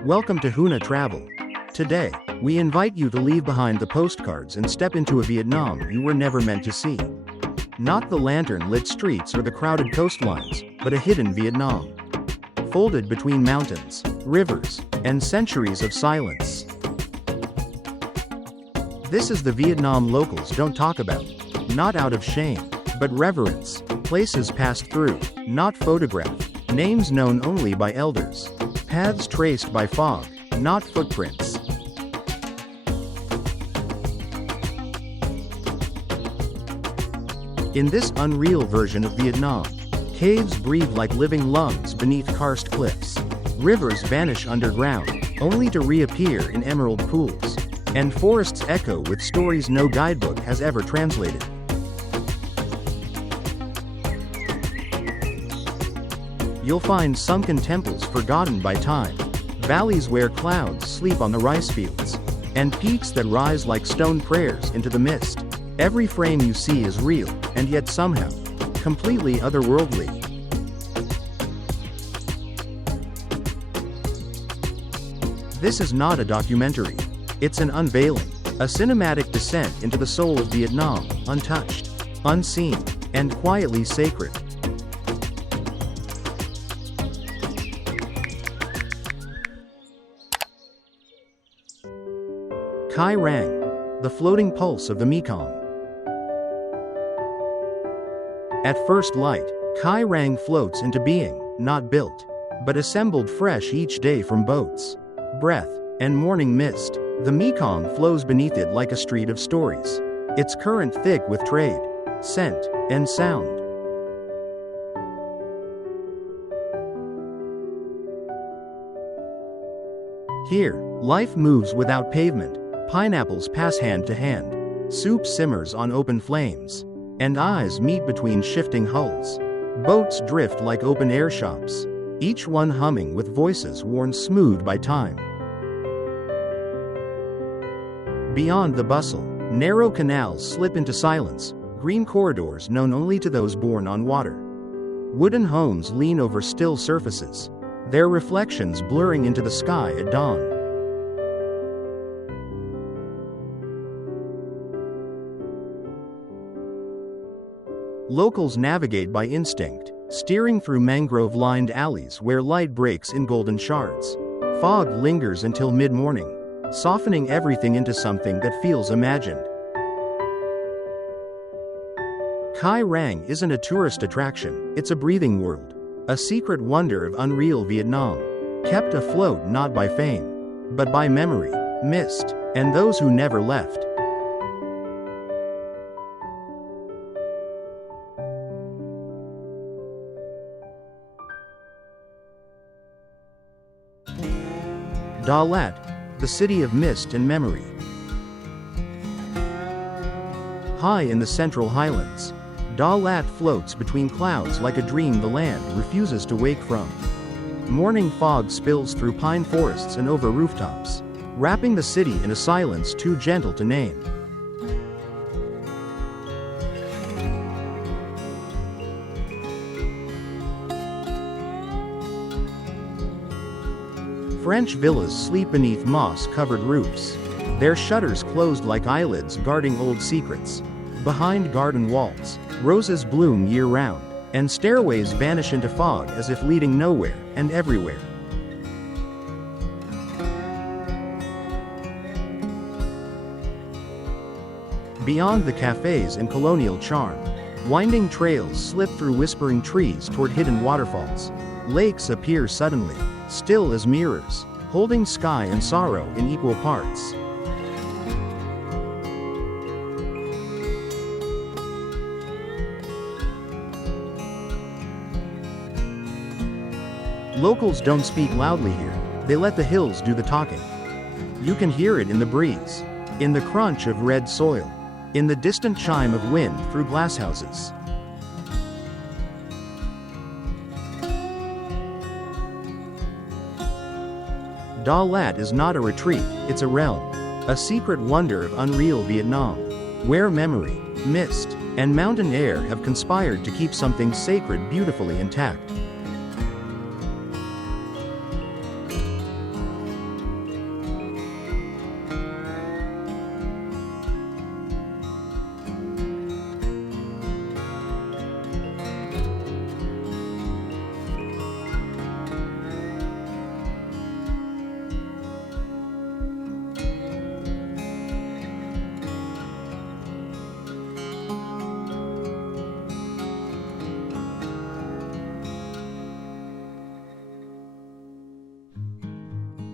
Welcome to HuNa Travel. Today, we invite you to leave behind the postcards and step into a Vietnam you were never meant to see. Not the lantern-lit streets or the crowded coastlines, but a hidden Vietnam. Folded between mountains, rivers, and centuries of silence. This is the Vietnam locals don't talk about. Not out of shame, but reverence. Places passed through, not photographed. Names known only by elders. Paths traced by fog, not footprints. In this unreal version of Vietnam, caves breathe like living lungs beneath karst cliffs. Rivers vanish underground, only to reappear in emerald pools. And forests echo with stories no guidebook has ever translated. You'll find sunken temples forgotten by time, valleys where clouds sleep on the rice fields, and peaks that rise like stone prayers into the mist. Every frame you see is real, and yet somehow, completely otherworldly. This is not a documentary. It's an unveiling, a cinematic descent into the soul of Vietnam, untouched, unseen, and quietly sacred. Cai Rang, the floating pulse of the Mekong. At first light, Cai Rang floats into being, not built, but assembled fresh each day from boats, breath, and morning mist. The Mekong flows beneath it like a street of stories, its current thick with trade, scent, and sound. Here, life moves without pavement. Pineapples pass hand to hand. Soup simmers on open flames. And eyes meet between shifting hulls. Boats drift like open-air shops, each one humming with voices worn smooth by time. Beyond the bustle, narrow canals slip into silence, green corridors known only to those born on water. Wooden homes lean over still surfaces, their reflections blurring into the sky at dawn. Locals navigate by instinct, steering through mangrove-lined alleys where light breaks in golden shards. Fog lingers until mid-morning, softening everything into something that feels imagined. Cai Rang isn't a tourist attraction, it's a breathing world. A secret wonder of unreal Vietnam, kept afloat not by fame, but by memory, mist, and those who never left. Dalat, the city of mist and memory. High in the central highlands, Dalat floats between clouds like a dream the land refuses to wake from. Morning fog spills through pine forests and over rooftops, wrapping the city in a silence too gentle to name. French villas sleep beneath moss-covered roofs, their shutters closed like eyelids guarding old secrets. Behind garden walls, roses bloom year-round, and stairways vanish into fog as if leading nowhere and everywhere. Beyond the cafes and colonial charm, winding trails slip through whispering trees toward hidden waterfalls. Lakes appear suddenly, still as mirrors, holding sky and sorrow in equal parts. Locals don't speak loudly here, they let the hills do the talking. You can hear it in the breeze, in the crunch of red soil, in the distant chime of wind through glasshouses. Dalat is not a retreat, it's a realm, a secret wonder of unreal Vietnam, where memory, mist, and mountain air have conspired to keep something sacred beautifully intact.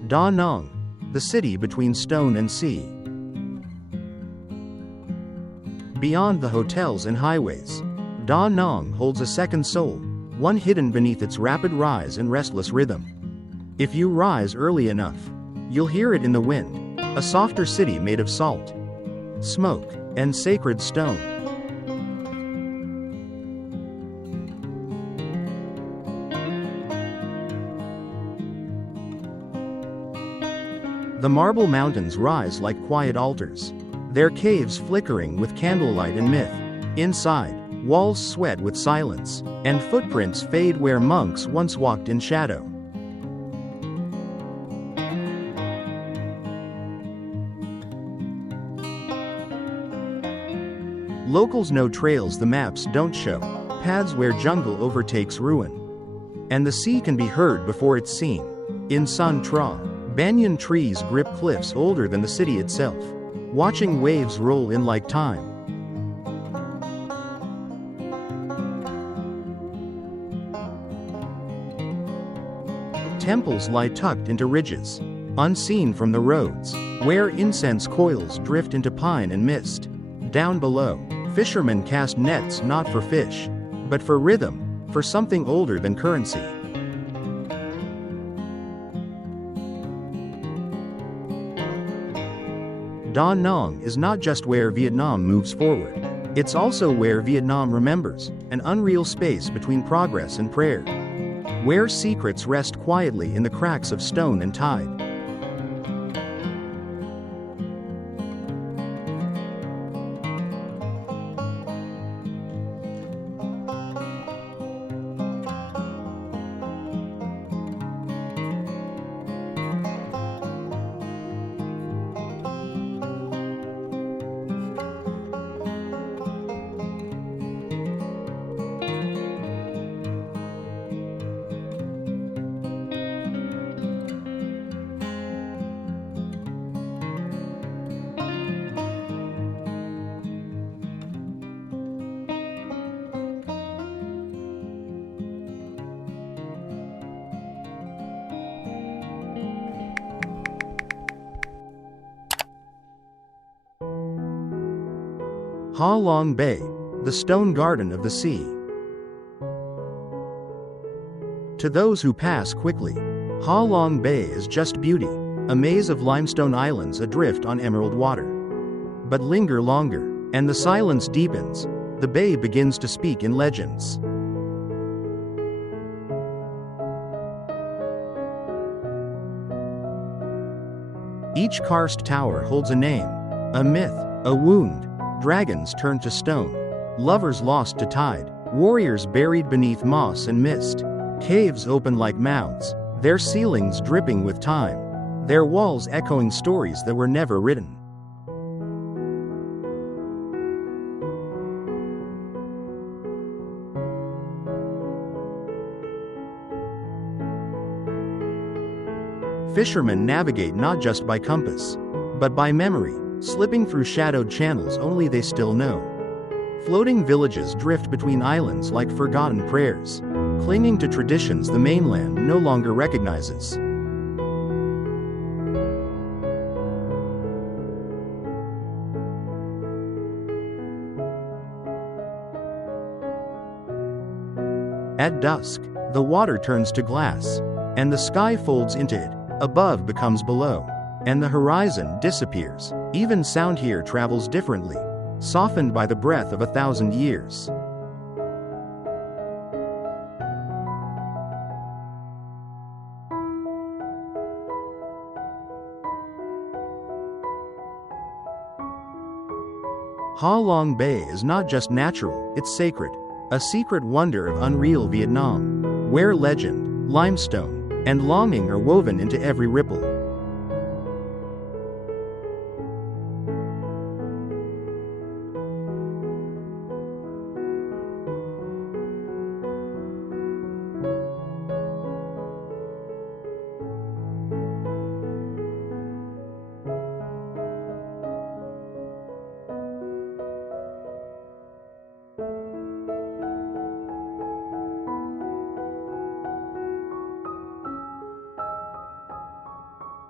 Da Nang, the city between stone and sea. Beyond the hotels and highways, Da Nang holds a second soul, one hidden beneath its rapid rise and restless rhythm. If you rise early enough, you'll hear it in the wind, a softer city made of salt, smoke, and sacred stone. The marble mountains rise like quiet altars, their caves flickering with candlelight and myth. Inside, walls sweat with silence, and footprints fade where monks once walked in shadow. Locals know trails the maps don't show, paths where jungle overtakes ruin. And the sea can be heard before it's seen. In Sun Tra, banyan trees grip cliffs older than the city itself, watching waves roll in like time. Temples lie tucked into ridges, unseen from the roads, where incense coils drift into pine and mist. Down below, fishermen cast nets not for fish, but for rhythm, for something older than currency. Da Nang is not just where Vietnam moves forward. It's also where Vietnam remembers, an unreal space between progress and prayer. Where secrets rest quietly in the cracks of stone and tide. Halong Bay, the stone garden of the sea. To those who pass quickly, Halong Bay is just beauty, a maze of limestone islands adrift on emerald water. But linger longer, and the silence deepens, the bay begins to speak in legends. Each karst tower holds a name, a myth, a wound. Dragons turned to stone, lovers lost to tide, warriors buried beneath moss and mist, caves open like mouths, their ceilings dripping with time, their walls echoing stories that were never written. Fishermen navigate not just by compass, but by memory, slipping through shadowed channels only they still know. Floating villages drift between islands like forgotten prayers, clinging to traditions the mainland no longer recognizes. At dusk, the water turns to glass, and the sky folds into it, above becomes below, and the horizon disappears. Even sound here travels differently, softened by the breath of 1,000 years. Halong Bay is not just natural, it's sacred, a secret wonder of unreal Vietnam, where legend, limestone, and longing are woven into every ripple.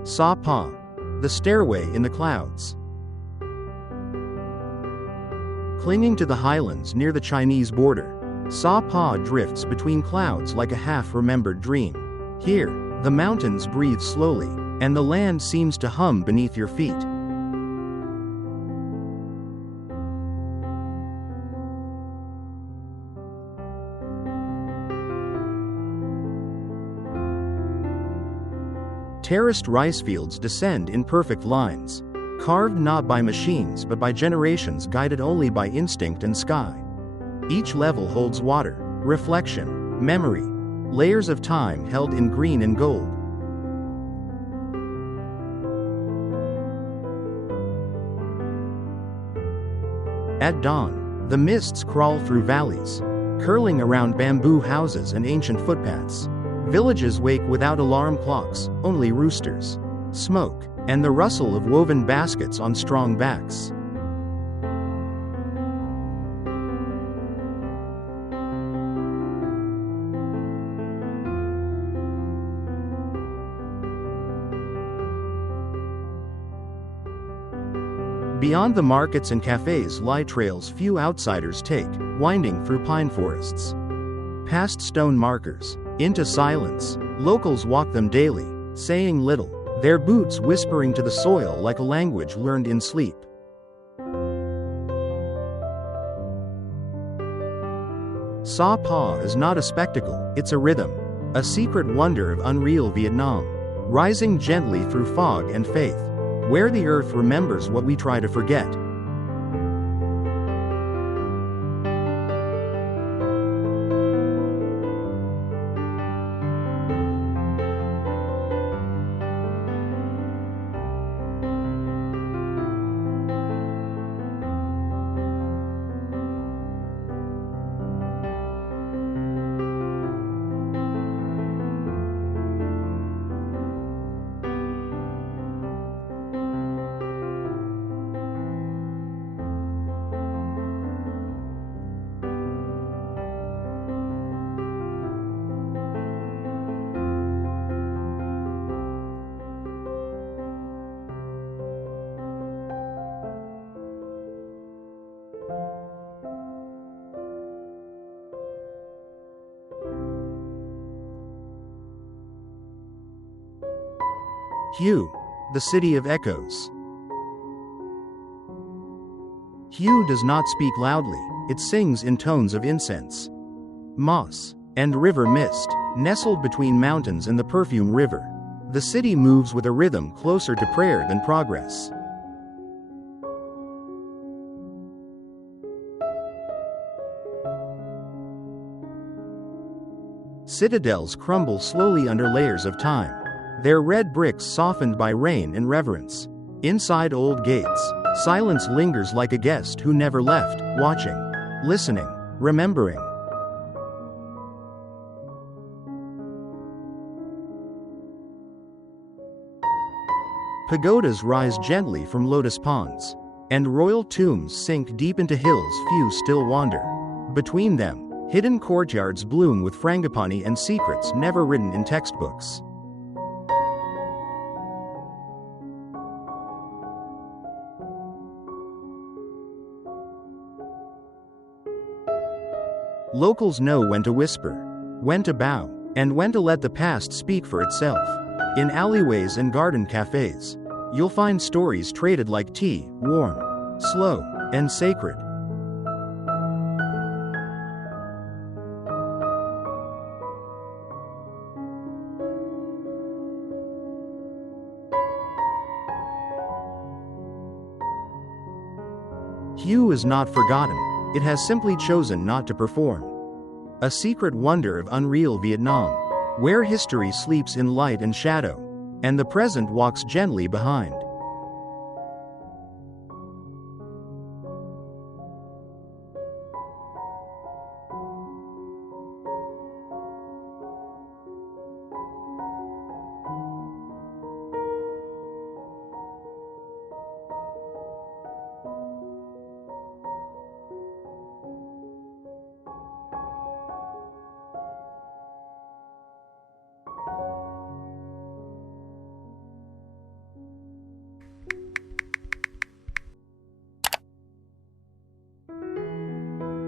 Sapa, the stairway in the clouds. Clinging to the highlands near the Chinese border, Sapa drifts between clouds like a half-remembered dream. Here, the mountains breathe slowly, and the land seems to hum beneath your feet. Terraced rice fields descend in perfect lines, carved not by machines but by generations guided only by instinct and sky. Each level holds water, reflection, memory, layers of time held in green and gold. At dawn, the mists crawl through valleys, curling around bamboo houses and ancient footpaths. Villages wake without alarm clocks, only roosters, smoke, and the rustle of woven baskets on strong backs. Beyond the markets and cafes lie trails few outsiders take, winding through pine forests. Past stone markers, into silence, locals walk them daily, saying little, their boots whispering to the soil like a language learned in sleep. Sapa is not a spectacle, it's a rhythm, a secret wonder of unreal Vietnam, rising gently through fog and faith, where the earth remembers what we try to forget. Hue, the city of echoes. Hue does not speak loudly, it sings in tones of incense, moss, and river mist. Nestled between mountains and the perfume river, the city moves with a rhythm closer to prayer than progress. Citadels crumble slowly under layers of time, their red bricks softened by rain and reverence. Inside old gates, silence lingers like a guest who never left, watching, listening, remembering. Pagodas rise gently from lotus ponds, and royal tombs sink deep into hills few still wander. Between them, hidden courtyards bloom with frangipani and secrets never written in textbooks. Locals know when to whisper, when to bow, and when to let the past speak for itself. In alleyways and garden cafes, you'll find stories traded like tea, warm, slow, and sacred. Hue is not forgotten, it has simply chosen not to perform. A secret wonder of unreal Vietnam, where history sleeps in light and shadow, and the present walks gently behind.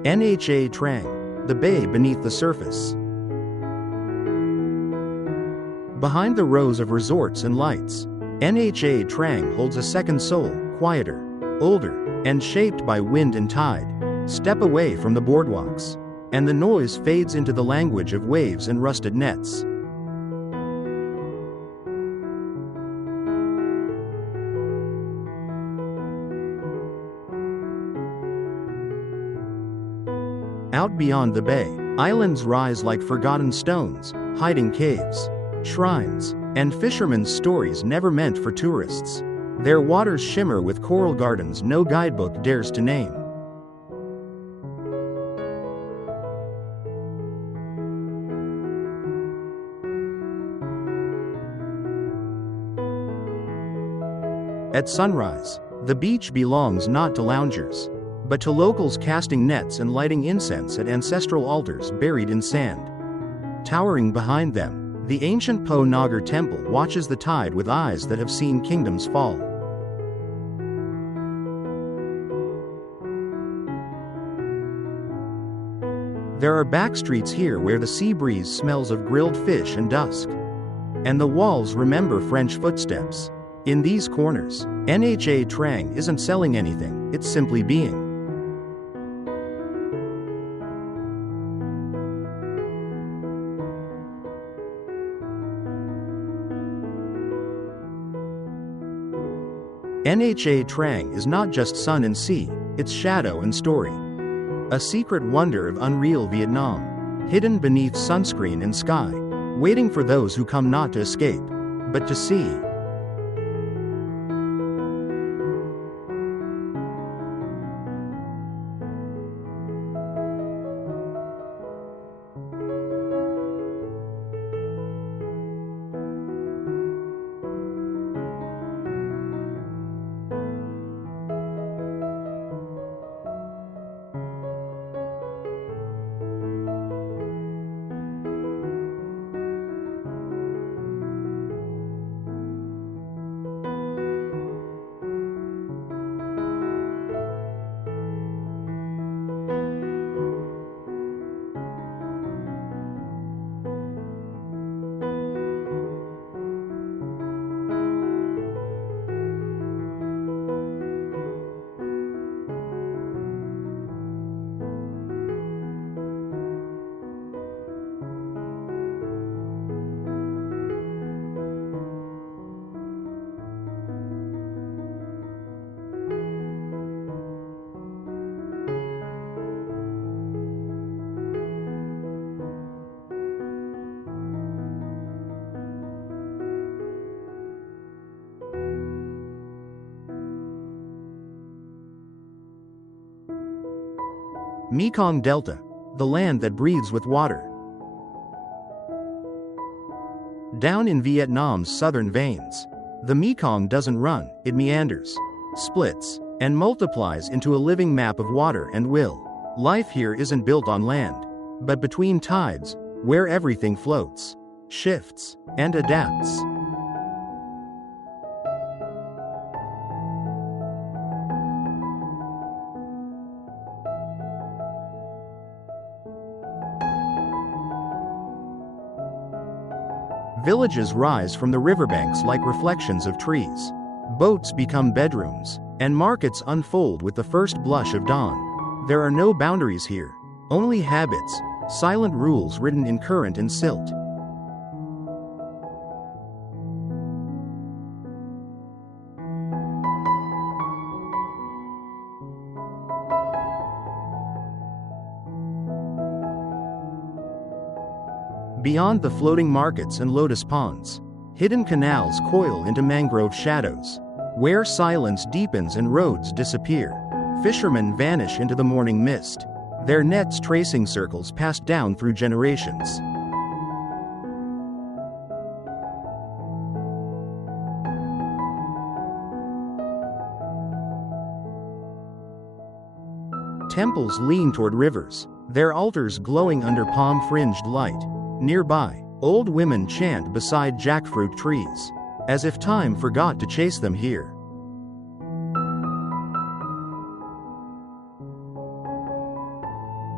Nha Trang, the bay beneath the surface. Behind the rows of resorts and lights, Nha Trang holds a second soul, quieter, older, and shaped by wind and tide. Step away from the boardwalks, and the noise fades into the language of waves and rusted nets. Out beyond the bay, islands rise like forgotten stones, hiding caves, shrines, and fishermen's stories never meant for tourists. Their waters shimmer with coral gardens no guidebook dares to name. At sunrise, the beach belongs not to loungers, but to locals casting nets and lighting incense at ancestral altars buried in sand. Towering behind them, the ancient Po Nagar temple watches the tide with eyes that have seen kingdoms fall. There are backstreets here where the sea breeze smells of grilled fish and dusk, and the walls remember French footsteps. In these corners, Nha Trang isn't selling anything, it's simply being. Nha Trang is not just sun and sea, it's shadow and story. A secret wonder of unreal Vietnam, hidden beneath sunscreen and sky, waiting for those who come not to escape, but to see. Mekong Delta, the land that breathes with water. Down in Vietnam's southern veins, the Mekong doesn't run, it meanders, splits, and multiplies into a living map of water and will. Life here isn't built on land, but between tides, where everything floats, shifts, and adapts. Villages rise from the riverbanks like reflections of trees. Boats become bedrooms, and markets unfold with the first blush of dawn. There are no boundaries here, only habits, silent rules written in current and silt. Beyond the floating markets and lotus ponds, hidden canals coil into mangrove shadows, where silence deepens and roads disappear. Fishermen vanish into the morning mist, their nets tracing circles passed down through generations. Temples lean toward rivers, their altars glowing under palm-fringed light. Nearby, old women chant beside jackfruit trees, as if time forgot to chase them here.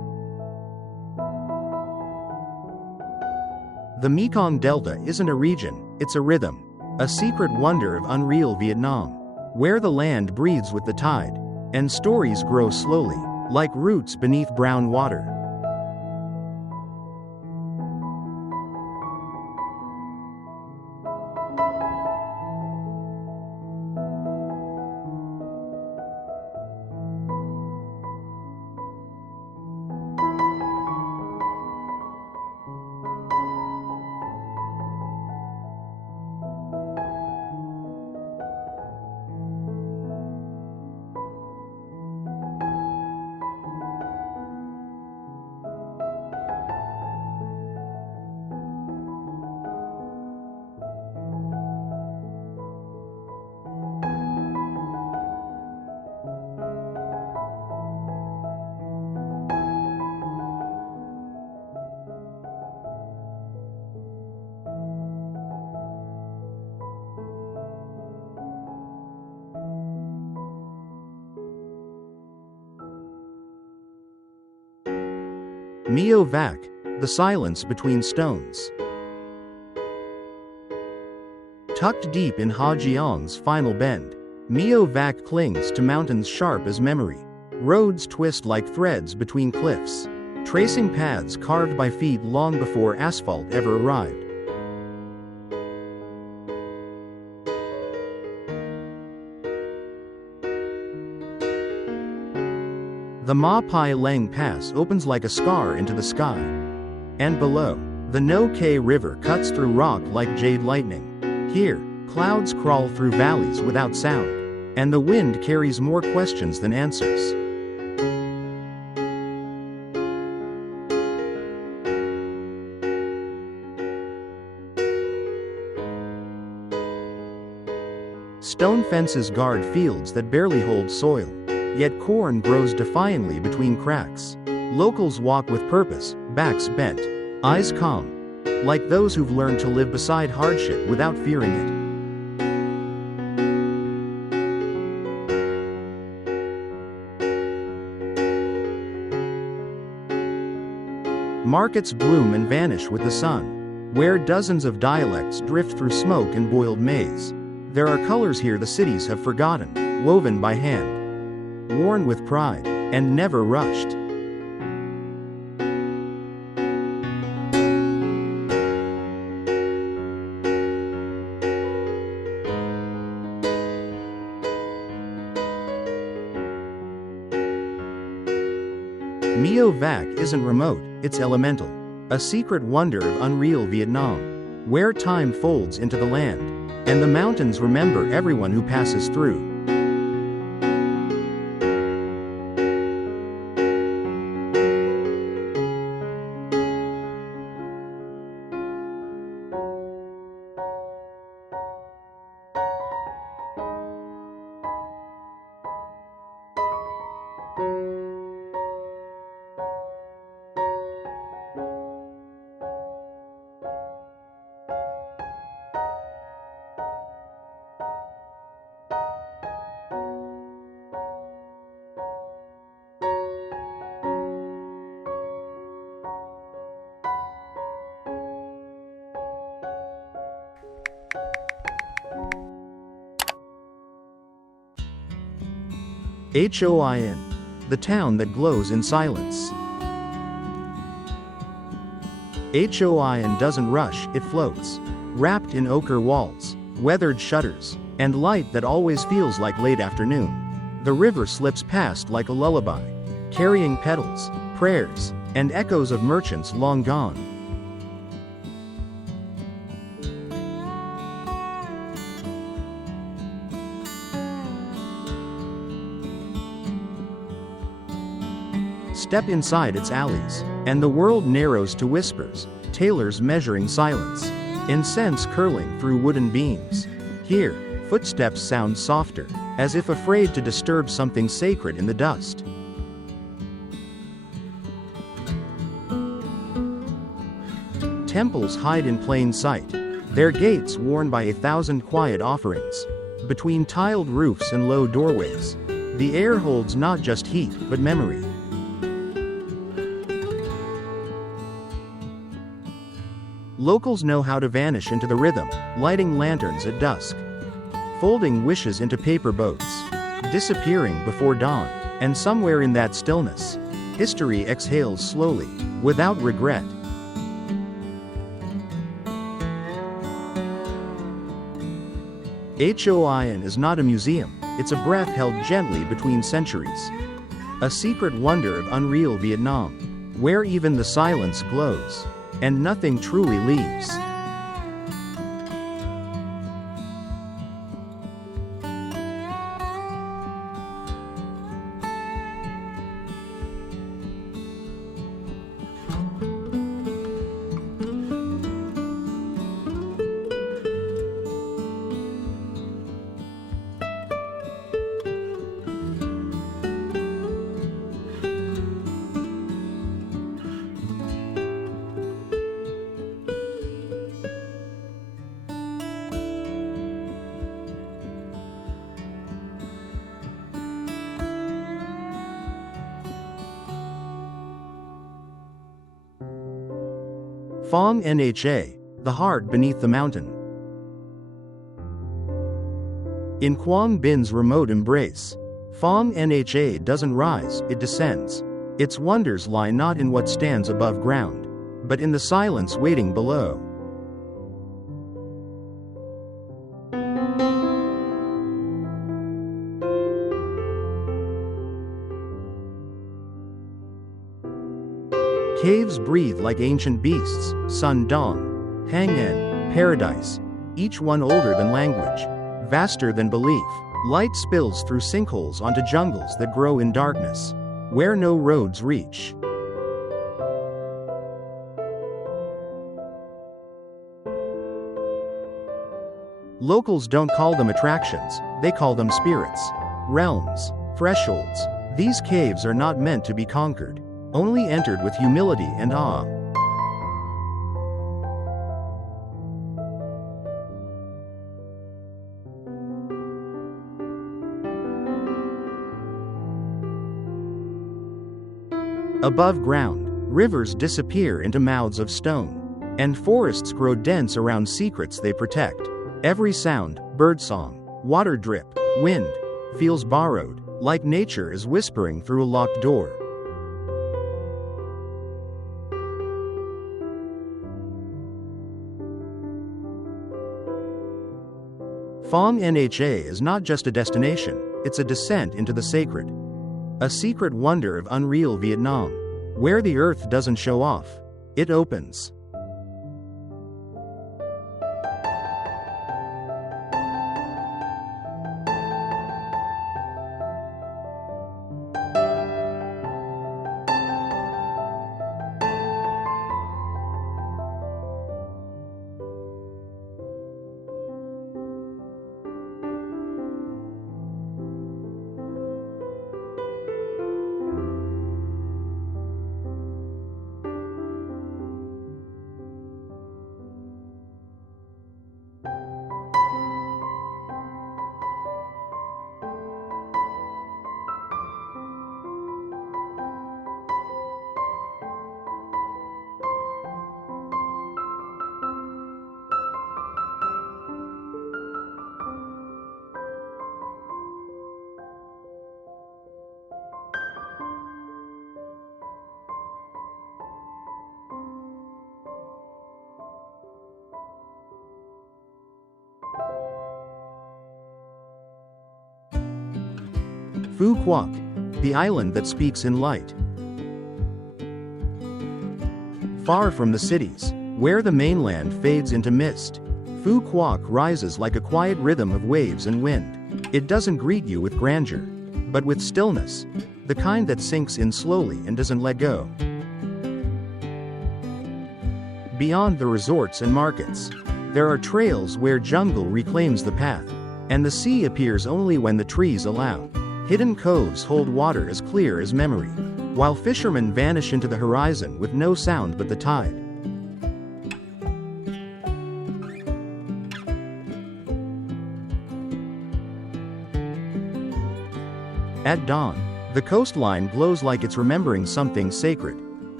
The Mekong Delta isn't a region, it's a rhythm. A secret wonder of unreal Vietnam, where the land breathes with the tide, and stories grow slowly, like roots beneath brown water. Meo Vac, the silence between stones. Tucked deep in Ha Giang's final bend, Meo Vac clings to mountains sharp as memory. Roads twist like threads between cliffs, tracing paths carved by feet long before asphalt ever arrived. The Ma Pai Leng Pass opens like a scar into the sky. And below, the No Kay River cuts through rock like jade lightning. Here, clouds crawl through valleys without sound, and the wind carries more questions than answers. Stone fences guard fields that barely hold soil. Yet corn grows defiantly between cracks. Locals walk with purpose, backs bent, eyes calm, like those who've learned to live beside hardship without fearing it. Markets bloom and vanish with the sun, where dozens of dialects drift through smoke and boiled maize. There are colors here the cities have forgotten, woven by hand, worn with pride, and never rushed. Meo Vac isn't remote, it's elemental. A secret wonder of unreal Vietnam, where time folds into the land, and the mountains remember everyone who passes through. Hoin, the town that glows in silence. Hoin doesn't rush, it floats, wrapped in ochre walls, weathered shutters, and light that always feels like late afternoon. The river slips past like a lullaby, carrying petals, prayers, and echoes of merchants long gone. Step inside its alleys, and the world narrows to whispers, tailors measuring silence, incense curling through wooden beams. Here, footsteps sound softer, as if afraid to disturb something sacred in the dust. Temples hide in plain sight, their gates worn by 1,000 quiet offerings. Between tiled roofs and low doorways, the air holds not just heat, but memory. Locals know how to vanish into the rhythm, lighting lanterns at dusk, folding wishes into paper boats, disappearing before dawn, and somewhere in that stillness, history exhales slowly, without regret. Hoi An is not a museum, it's a breath held gently between centuries. A secret wonder of unreal Vietnam, where even the silence glows, and nothing truly leaves. Phong Nha, the heart beneath the mountain. In Quang Bin's remote embrace, Phong Nha doesn't rise, it descends. Its wonders lie not in what stands above ground, but in the silence waiting below. Caves breathe like ancient beasts, Sun Dong, Hang En, Paradise, each one older than language, vaster than belief. Light spills through sinkholes onto jungles that grow in darkness, where no roads reach. Locals don't call them attractions, they call them spirits, realms, thresholds. These caves are not meant to be conquered, only entered with humility and awe. Above ground, rivers disappear into mouths of stone, and forests grow dense around secrets they protect. Every sound, birdsong, water drip, wind, feels borrowed, like nature is whispering through a locked door. Phong Nha is not just a destination, it's a descent into the sacred. A secret wonder of unreal Vietnam, where the earth doesn't show off, it opens. Phu Quoc, the island that speaks in light. Far from the cities, where the mainland fades into mist, Phu Quoc rises like a quiet rhythm of waves and wind. It doesn't greet you with grandeur, but with stillness, the kind that sinks in slowly and doesn't let go. Beyond the resorts and markets, there are trails where jungle reclaims the path, and the sea appears only when the trees allow. Hidden coves hold water as clear as memory, while fishermen vanish into the horizon with no sound but the tide. At dawn, the coastline glows like it's remembering something sacred.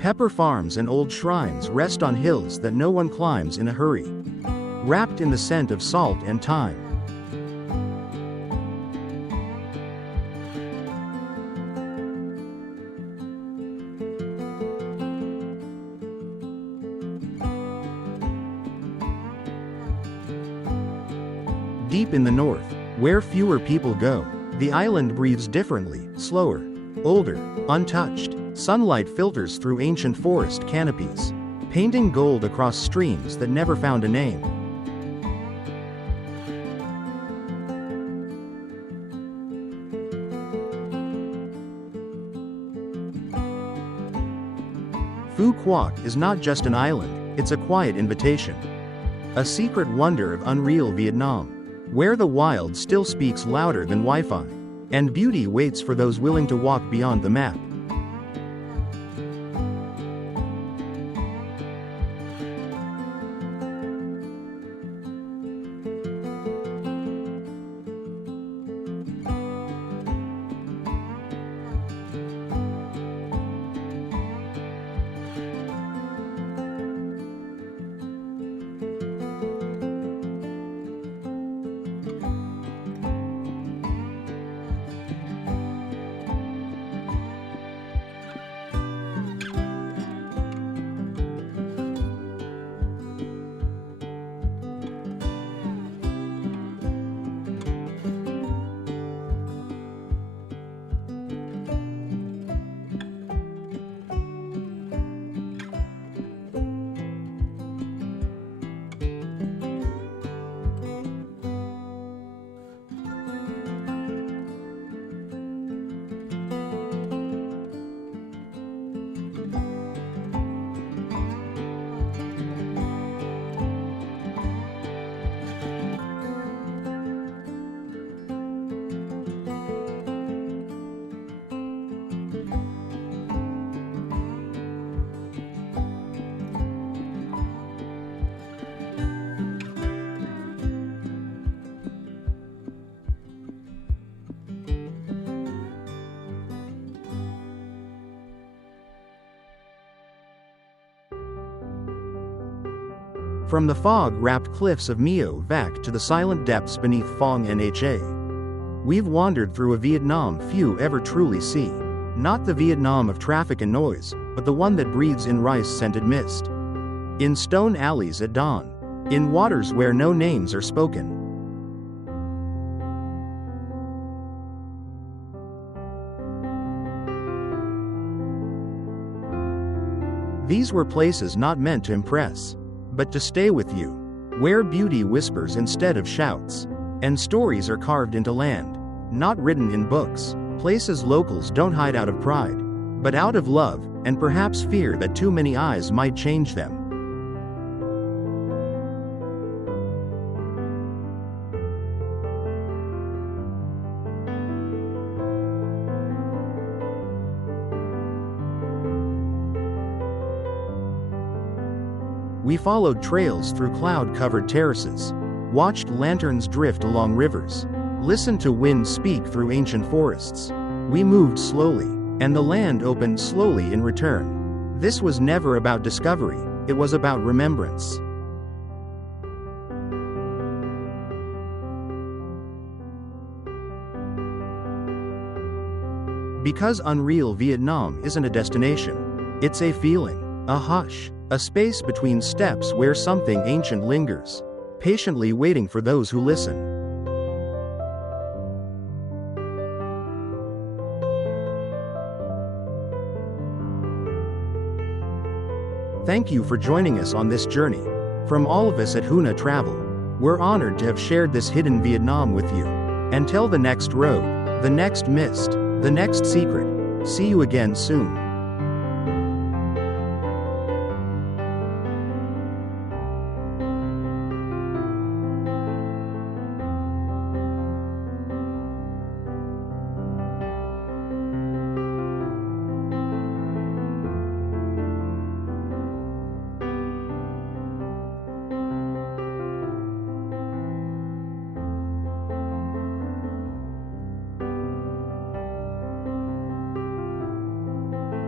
Pepper farms and old shrines rest on hills that no one climbs in a hurry, wrapped in the scent of salt and thyme. Deep in the north, where fewer people go, the island breathes differently, slower, older, untouched. Sunlight filters through ancient forest canopies, painting gold across streams that never found a name. Phu Quoc is not just an island, it's a quiet invitation. A secret wonder of unreal Vietnam, where the wild still speaks louder than Wi-Fi, and beauty waits for those willing to walk beyond the map. From the fog-wrapped cliffs of Meo Vac to the silent depths beneath Phong Nha, we've wandered through a Vietnam few ever truly see. Not the Vietnam of traffic and noise, but the one that breathes in rice-scented mist. In stone alleys at dawn. In waters where no names are spoken. These were places not meant to impress, but to stay with you, where beauty whispers instead of shouts, and stories are carved into land, not written in books, places locals don't hide out of pride, but out of love, and perhaps fear that too many eyes might change them. We followed trails through cloud-covered terraces, watched lanterns drift along rivers, listened to wind speak through ancient forests. We moved slowly, and the land opened slowly in return. This was never about discovery, it was about remembrance. Because unreal Vietnam isn't a destination, it's a feeling, a hush. A space between steps where something ancient lingers, patiently waiting for those who listen. Thank you for joining us on this journey. From all of us at HuNa Travel, we're honored to have shared this hidden Vietnam with you. Until the next road, the next mist, the next secret, see you again soon.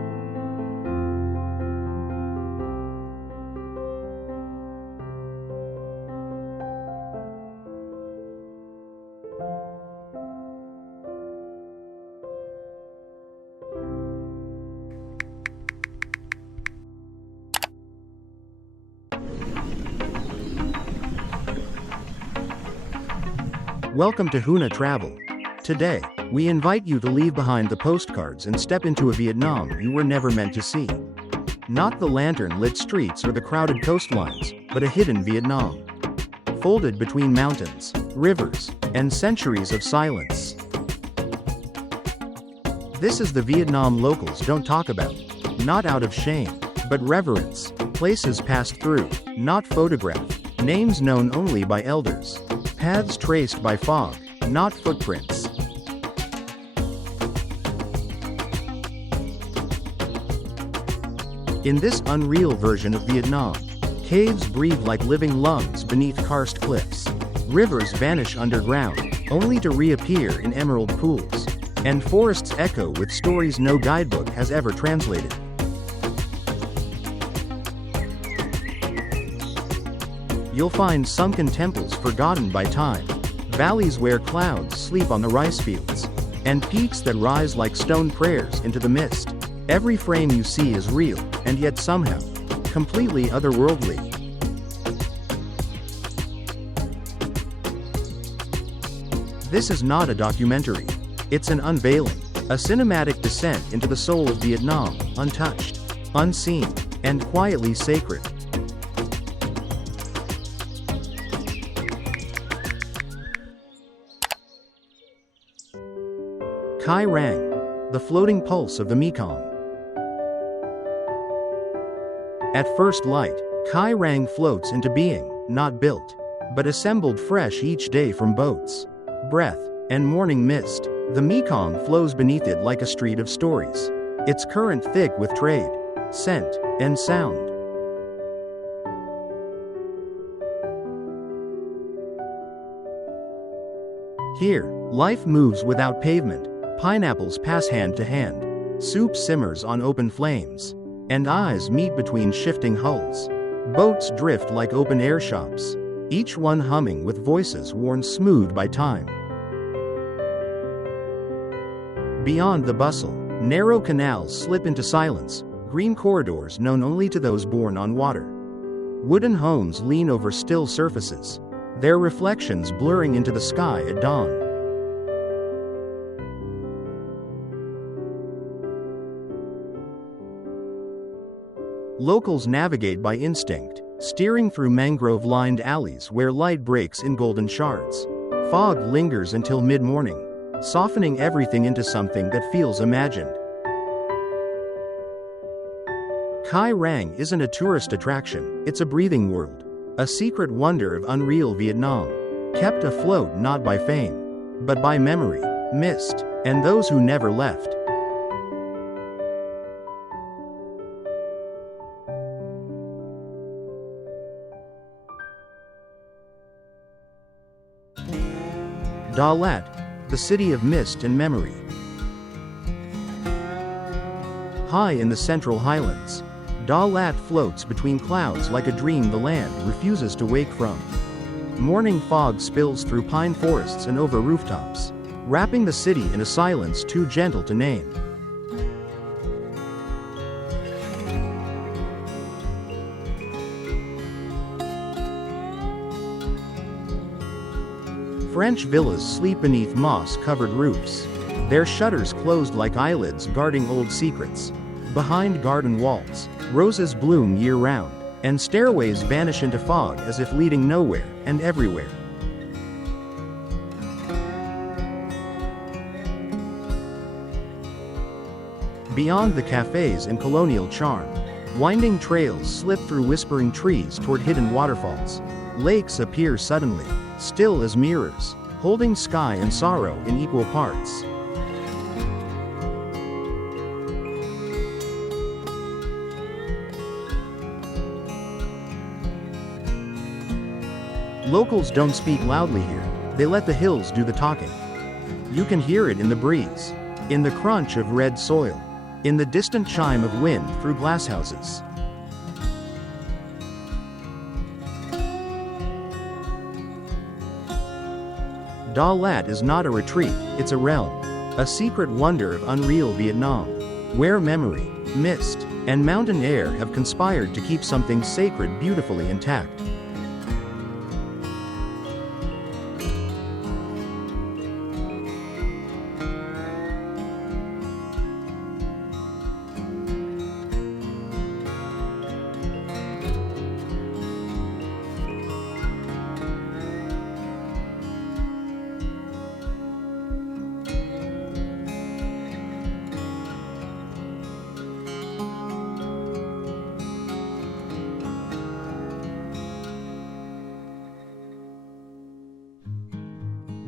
Welcome to HuNa Travel. Today, we invite you to leave behind the postcards and step into a Vietnam you were never meant to see. Not the lantern-lit streets or the crowded coastlines, but a hidden Vietnam. Folded between mountains, rivers, and centuries of silence. This is the Vietnam locals don't talk about. Not out of shame, but reverence. Places passed through, not photographed. Names known only by elders. Paths traced by fog, not footprints. In this unreal version of Vietnam, caves breathe like living lungs beneath karst cliffs. Rivers vanish underground, only to reappear in emerald pools. And forests echo with stories no guidebook has ever translated. You'll find sunken temples forgotten by time, valleys where clouds sleep on the rice fields, and peaks that rise like stone prayers into the mist. Every frame you see is real, and yet somehow, completely otherworldly. This is not a documentary. It's an unveiling, a cinematic descent into the soul of Vietnam, untouched, unseen, and quietly sacred. Cai Rang, the floating pulse of the Mekong. At first light, Cai Rang floats into being, not built, but assembled fresh each day from boats, breath, and morning mist. The Mekong flows beneath it like a street of stories, its current thick with trade, scent, and sound. Here, life moves without pavement. Pineapples pass hand to hand. Soup simmers on open flames. And eyes meet between shifting hulls. Boats drift like open air shops, each one humming with voices worn smooth by time. Beyond the bustle, narrow canals slip into silence, green corridors known only to those born on water. Wooden homes lean over still surfaces, their reflections blurring into the sky at dawn. Locals navigate by instinct, steering through mangrove-lined alleys where light breaks in golden shards. Fog lingers until mid-morning, softening everything into something that feels imagined. Cai Rang isn't a tourist attraction, it's a breathing world. A secret wonder of unreal Vietnam, kept afloat not by fame, but by memory, mist, and those who never left. Dalat, the city of mist and memory. High in the central highlands, Dalat floats between clouds like a dream the land refuses to wake from. Morning fog spills through pine forests and over rooftops, wrapping the city in a silence too gentle to name. French villas sleep beneath moss-covered roofs, their shutters closed like eyelids guarding old secrets. Behind garden walls, roses bloom year-round, and stairways vanish into fog as if leading nowhere and everywhere. Beyond the cafes and colonial charm, winding trails slip through whispering trees toward hidden waterfalls. Lakes appear suddenly, still as mirrors, holding sky and sorrow in equal parts. Locals don't speak loudly here, they let the hills do the talking. You can hear it in the breeze, in the crunch of red soil, in the distant chime of wind through glasshouses. Dalat is not a retreat, it's a realm, a secret wonder of unreal Vietnam, where memory, mist, and mountain air have conspired to keep something sacred beautifully intact.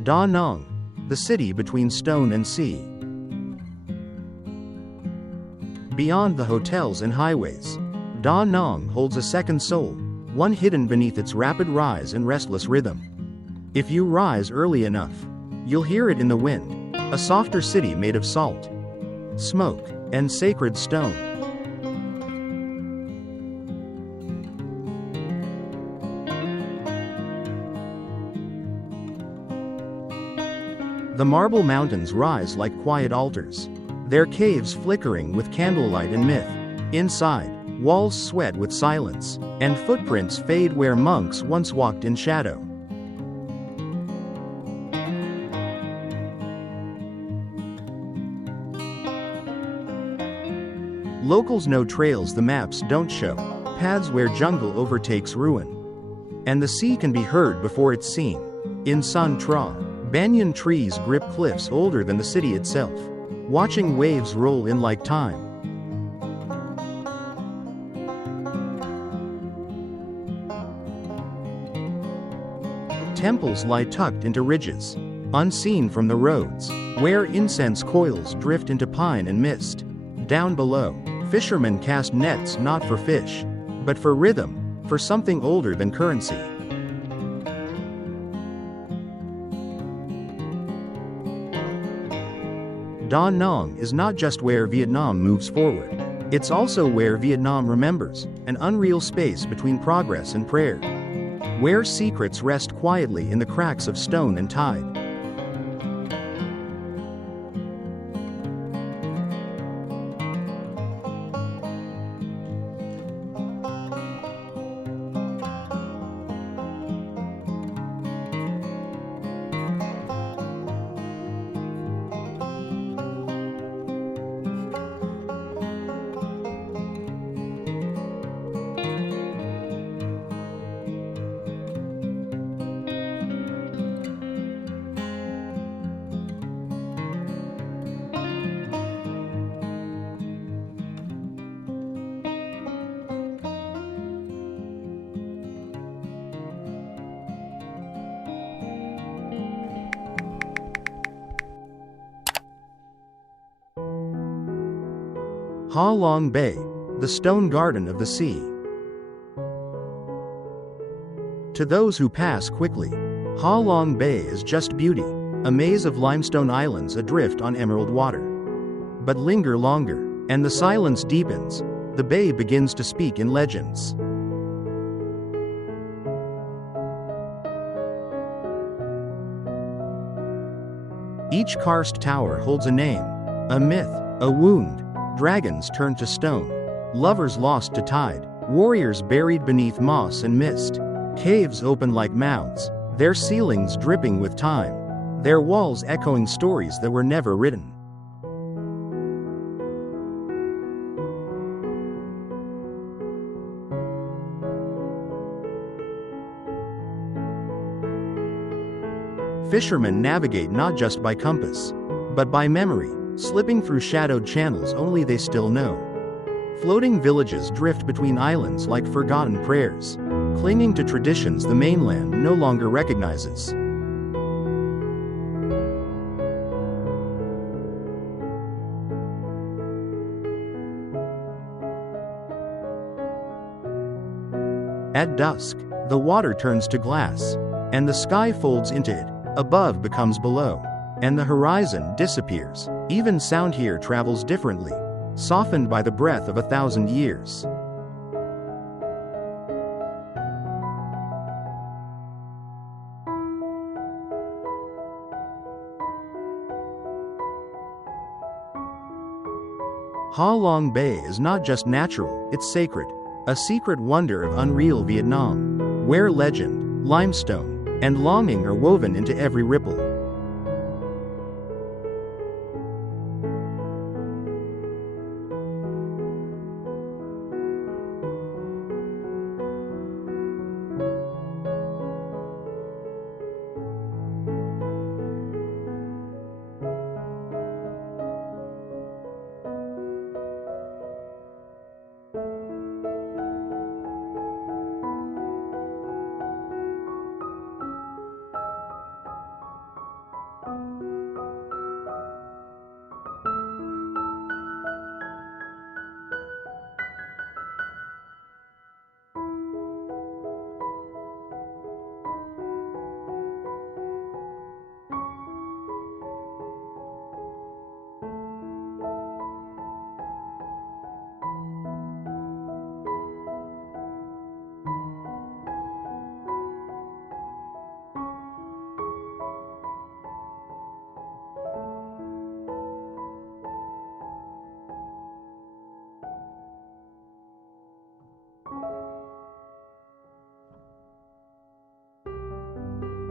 Da Nang, the city between stone and sea. Beyond the hotels and highways, Da Nang holds a second soul, one hidden beneath its rapid rise and restless rhythm. If you rise early enough, you'll hear it in the wind, a softer city made of salt, smoke, and sacred stone. The marble mountains rise like quiet altars, their caves flickering with candlelight and myth. Inside, walls sweat with silence, and footprints fade where monks once walked in shadow. Locals know trails the maps don't show, paths where jungle overtakes ruin. And the sea can be heard before it's seen. In San Tra, banyan trees grip cliffs older than the city itself, watching waves roll in like time. Temples lie tucked into ridges, unseen from the roads, where incense coils drift into pine and mist. Down below, fishermen cast nets not for fish, but for rhythm, for something older than currency. Da Nang is not just where Vietnam moves forward. It's also where Vietnam remembers, an unreal space between progress and prayer. Where secrets rest quietly in the cracks of stone and tide. Halong Bay, the stone garden of the sea. To those who pass quickly, Halong Bay is just beauty, a maze of limestone islands adrift on emerald water. But linger longer, and the silence deepens. The bay begins to speak in legends. Each karst tower holds a name, a myth, a wound. Dragons turned to stone, lovers lost to tide, warriors buried beneath moss and mist, caves open like mouths, their ceilings dripping with time, their walls echoing stories that were never written. Fishermen navigate not just by compass, but by memory, slipping through shadowed channels only they still know. Floating villages drift between islands like forgotten prayers, clinging to traditions the mainland no longer recognizes. At dusk, the water turns to glass, and the sky folds into it, above becomes below, and the horizon disappears. Even sound here travels differently, softened by the breath of 1,000 years. Halong Bay is not just natural, it's sacred, a secret wonder of unreal Vietnam, where legend, limestone, and longing are woven into every ripple.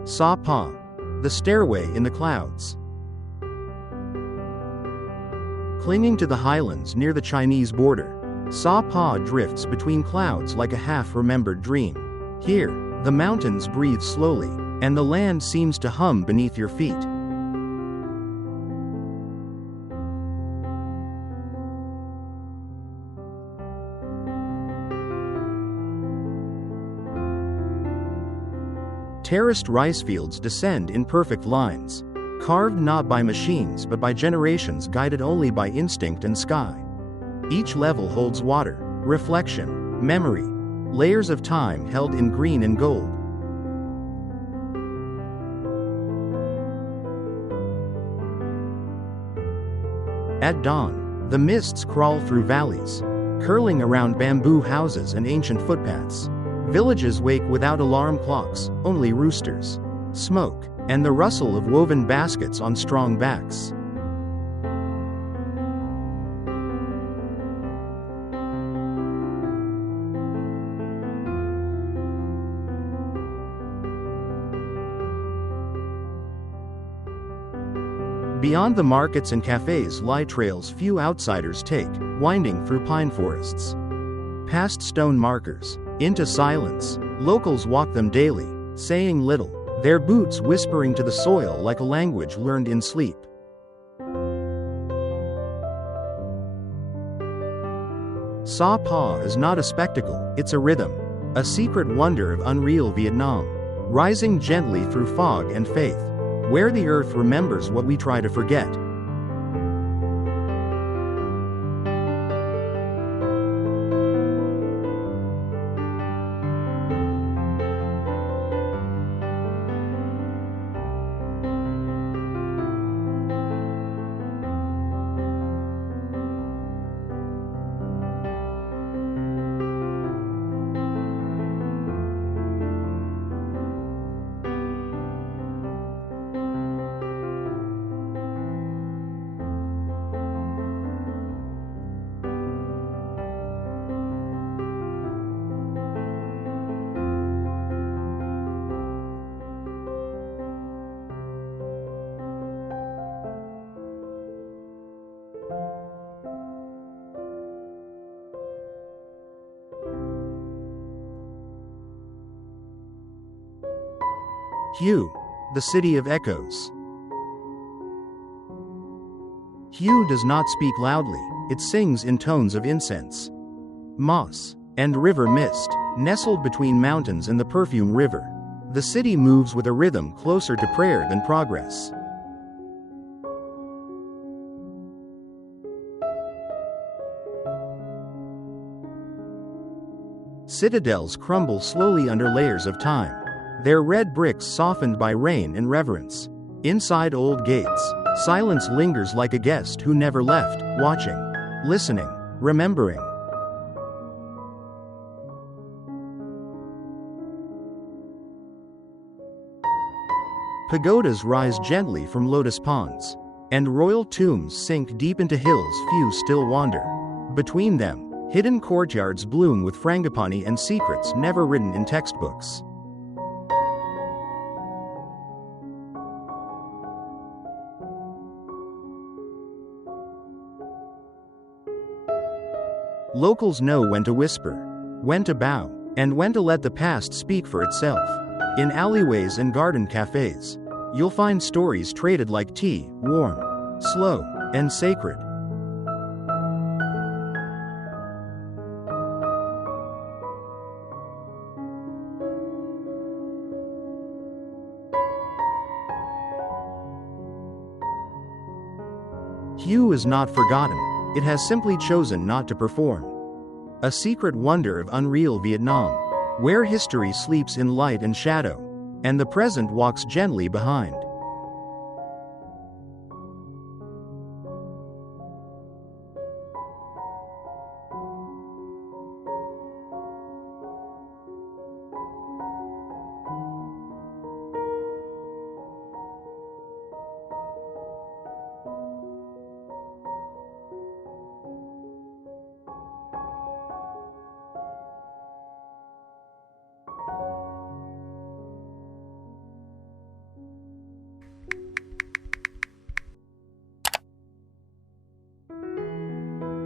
Sapa, the stairway in the clouds. Clinging to the highlands near the Chinese border, Sapa drifts between clouds like a half-remembered dream. Here, the mountains breathe slowly, and the land seems to hum beneath your feet. Terraced rice fields descend in perfect lines, carved not by machines but by generations guided only by instinct and sky. Each level holds water, reflection, memory, layers of time held in green and gold. At dawn, the mists crawl through valleys, curling around bamboo houses and ancient footpaths. Villages wake without alarm clocks, only roosters, smoke, and the rustle of woven baskets on strong backs. Beyond the markets and cafes lie trails few outsiders take, winding through pine forests. Past stone markers, into silence, locals walk them daily, saying little, their boots whispering to the soil like a language learned in sleep. Sapa is not a spectacle, it's a rhythm, a secret wonder of unreal Vietnam, rising gently through fog and faith, where the earth remembers what we try to forget. Hue, the city of echoes. Hue does not speak loudly, it sings in tones of incense, moss, and river mist. Nestled between mountains and the perfume river, the city moves with a rhythm closer to prayer than progress. Citadels crumble slowly under layers of time, their red bricks softened by rain and reverence. Inside old gates, silence lingers like a guest who never left, watching, listening, remembering. Pagodas rise gently from lotus ponds, and royal tombs sink deep into hills few still wander. Between them, hidden courtyards bloom with frangipani and secrets never written in textbooks. Locals know when to whisper, when to bow, and when to let the past speak for itself. In alleyways and garden cafes, you'll find stories traded like tea, warm, slow, and sacred. Hue is not forgotten, it has simply chosen not to perform. A secret wonder of unreal Vietnam, where history sleeps in light and shadow, and the present walks gently behind.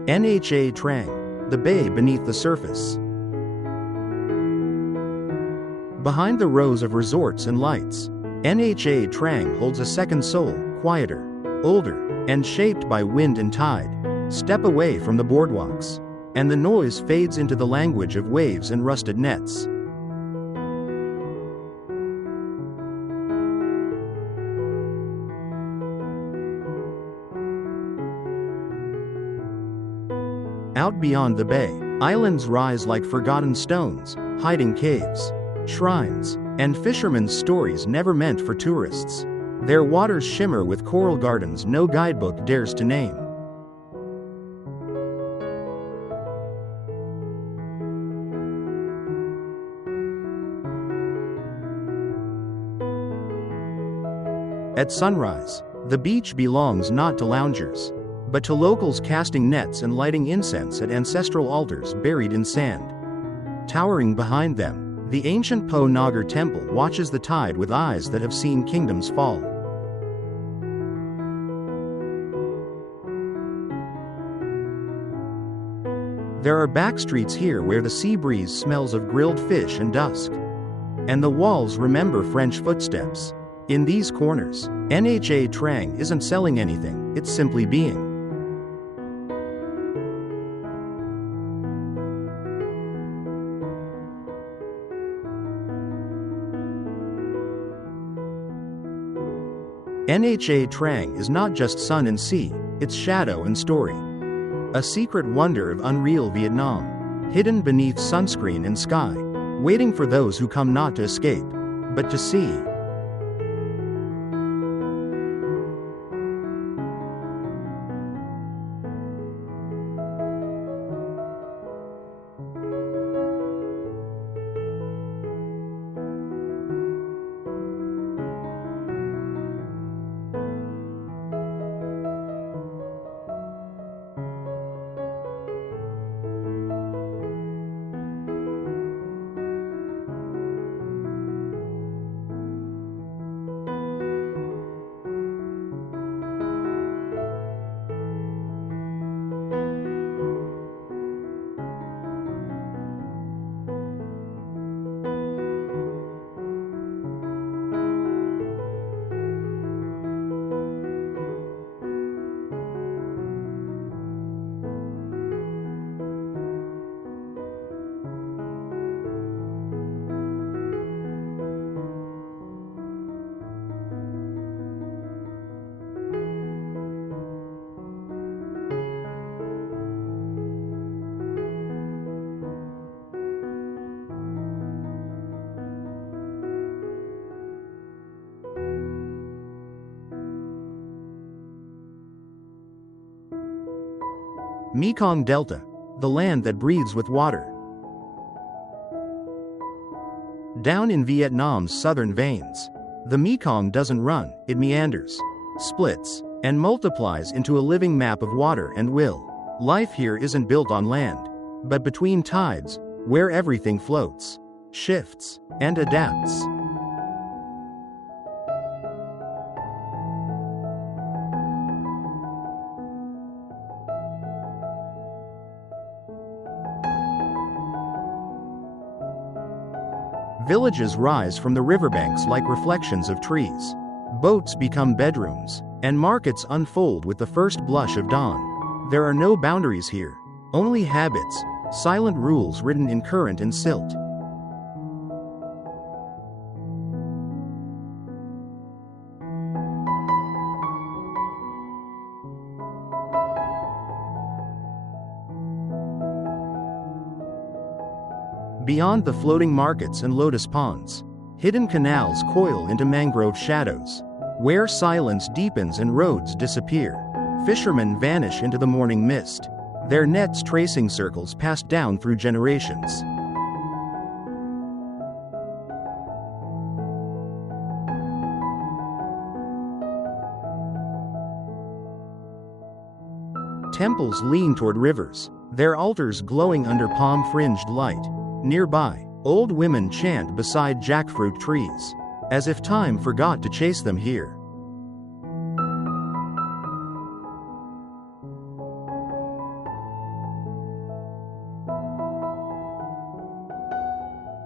Nha Trang, the bay beneath the surface. Behind the rows of resorts and lights, Nha Trang holds a second soul, quieter, older, and shaped by wind and tide. Step away from the boardwalks, and the noise fades into the language of waves and rusted nets. Out beyond the bay, islands rise like forgotten stones, hiding caves, shrines, and fishermen's stories never meant for tourists. Their waters shimmer with coral gardens no guidebook dares to name. At sunrise, the beach belongs not to loungers, but to locals casting nets and lighting incense at ancestral altars buried in sand. Towering behind them, the ancient Po Nagar temple watches the tide with eyes that have seen kingdoms fall. There are backstreets here where the sea breeze smells of grilled fish and dusk, and the walls remember French footsteps. In these corners, Nha Trang isn't selling anything, it's simply being. Nha Trang is not just sun and sea, it's shadow and story. A secret wonder of unreal Vietnam, hidden beneath sunscreen and sky, waiting for those who come not to escape, but to see. Mekong Delta, the land that breathes with water. Down in Vietnam's southern veins, the Mekong doesn't run, it meanders, splits, and multiplies into a living map of water and will. Life here isn't built on land, but between tides, where everything floats, shifts, and adapts. Villages rise from the riverbanks like reflections of trees. Boats become bedrooms, and markets unfold with the first blush of dawn. There are no boundaries here, only habits, silent rules written in current and silt. Beyond the floating markets and lotus ponds, hidden canals coil into mangrove shadows, where silence deepens and roads disappear. Fishermen vanish into the morning mist, their nets tracing circles passed down through generations. Temples lean toward rivers, their altars glowing under palm-fringed light. Nearby, old women chant beside jackfruit trees, as if time forgot to chase them here.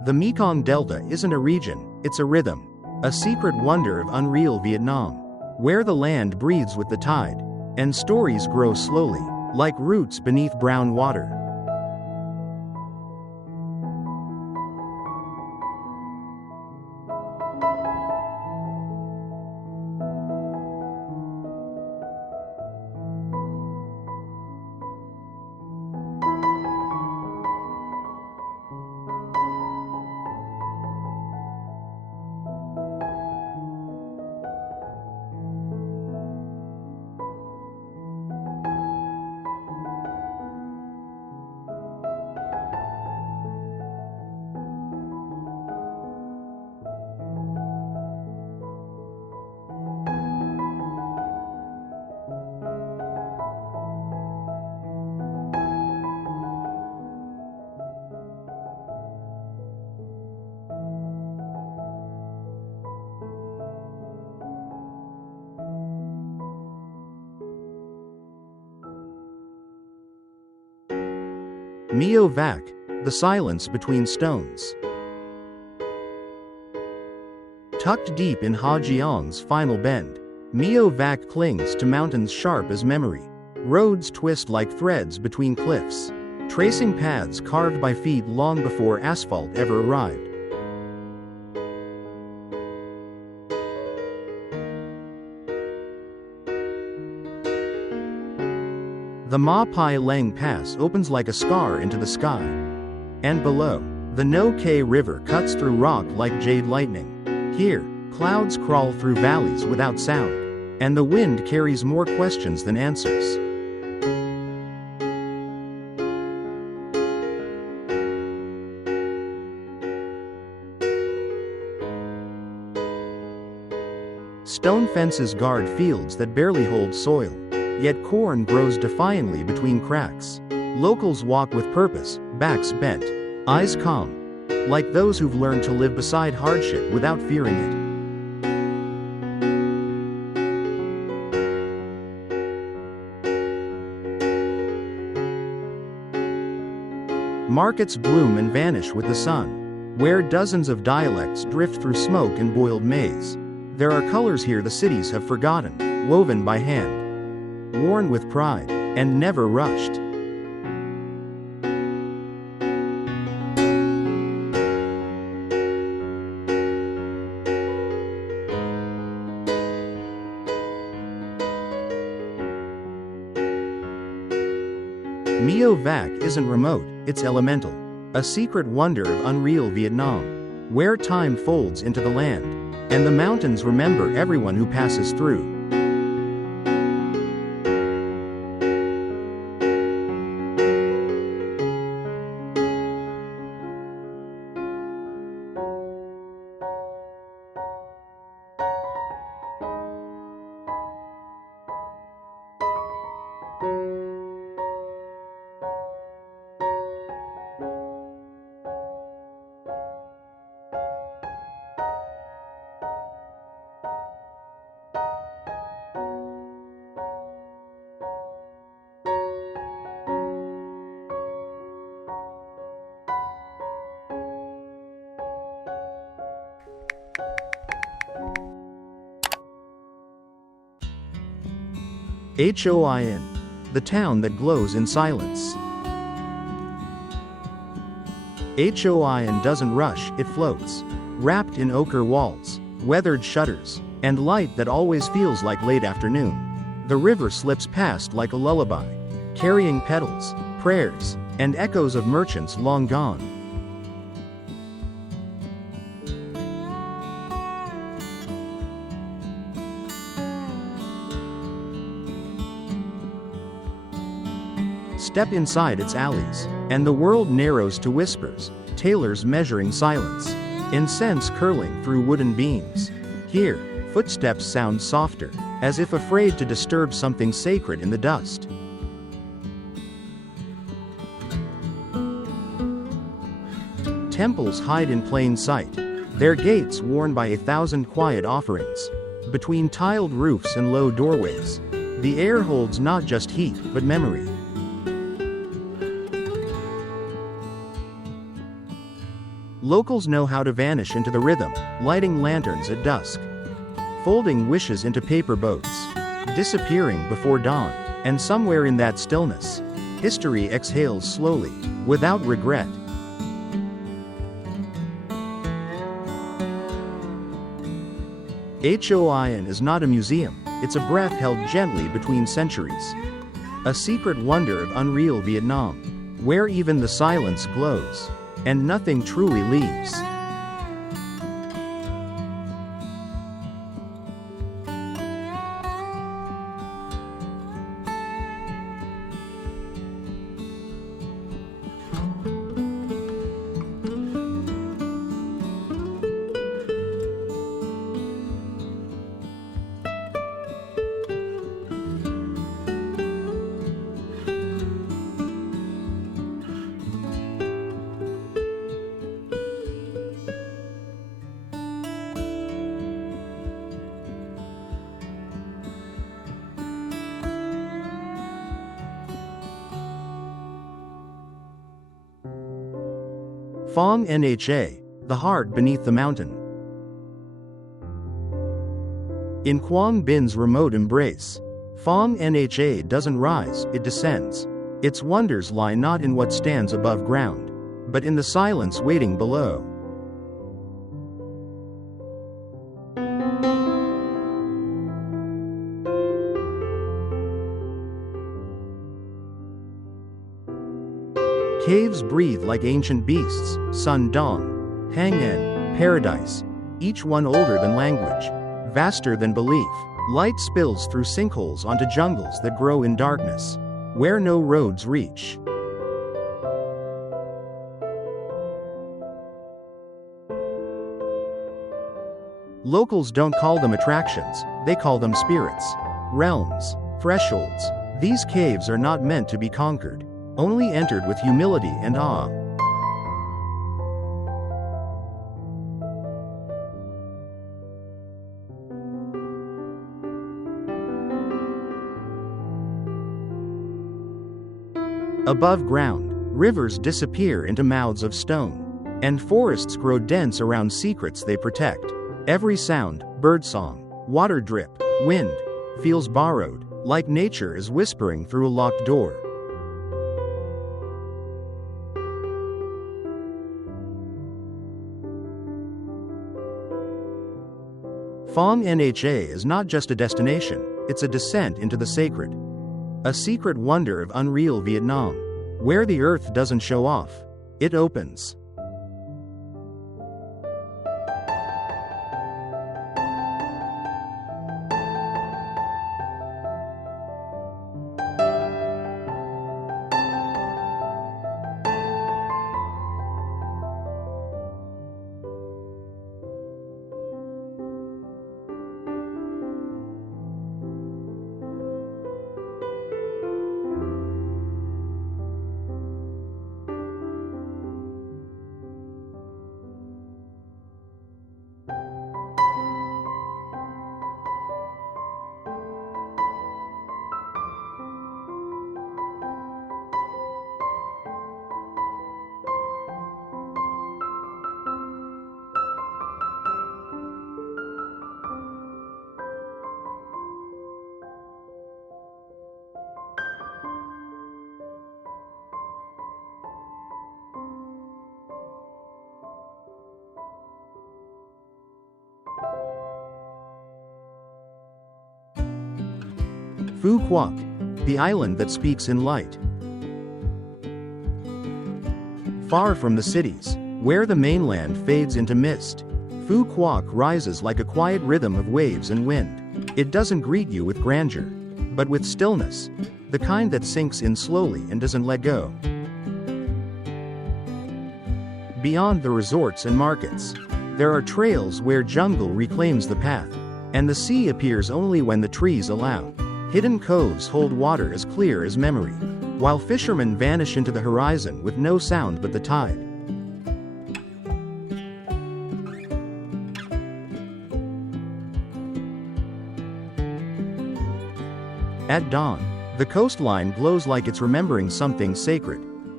The Mekong Delta isn't a region, it's a rhythm, a secret wonder of unreal Vietnam, where the land breathes with the tide, and stories grow slowly, like roots beneath brown water. Meo Vac, the silence between stones. Tucked deep in Ha Giang's final bend, Meo Vac clings to mountains sharp as memory. Roads twist like threads between cliffs, tracing paths carved by feet long before asphalt ever arrived. The Ma Pai Leng Pass opens like a scar into the sky. And below, the No K River cuts through rock like jade lightning. Here, clouds crawl through valleys without sound, and the wind carries more questions than answers. Stone fences guard fields that barely hold soil. Yet corn grows defiantly between cracks. Locals walk with purpose, backs bent, eyes calm, like those who've learned to live beside hardship without fearing it. Markets bloom and vanish with the sun, where dozens of dialects drift through smoke and boiled maize. There are colors here the cities have forgotten, woven by hand, worn with pride, and never rushed. Meo Vac isn't remote, it's elemental, a secret wonder of unreal Vietnam, where time folds into the land, and the mountains remember everyone who passes through. Hoi An, the town that glows in silence. Hoi An doesn't rush, it floats, wrapped in ochre walls, weathered shutters, and light that always feels like late afternoon. The river slips past like a lullaby, carrying petals, prayers, and echoes of merchants long gone. Step inside its alleys, and the world narrows to whispers, tailors measuring silence, incense curling through wooden beams. Here, footsteps sound softer, as if afraid to disturb something sacred in the dust. Temples hide in plain sight, their gates worn by 1,000 quiet offerings. Between tiled roofs and low doorways, the air holds not just heat, but memory. Locals know how to vanish into the rhythm, lighting lanterns at dusk, folding wishes into paper boats, disappearing before dawn, and somewhere in that stillness, history exhales slowly, without regret. Hoi An is not a museum, it's a breath held gently between centuries. A secret wonder of unreal Vietnam, where even the silence glows, and nothing truly leaves. Phong Nha, the heart beneath the mountain. In Quang Bin's remote embrace, Phong Nha doesn't rise, it descends. Its wonders lie not in what stands above ground, but in the silence waiting below. Caves breathe like ancient beasts, Sun Dong, Hang En, Paradise, each one older than language, vaster than belief. Light spills through sinkholes onto jungles that grow in darkness, where no roads reach. Locals don't call them attractions, they call them spirits, realms, thresholds. These caves are not meant to be conquered, only entered with humility and awe. Above ground, rivers disappear into mouths of stone, and forests grow dense around secrets they protect. Every sound, birdsong, water drip, wind, feels borrowed, like nature is whispering through a locked door. Phong Nha is not just a destination, it's a descent into the sacred. A secret wonder of unreal Vietnam, where the earth doesn't show off, it opens. Phu Quoc, the island that speaks in light. Far from the cities, where the mainland fades into mist, Phu Quoc rises like a quiet rhythm of waves and wind. It doesn't greet you with grandeur, but with stillness, the kind that sinks in slowly and doesn't let go. Beyond the resorts and markets, there are trails where jungle reclaims the path, and the sea appears only when the trees allow. Hidden coves hold water as clear as memory, while fishermen vanish into the horizon with no sound but the tide. At dawn, the coastline glows like it's remembering something sacred.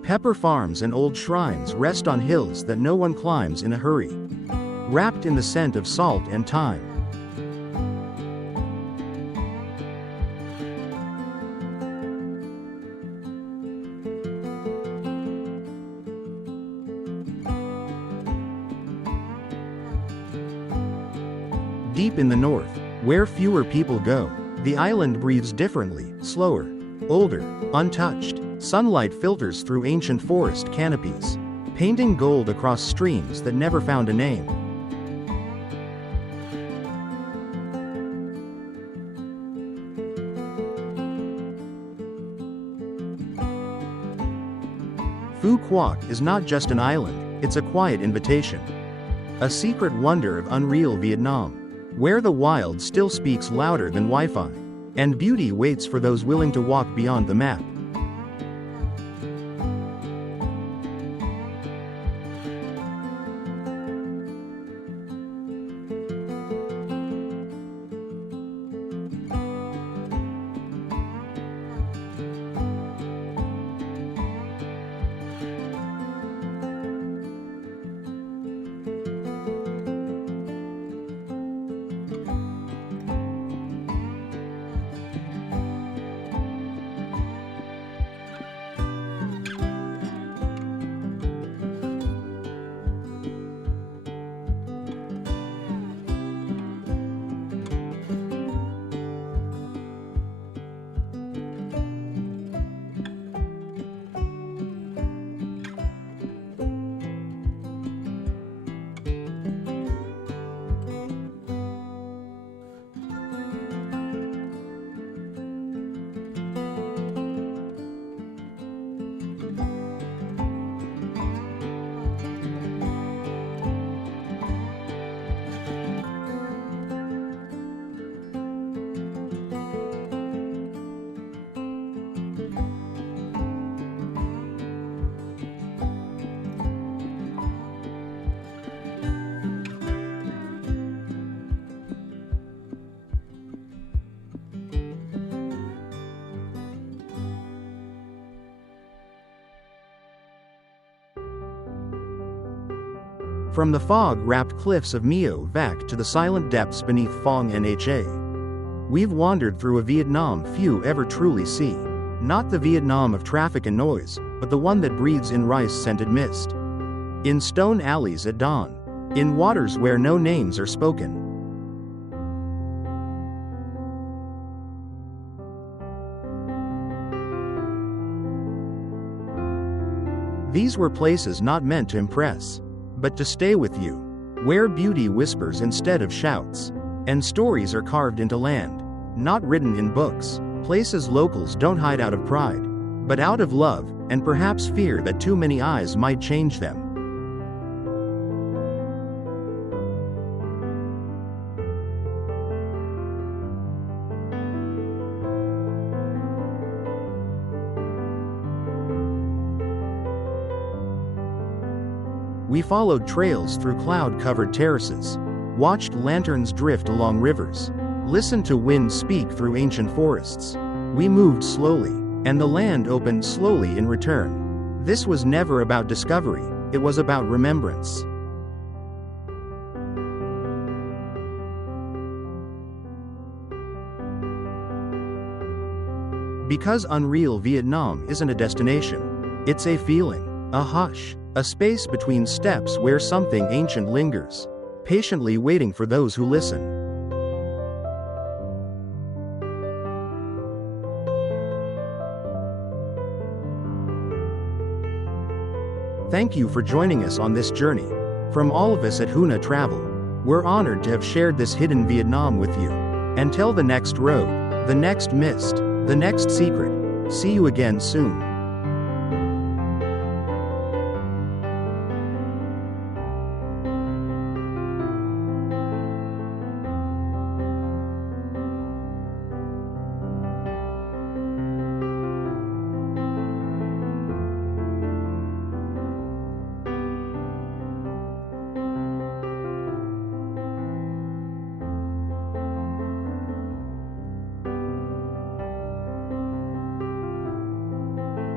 Pepper farms and old shrines rest on hills that no one climbs in a hurry, wrapped in the scent of salt and thyme. Deep in the north, where fewer people go, the island breathes differently, slower, older, untouched. Sunlight filters through ancient forest canopies, painting gold across streams that never found a name. Phu Quoc is not just an island, it's a quiet invitation. A secret wonder of unreal Vietnam, where the wild still speaks louder than Wi-Fi, and beauty waits for those willing to walk beyond the map. From the fog-wrapped cliffs of Meo Vac to the silent depths beneath Phong Nha, we've wandered through a Vietnam few ever truly see. Not the Vietnam of traffic and noise, but the one that breathes in rice-scented mist. In stone alleys at dawn. In waters where no names are spoken. These were places not meant to impress, but to stay with you, where beauty whispers instead of shouts, and stories are carved into land, not written in books, places locals don't hide out of pride, but out of love, and perhaps fear that too many eyes might change them. We followed trails through cloud-covered terraces, watched lanterns drift along rivers, listened to wind speak through ancient forests. We moved slowly, and the land opened slowly in return. This was never about discovery, it was about remembrance. Because unreal Vietnam isn't a destination, it's a feeling, a hush. A space between steps where something ancient lingers, patiently waiting for those who listen. Thank you for joining us on this journey. From all of us at HuNa Travel, we're honored to have shared this hidden Vietnam with you. Until the next road, the next mist, the next secret, see you again soon.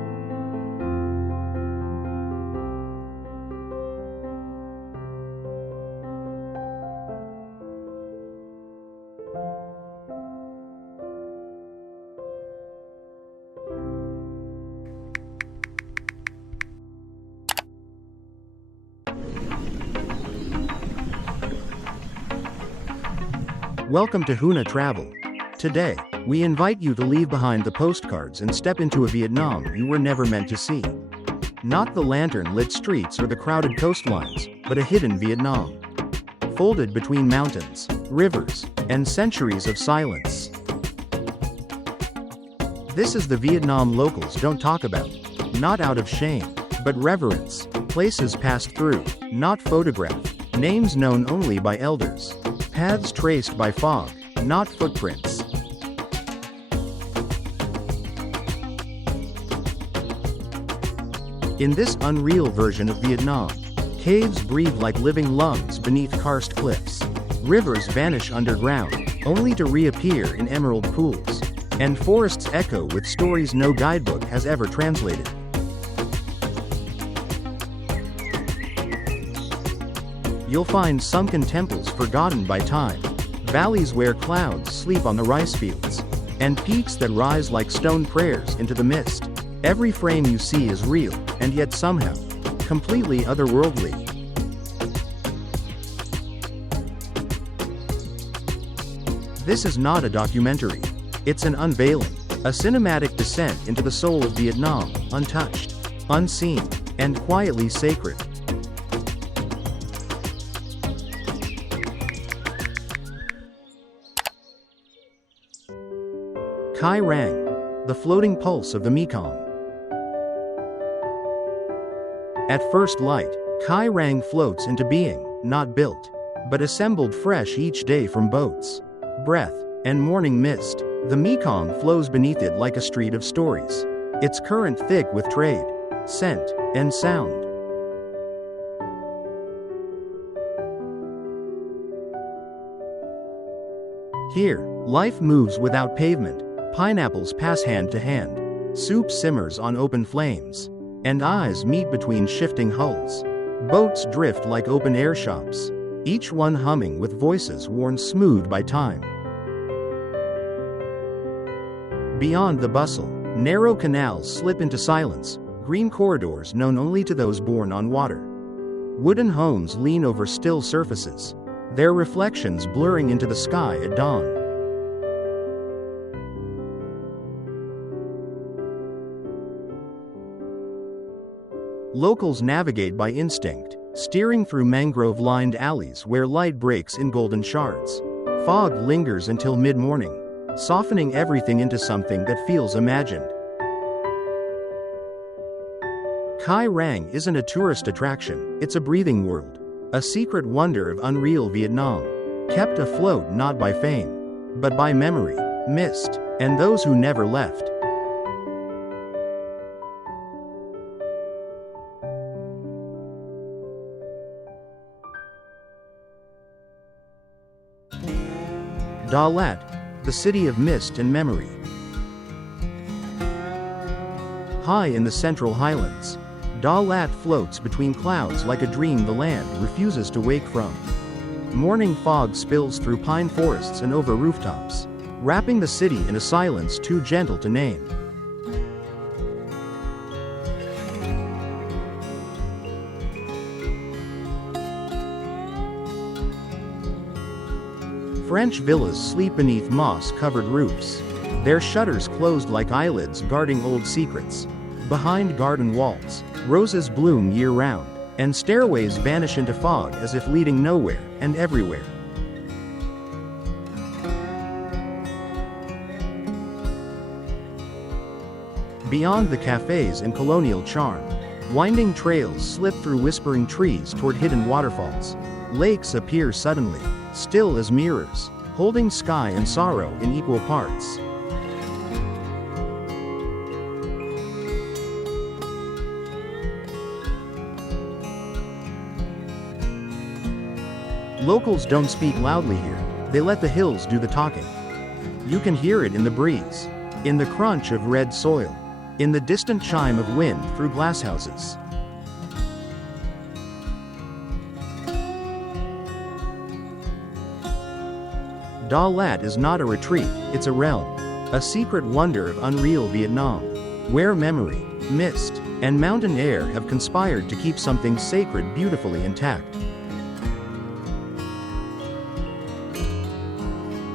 Welcome to HuNa Travel. Today, we invite you to leave behind the postcards and step into a Vietnam you were never meant to see. Not the lantern-lit streets or the crowded coastlines, but a hidden Vietnam. Folded between mountains, rivers, and centuries of silence. This is the Vietnam locals don't talk about. Not out of shame, but reverence. Places passed through, not photographed. Names known only by elders. Paths traced by fog, not footprints. In this unreal version of Vietnam, caves breathe like living lungs beneath karst cliffs. Rivers vanish underground, only to reappear in emerald pools. And forests echo with stories no guidebook has ever translated. You'll find sunken temples forgotten by time, valleys where clouds sleep on the rice fields, and peaks that rise like stone prayers into the mist. Every frame you see is real, and yet somehow, completely otherworldly. This is not a documentary. It's an unveiling, a cinematic descent into the soul of Vietnam, untouched, unseen, and quietly sacred. Kai Rang, the floating pulse of the Mekong. At first light, Kai Rang floats into being, not built, but assembled fresh each day from boats, breath, and morning mist. The Mekong flows beneath it like a street of stories, its current thick with trade, scent, and sound. Here, life moves without pavement. Pineapples pass hand to hand, soup simmers on open flames, and eyes meet between shifting hulls. Boats drift like open-air shops, each one humming with voices worn smooth by time. Beyond the bustle, narrow canals slip into silence, green corridors known only to those born on water. Wooden homes lean over still surfaces, their reflections blurring into the sky at dawn. Locals navigate by instinct, steering through mangrove-lined alleys where light breaks in golden shards. Fog lingers until mid-morning, softening everything into something that feels imagined. Kai Rang isn't a tourist attraction, it's a breathing world, a secret wonder of unreal Vietnam, kept afloat not by fame, but by memory, mist, and those who never left. Dalat, the city of mist and memory. High in the central highlands, Dalat floats between clouds like a dream the land refuses to wake from. Morning fog spills through pine forests and over rooftops, wrapping the city in a silence too gentle to name. French villas sleep beneath moss-covered roofs, their shutters closed like eyelids guarding old secrets. Behind garden walls, roses bloom year-round, and stairways vanish into fog as if leading nowhere and everywhere. Beyond the cafes and colonial charm, winding trails slip through whispering trees toward hidden waterfalls. Lakes appear suddenly, still as mirrors, holding sky and sorrow in equal parts. Locals don't speak loudly here, they let the hills do the talking. You can hear it in the breeze, in the crunch of red soil, in the distant chime of wind through glasshouses. Dalat is not a retreat, it's a realm, a secret wonder of unreal Vietnam, where memory, mist, and mountain air have conspired to keep something sacred beautifully intact.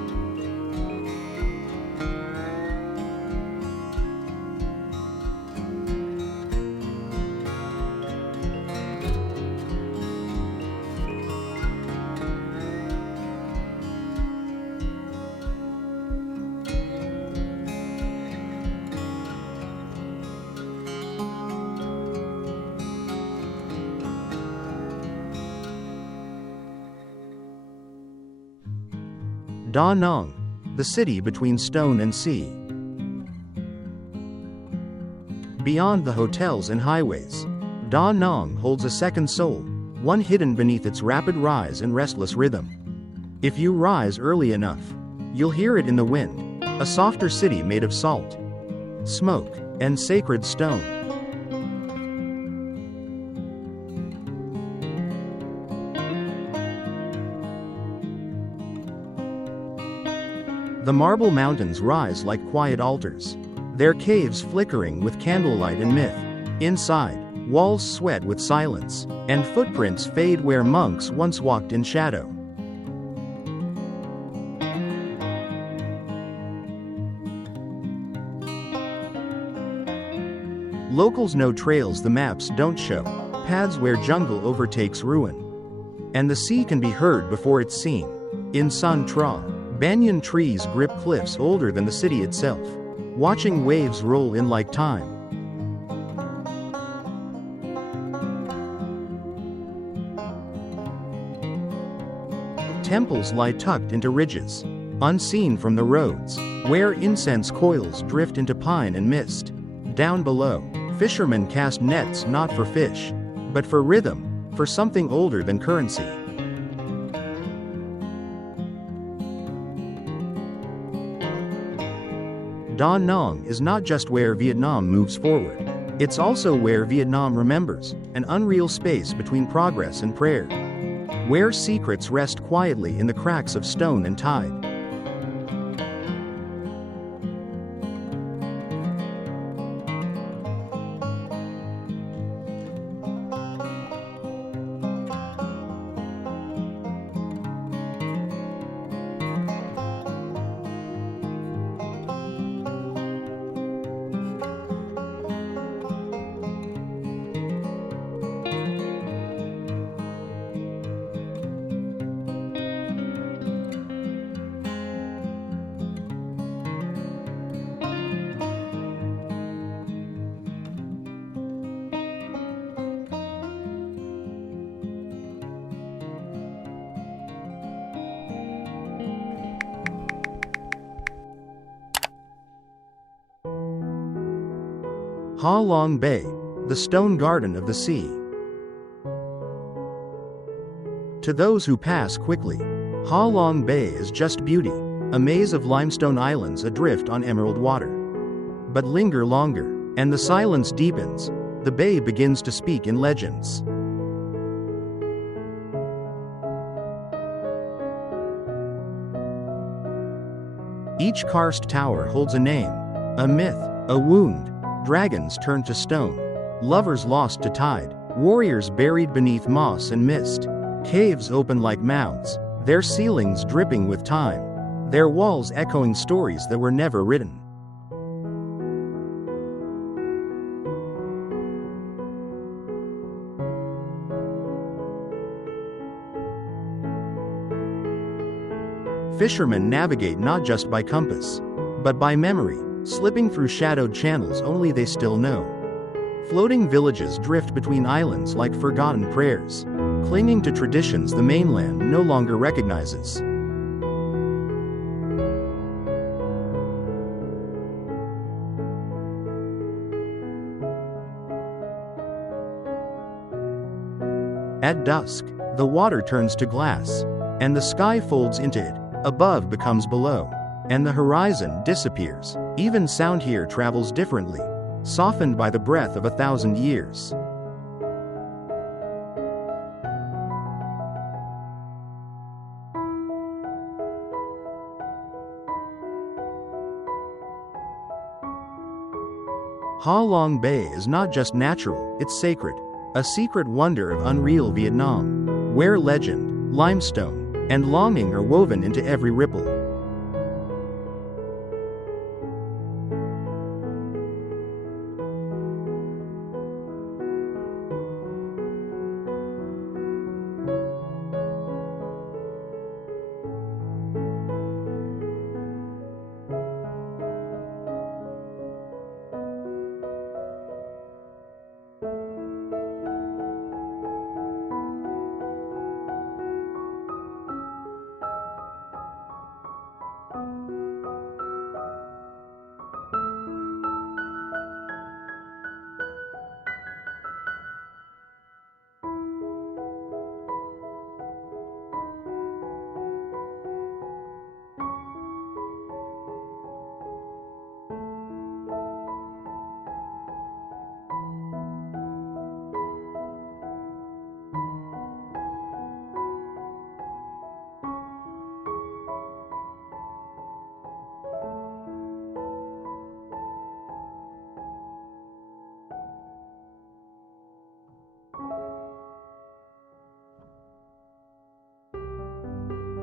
Da Nang, the city between stone and sea. Beyond the hotels and highways, Da Nang holds a second soul, one hidden beneath its rapid rise and restless rhythm. If you rise early enough, you'll hear it in the wind, a softer city made of salt, smoke, and sacred stone. The marble mountains rise like quiet altars, their caves flickering with candlelight and myth. Inside, walls sweat with silence, and footprints fade where monks once walked in shadow. Locals know trails the maps don't show, paths where jungle overtakes ruin. And the sea can be heard before it's seen. In San Tra, banyan trees grip cliffs older than the city itself, watching waves roll in like time. Temples lie tucked into ridges, unseen from the roads, where incense coils drift into pine and mist. Down below, fishermen cast nets not for fish, but for rhythm, for something older than currency. Da Nang is not just where Vietnam moves forward. It's also where Vietnam remembers, an unreal space between progress and prayer. Where secrets rest quietly in the cracks of stone and tide. Halong Bay, the stone garden of the sea. To those who pass quickly, Halong Bay is just beauty, a maze of limestone islands adrift on emerald water. But linger longer, and the silence deepens. The bay begins to speak in legends. Each karst tower holds a name, a myth, a wound. Dragons turned to stone, lovers lost to tide, warriors buried beneath moss and mist. Caves open like mouths, their ceilings dripping with time, their walls echoing stories that were never written. Fishermen navigate not just by compass, but by memory, slipping through shadowed channels only they still know. Floating villages drift between islands like forgotten prayers, clinging to traditions the mainland no longer recognizes. At dusk, the water turns to glass, and the sky folds into it. Above becomes below, and the horizon disappears. Even sound here travels differently, softened by the breath of 1,000 years. Halong Bay is not just natural, it's sacred, a secret wonder of unreal Vietnam, where legend, limestone, and longing are woven into every ripple.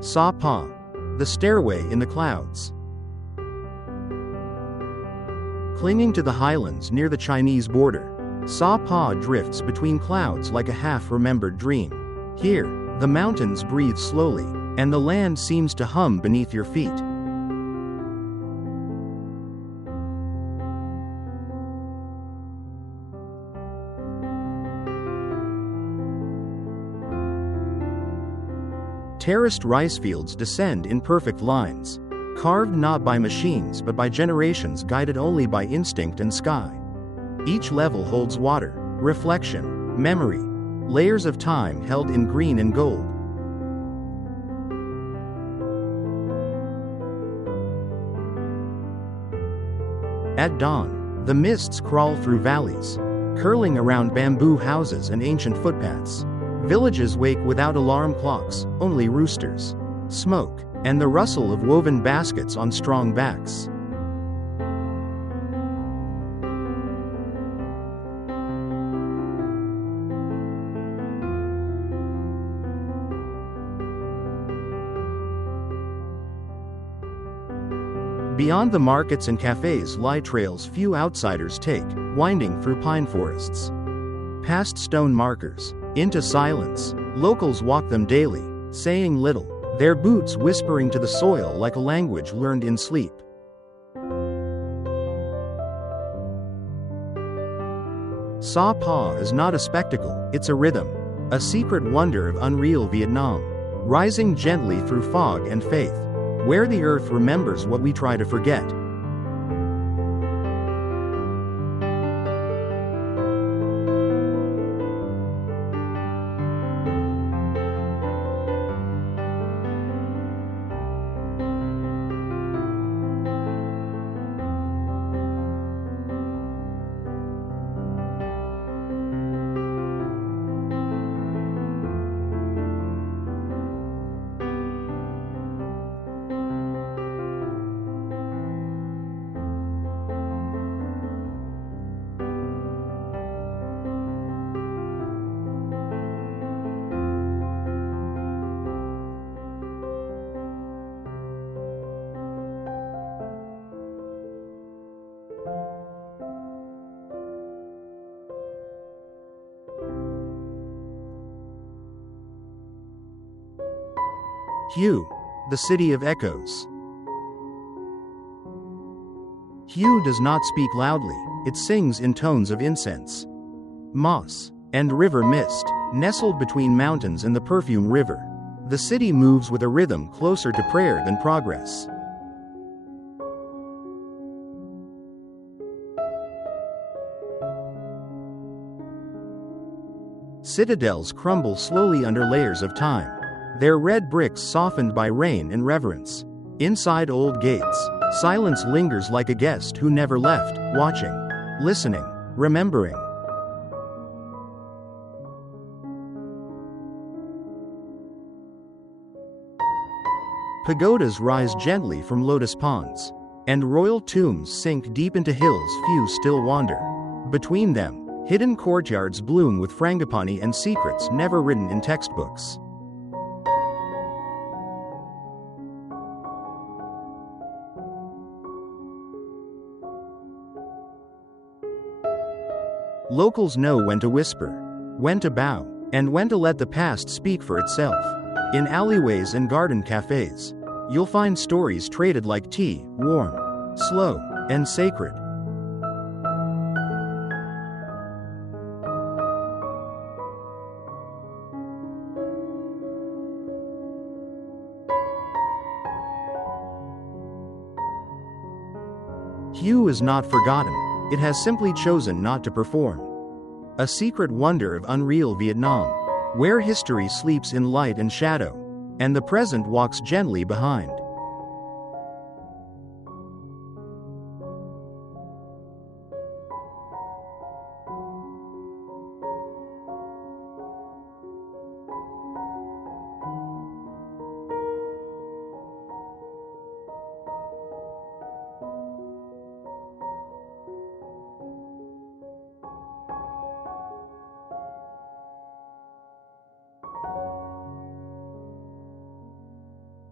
Sapa, the stairway in the clouds. Clinging to the highlands near the Chinese border, Sapa drifts between clouds like a half-remembered dream. Here, the mountains breathe slowly, and the land seems to hum beneath your feet. Terraced rice fields descend in perfect lines, carved not by machines but by generations guided only by instinct and sky. Each level holds water, reflection, memory, layers of time held in green and gold. At dawn, the mists crawl through valleys, curling around bamboo houses and ancient footpaths. Villages wake without alarm clocks, only roosters, smoke, and the rustle of woven baskets on strong backs. Beyond the markets and cafes lie trails few outsiders take, winding through pine forests. Past stone markers, into silence, locals walk them daily, saying little, their boots whispering to the soil like a language learned in sleep. Sapa is not a spectacle, it's a rhythm, a secret wonder of unreal Vietnam, rising gently through fog and faith, where the earth remembers what we try to forget. Hue, the city of echoes. Hue does not speak loudly, it sings in tones of incense. Moss and river mist, nestled between mountains and the perfume river. The city moves with a rhythm closer to prayer than progress. Citadels crumble slowly under layers of time, their red bricks softened by rain and reverence. Inside old gates, silence lingers like a guest who never left, watching, listening, remembering. Pagodas rise gently from lotus ponds, and royal tombs sink deep into hills few still wander. Between them, hidden courtyards bloom with frangipani and secrets never written in textbooks. Locals know when to whisper, when to bow, and when to let the past speak for itself. In alleyways and garden cafes, you'll find stories traded like tea, warm, slow, and sacred. Hue is not forgotten, it has simply chosen not to perform. A secret wonder of unreal Vietnam, where history sleeps in light and shadow, and the present walks gently behind.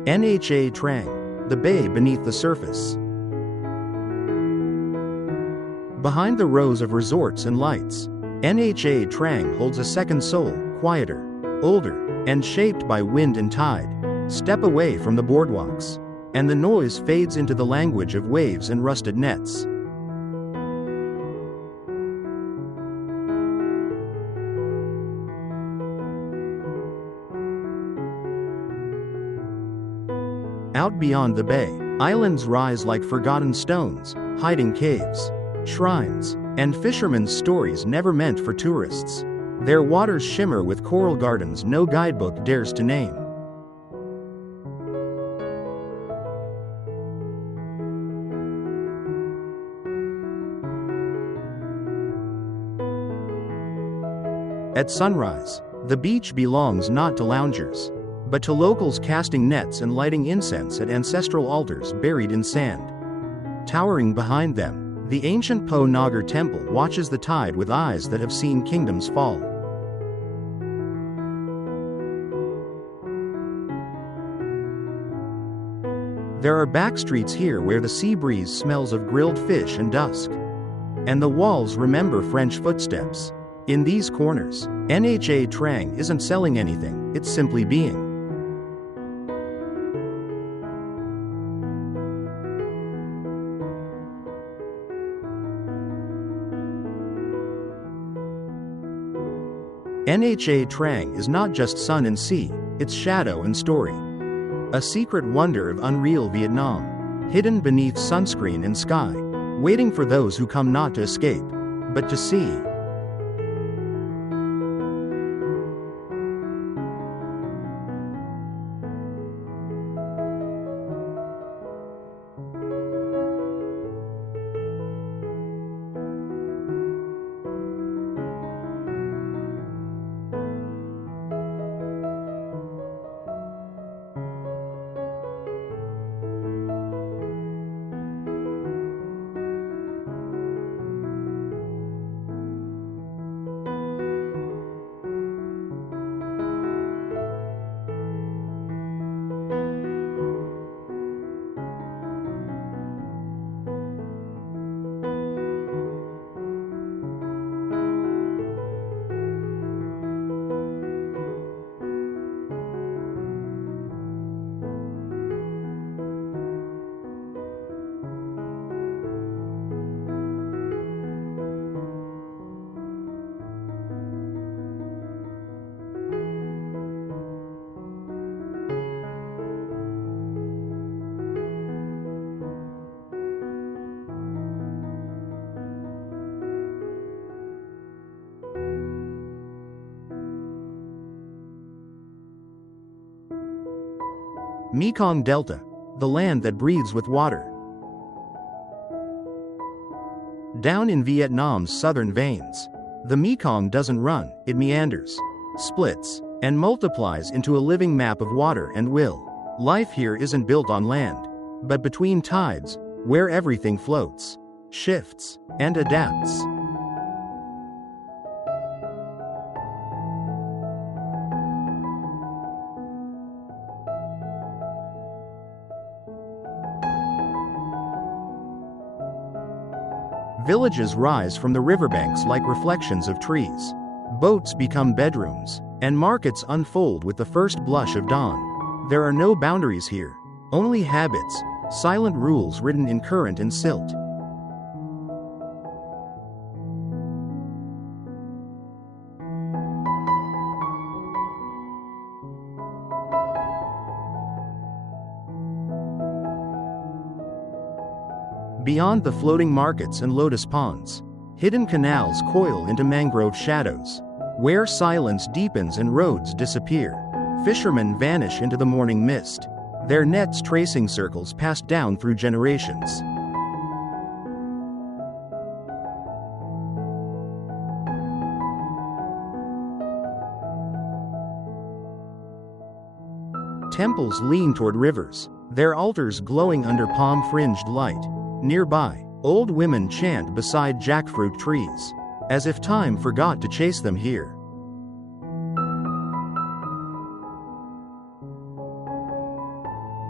Nha Trang, the bay beneath the surface. Behind the rows of resorts and lights, Nha Trang holds a second soul, quieter, older, and shaped by wind and tide. Step away from the boardwalks, and the noise fades into the language of waves and rusted nets. Out beyond the bay, islands rise like forgotten stones, hiding caves, shrines, and fishermen's stories never meant for tourists. Their waters shimmer with coral gardens no guidebook dares to name. At sunrise, the beach belongs not to loungers, but to locals casting nets and lighting incense at ancestral altars buried in sand. Towering behind them, the ancient Po Nagar temple watches the tide with eyes that have seen kingdoms fall. There are backstreets here where the sea breeze smells of grilled fish and dusk, and the walls remember French footsteps. In these corners, Nha Trang isn't selling anything, it's simply being. Nha Trang is not just sun and sea, it's shadow and story. A secret wonder of unreal Vietnam, hidden beneath sunscreen and sky, waiting for those who come not to escape, but to see. Mekong Delta, the land that breathes with water. Down in Vietnam's southern veins, the Mekong doesn't run, it meanders, splits, and multiplies into a living map of water and will. Life here isn't built on land, but between tides, where everything floats, shifts, and adapts. Villages rise from the riverbanks like reflections of trees. Boats become bedrooms, and markets unfold with the first blush of dawn. There are no boundaries here, only habits, silent rules written in current and silt. Beyond the floating markets and lotus ponds, hidden canals coil into mangrove shadows, where silence deepens and roads disappear. Fishermen vanish into the morning mist, their nets tracing circles passed down through generations. Temples lean toward rivers, their altars glowing under palm-fringed light. Nearby, old women chant beside jackfruit trees, as if time forgot to chase them here.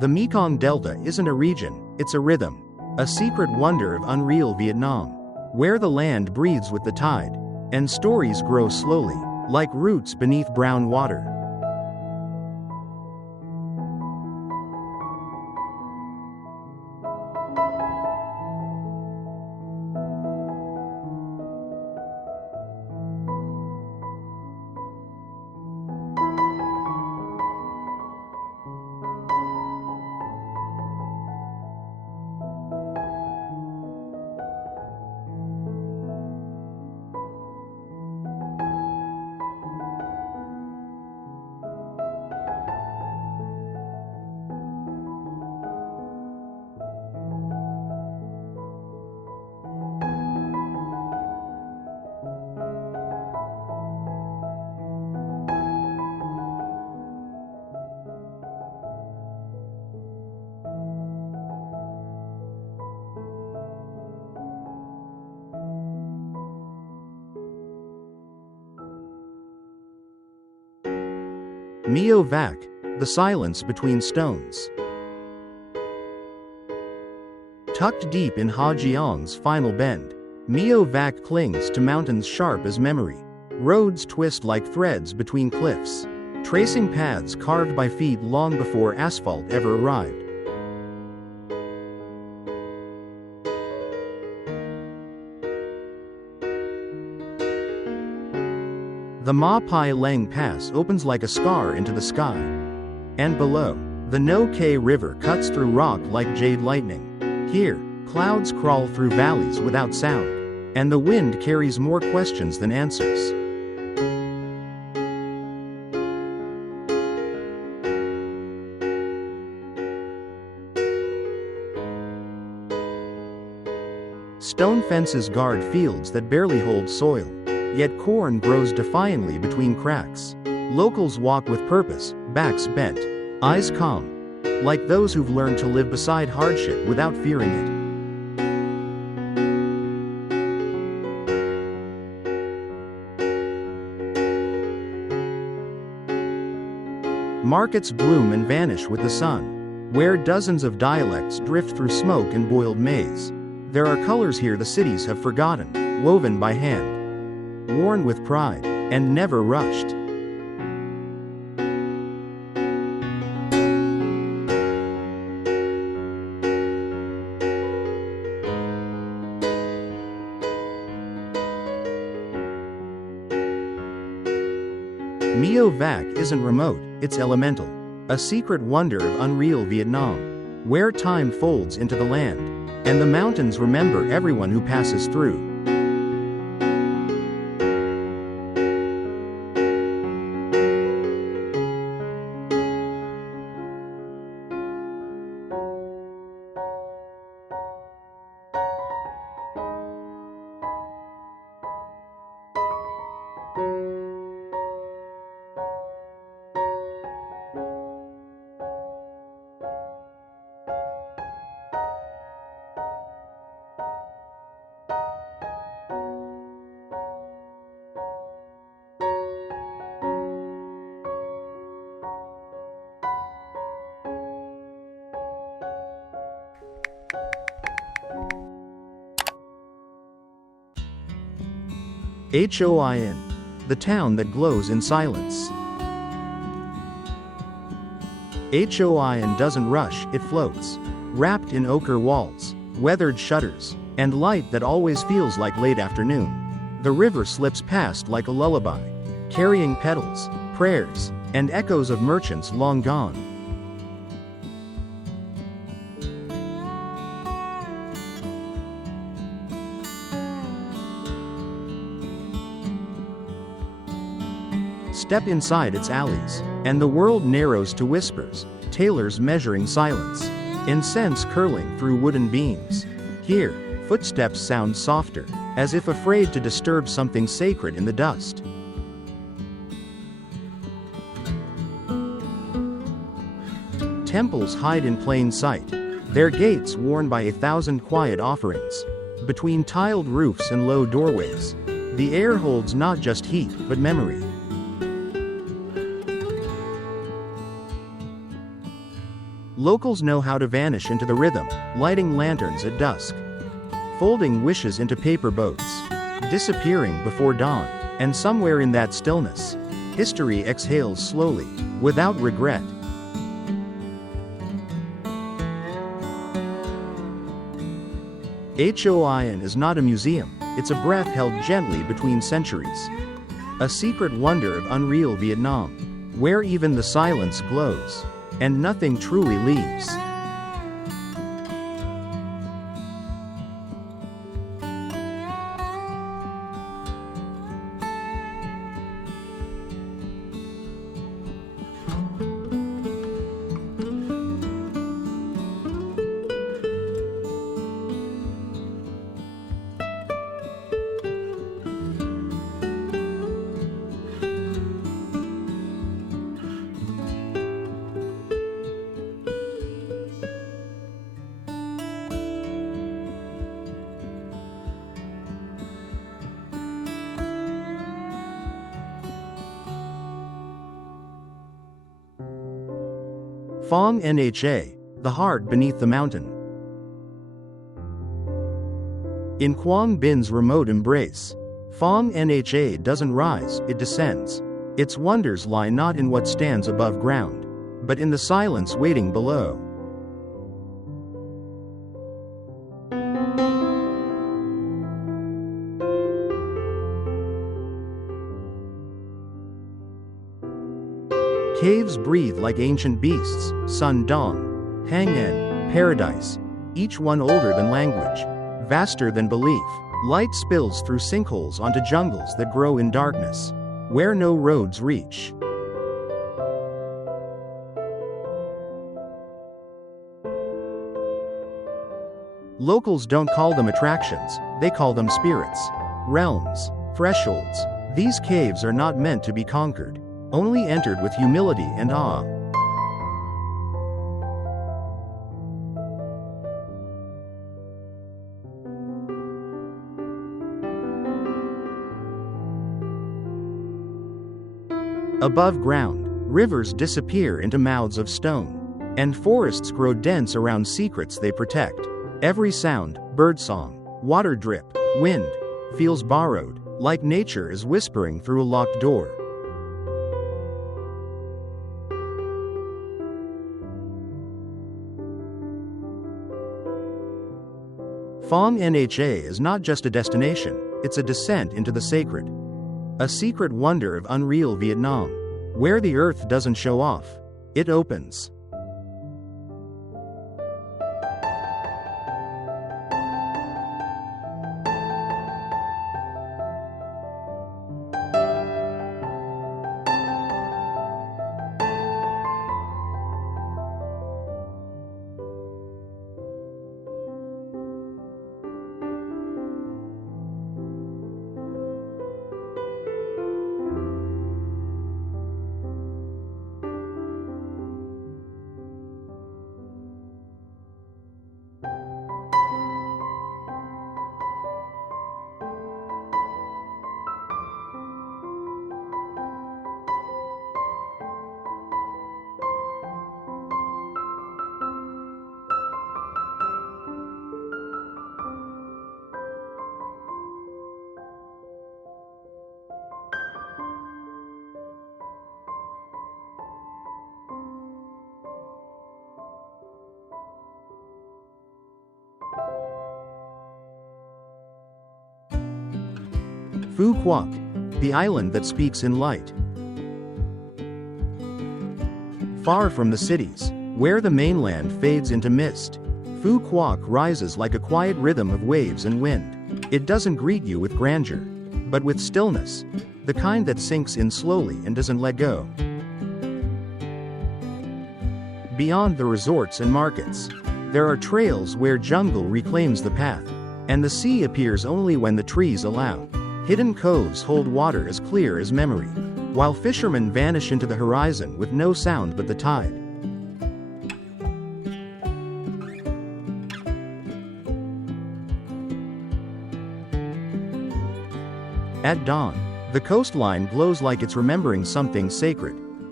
The Mekong Delta isn't a region, it's a rhythm, a secret wonder of unreal Vietnam, where the land breathes with the tide, and stories grow slowly, like roots beneath brown water. Meo Vac, the silence between stones. Tucked deep in Ha Giang's final bend, Meo Vac clings to mountains sharp as memory. Roads twist like threads between cliffs, tracing paths carved by feet long before asphalt ever arrived. The Ma Pai Leng Pass opens like a scar into the sky. And below, the No Kay River cuts through rock like jade lightning. Here, clouds crawl through valleys without sound, and the wind carries more questions than answers. Stone fences guard fields that barely hold soil. Yet corn grows defiantly between cracks. Locals walk with purpose, backs bent, eyes calm, like those who've learned to live beside hardship without fearing it. Markets bloom and vanish with the sun, where dozens of dialects drift through smoke and boiled maize. There are colors here the cities have forgotten, woven by hand, worn with pride, and never rushed. Meo Vac isn't remote, it's elemental, a secret wonder of unreal Vietnam, where time folds into the land, and the mountains remember everyone who passes through. Hoi An, the town that glows in silence. Hoi An doesn't rush, it floats, wrapped in ochre walls, weathered shutters, and light that always feels like late afternoon. The river slips past like a lullaby, carrying petals, prayers, and echoes of merchants long gone. Step inside its alleys, and the world narrows to whispers, tailors measuring silence, incense curling through wooden beams. Here, footsteps sound softer, as if afraid to disturb something sacred in the dust. Temples hide in plain sight, their gates worn by 1,000 quiet offerings. Between tiled roofs and low doorways, the air holds not just heat, but memory. Locals know how to vanish into the rhythm, lighting lanterns at dusk, folding wishes into paper boats, disappearing before dawn, and somewhere in that stillness, history exhales slowly, without regret. Hoi An is not a museum, it's a breath held gently between centuries. A secret wonder of unreal Vietnam, where even the silence glows, and nothing truly leaves. Phong Nha, the heart beneath the mountain. In Quang Bin's remote embrace, Phong Nha doesn't rise, it descends. Its wonders lie not in what stands above ground, but in the silence waiting below. Caves breathe like ancient beasts, Sun Dong, Hang En, Paradise, each one older than language, vaster than belief. Light spills through sinkholes onto jungles that grow in darkness, where no roads reach. Locals don't call them attractions, they call them spirits, realms, thresholds. These caves are not meant to be conquered, only entered with humility and awe. Above ground, rivers disappear into mouths of stone, and forests grow dense around secrets they protect. Every sound, birdsong, water drip, wind, feels borrowed, like nature is whispering through a locked door. Phong Nha is not just a destination, it's a descent into the sacred. A secret wonder of unreal Vietnam, where the earth doesn't show off, it opens. Phu Quoc, the island that speaks in light. Far from the cities, where the mainland fades into mist, Phu Quoc rises like a quiet rhythm of waves and wind. It doesn't greet you with grandeur, but with stillness, the kind that sinks in slowly and doesn't let go. Beyond the resorts and markets, there are trails where jungle reclaims the path, and the sea appears only when the trees allow. Hidden coves hold water as clear as memory, while fishermen vanish into the horizon with no sound but the tide. At dawn, the coastline glows like it's remembering something sacred.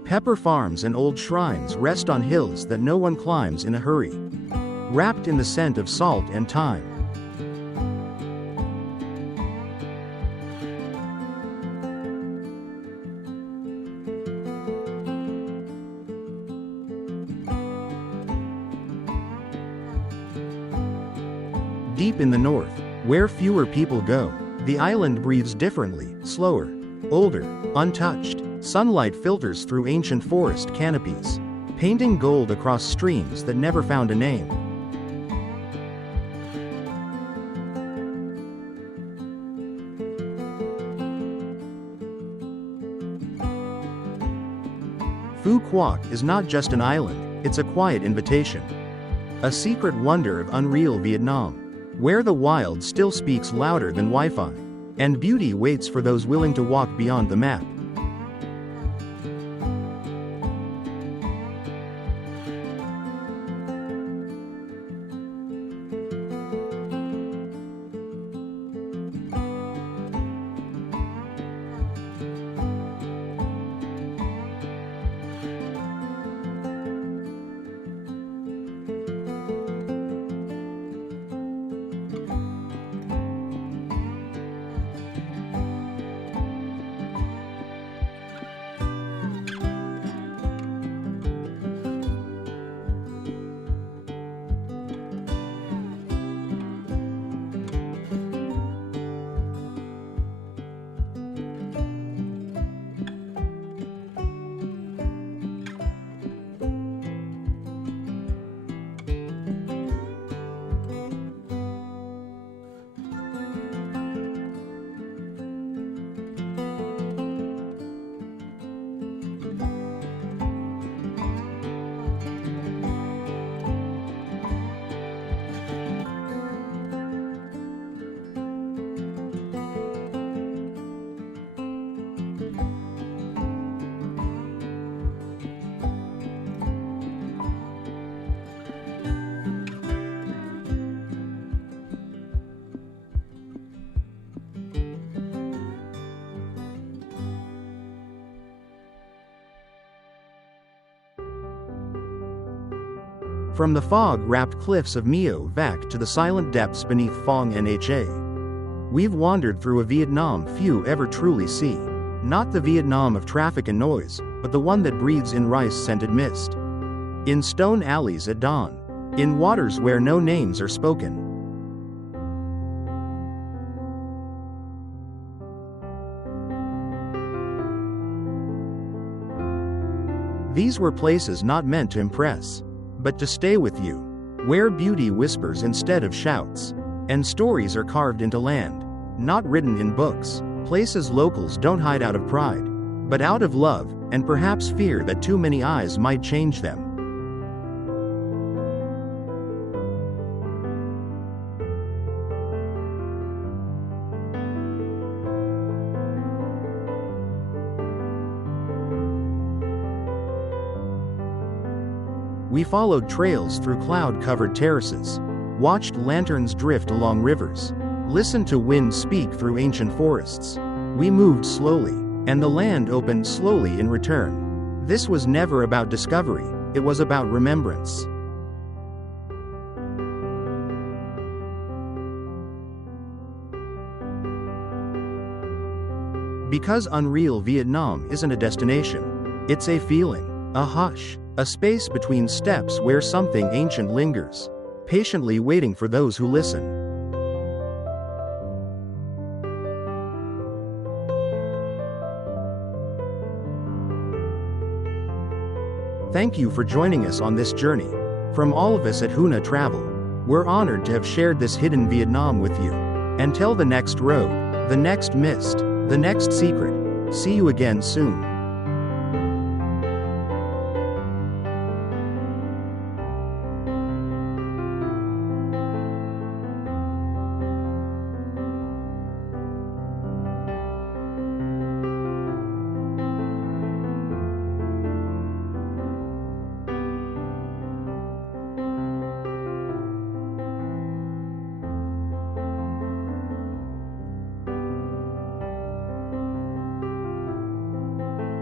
Pepper farms and old shrines rest on hills that no one climbs in a hurry, wrapped in the scent of salt and thyme. Deep in the north, where fewer people go, the island breathes differently, slower, older, untouched. Sunlight filters through ancient forest canopies, painting gold across streams that never found a name. Phu Quoc is not just an island, it's a quiet invitation. A secret wonder of unreal Vietnam, where the wild still speaks louder than Wi-Fi, and beauty waits for those willing to walk beyond the map. From the fog-wrapped cliffs of Meo Vac to the silent depths beneath Phong Nha, we've wandered through a Vietnam few ever truly see. Not the Vietnam of traffic and noise, but the one that breathes in rice-scented mist. In stone alleys at dawn. In waters where no names are spoken. These were places not meant to impress, but to stay with you, where beauty whispers instead of shouts, and stories are carved into land, not written in books, places locals don't hide out of pride, but out of love, and perhaps fear that too many eyes might change them. We followed trails through cloud-covered terraces, watched lanterns drift along rivers, listened to wind speak through ancient forests. We moved slowly, and the land opened slowly in return. This was never about discovery, it was about remembrance. Because unreal Vietnam isn't a destination, it's a feeling, a hush. A space between steps where something ancient lingers, patiently waiting for those who listen. Thank you for joining us on this journey. From all of us at HuNa Travel, we're honored to have shared this hidden Vietnam with you. Until the next road, the next mist, the next secret, see you again soon.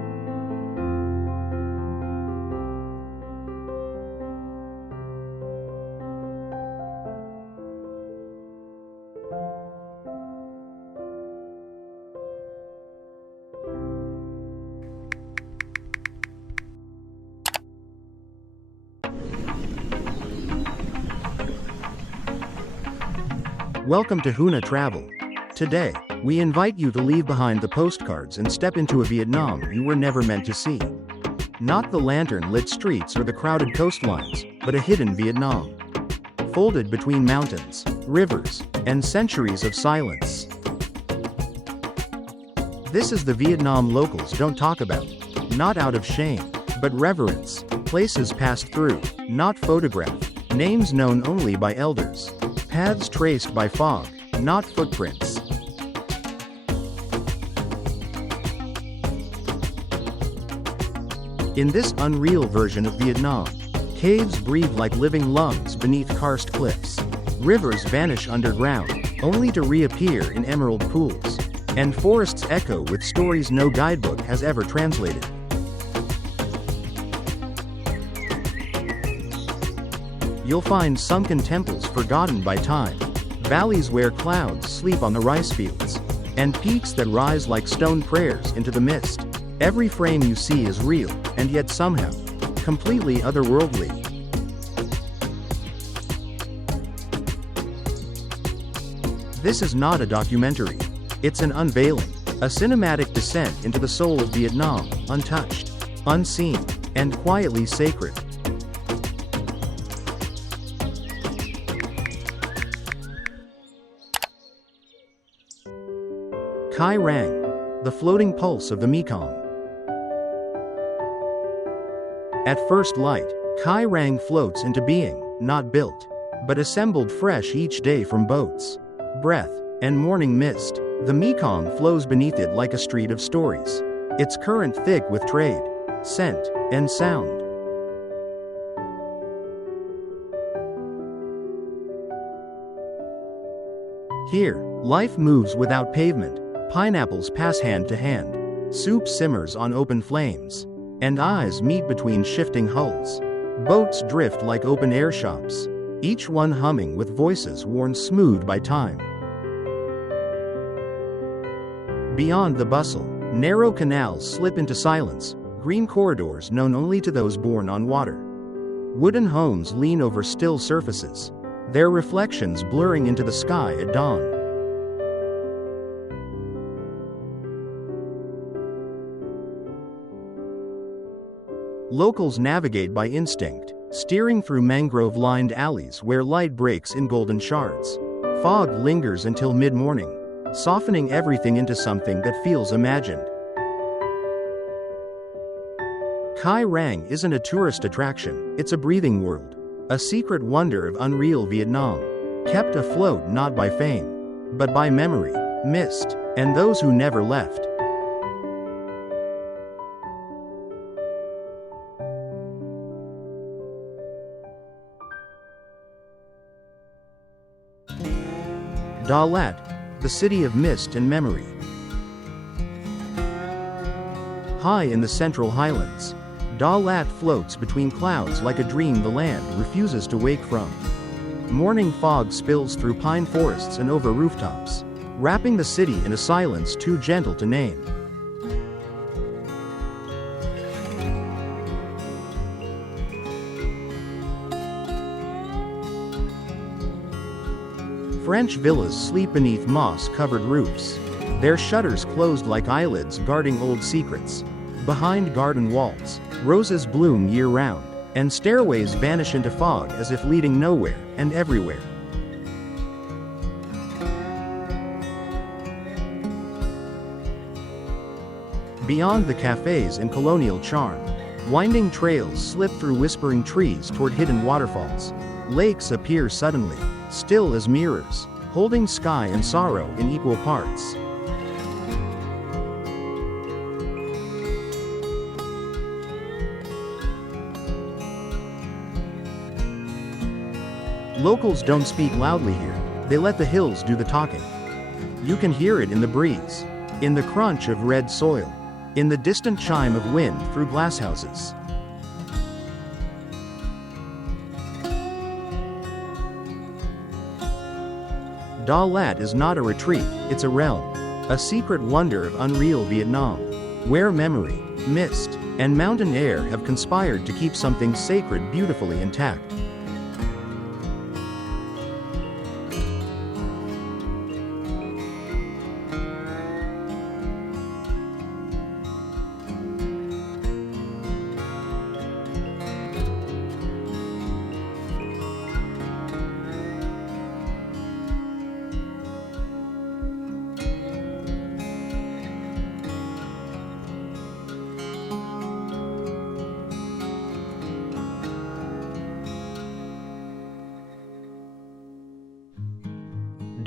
Welcome to HuNa Travel. Today, we invite you to leave behind the postcards and step into a Vietnam you were never meant to see. Not the lantern-lit streets or the crowded coastlines, but a hidden Vietnam. Folded between mountains, rivers, and centuries of silence. This is the Vietnam locals don't talk about. Not out of shame, but reverence. Places passed through, not photographed. Names known only by elders. Paths traced by fog, not footprints. In this unreal version of Vietnam, caves breathe like living lungs beneath karst cliffs. Rivers vanish underground, only to reappear in emerald pools. And forests echo with stories no guidebook has ever translated. You'll find sunken temples forgotten by time, valleys where clouds sleep on the rice fields, and peaks that rise like stone prayers into the mist. Every frame you see is real, and yet somehow, completely otherworldly. This is not a documentary. It's an unveiling, a cinematic descent into the soul of Vietnam, untouched, unseen, and quietly sacred. Kyang, the floating pulse of the Mekong. At first light, Kyang floats into being, not built, but assembled fresh each day from boats, breath, and morning mist. The Mekong flows beneath it like a street of stories, its current thick with trade, scent, and sound. Here, life moves without pavement. Pineapples pass hand to hand, soup simmers on open flames, and eyes meet between shifting hulls. Boats drift like open-air shops, each one humming with voices worn smooth by time. Beyond the bustle, narrow canals slip into silence, green corridors known only to those born on water. Wooden homes lean over still surfaces, their reflections blurring into the sky at dawn. Locals navigate by instinct, steering through mangrove-lined alleys where light breaks in golden shards. Fog lingers until mid-morning, softening everything into something that feels imagined. Kyang isn't a tourist attraction, it's a breathing world, a secret wonder of unreal Vietnam, kept afloat not by fame, but by memory, mist, and those who never left. Dalat, the city of mist and memory. High in the central highlands, Dalat floats between clouds like a dream the land refuses to wake from. Morning fog spills through pine forests and over rooftops, wrapping the city in a silence too gentle to name. French villas sleep beneath moss-covered roofs, their shutters closed like eyelids guarding old secrets. Behind garden walls, roses bloom year-round, and stairways vanish into fog as if leading nowhere and everywhere. Beyond the cafes and colonial charm, winding trails slip through whispering trees toward hidden waterfalls. Lakes appear suddenly, still as mirrors, holding sky and sorrow in equal parts. Locals don't speak loudly here, they let the hills do the talking. You can hear it in the breeze, in the crunch of red soil, in the distant chime of wind through glasshouses. Dalat is not a retreat, it's a realm, a secret wonder of unreal Vietnam, where memory, mist, and mountain air have conspired to keep something sacred beautifully intact.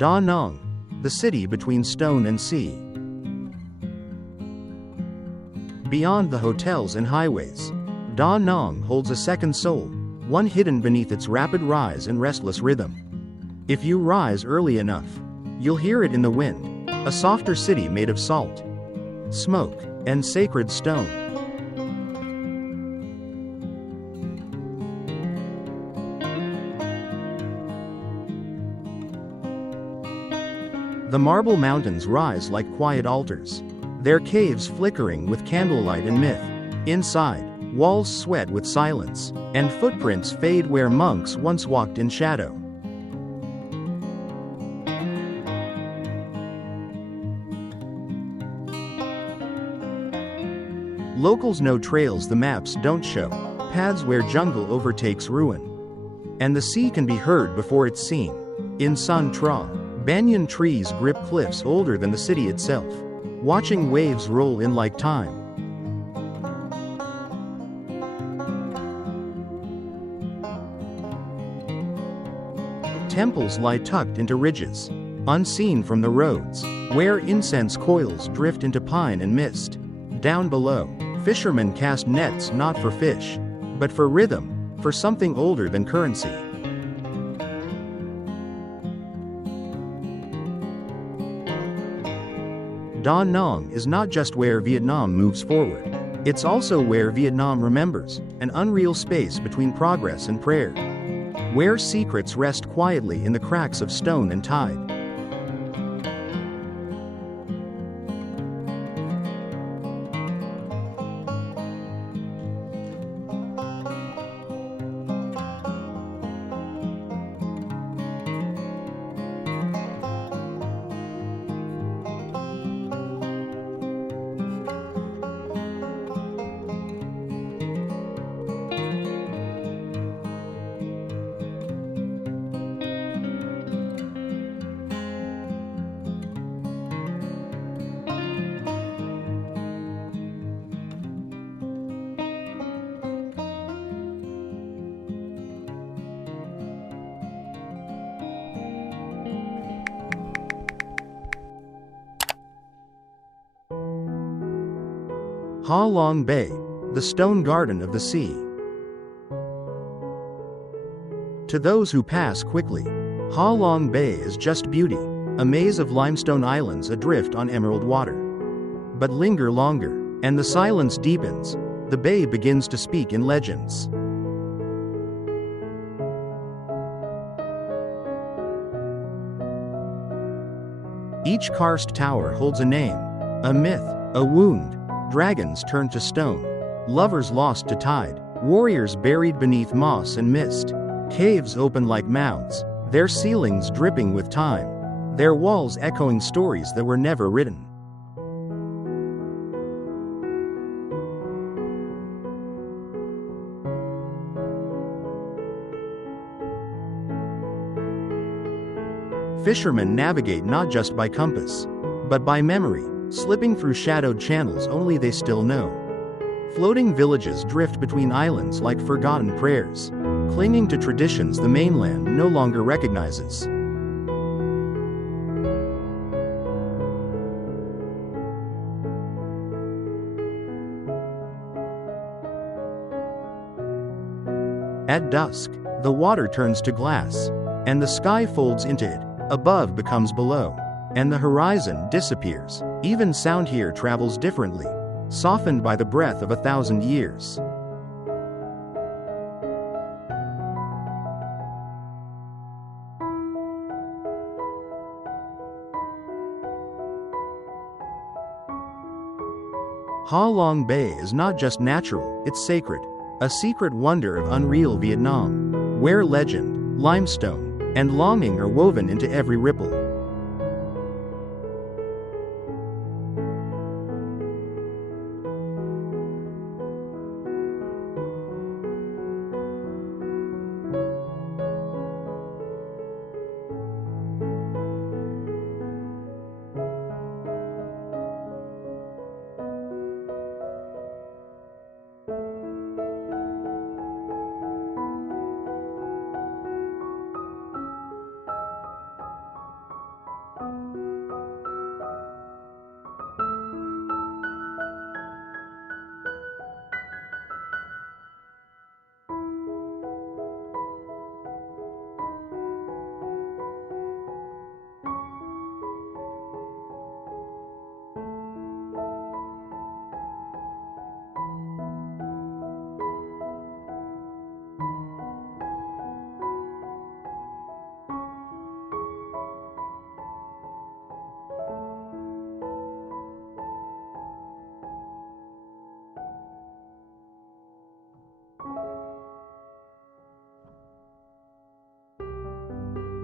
Da Nang, the city between stone and sea. Beyond the hotels and highways, Da Nang holds a second soul, one hidden beneath its rapid rise and restless rhythm. If you rise early enough, you'll hear it in the wind, a softer city made of salt, smoke, and sacred stone. The marble mountains rise like quiet altars, their caves flickering with candlelight and myth. Inside, walls sweat with silence, and footprints fade where monks once walked in shadow. Locals know trails the maps don't show, paths where jungle overtakes ruin. And the sea can be heard before it's seen. In San Tra, banyan trees grip cliffs older than the city itself, watching waves roll in like time. Temples lie tucked into ridges, unseen from the roads, where incense coils drift into pine and mist. Down below, fishermen cast nets not for fish, but for rhythm, for something older than currency. Da Nang is not just where Vietnam moves forward. It's also where Vietnam remembers, an unreal space between progress and prayer, where secrets rest quietly in the cracks of stone and tide. Halong Bay, the stone garden of the sea. To those who pass quickly, Halong Bay is just beauty, a maze of limestone islands adrift on emerald water. But linger longer, and the silence deepens. The bay begins to speak in legends. Each karst tower holds a name, a myth, a wound. Dragons turned to stone, lovers lost to tide, warriors buried beneath moss and mist. Caves open like mouths, their ceilings dripping with time, their walls echoing stories that were never written. Fishermen navigate not just by compass, but by memory, slipping through shadowed channels only they still know. Floating villages drift between islands like forgotten prayers, clinging to traditions the mainland no longer recognizes. At dusk, the water turns to glass, and the sky folds into it. Above becomes below, and the horizon disappears. Even sound here travels differently, softened by the breath of 1,000 years. Halong Bay is not just natural, it's sacred, a secret wonder of unreal Vietnam, where legend, limestone, and longing are woven into every ripple.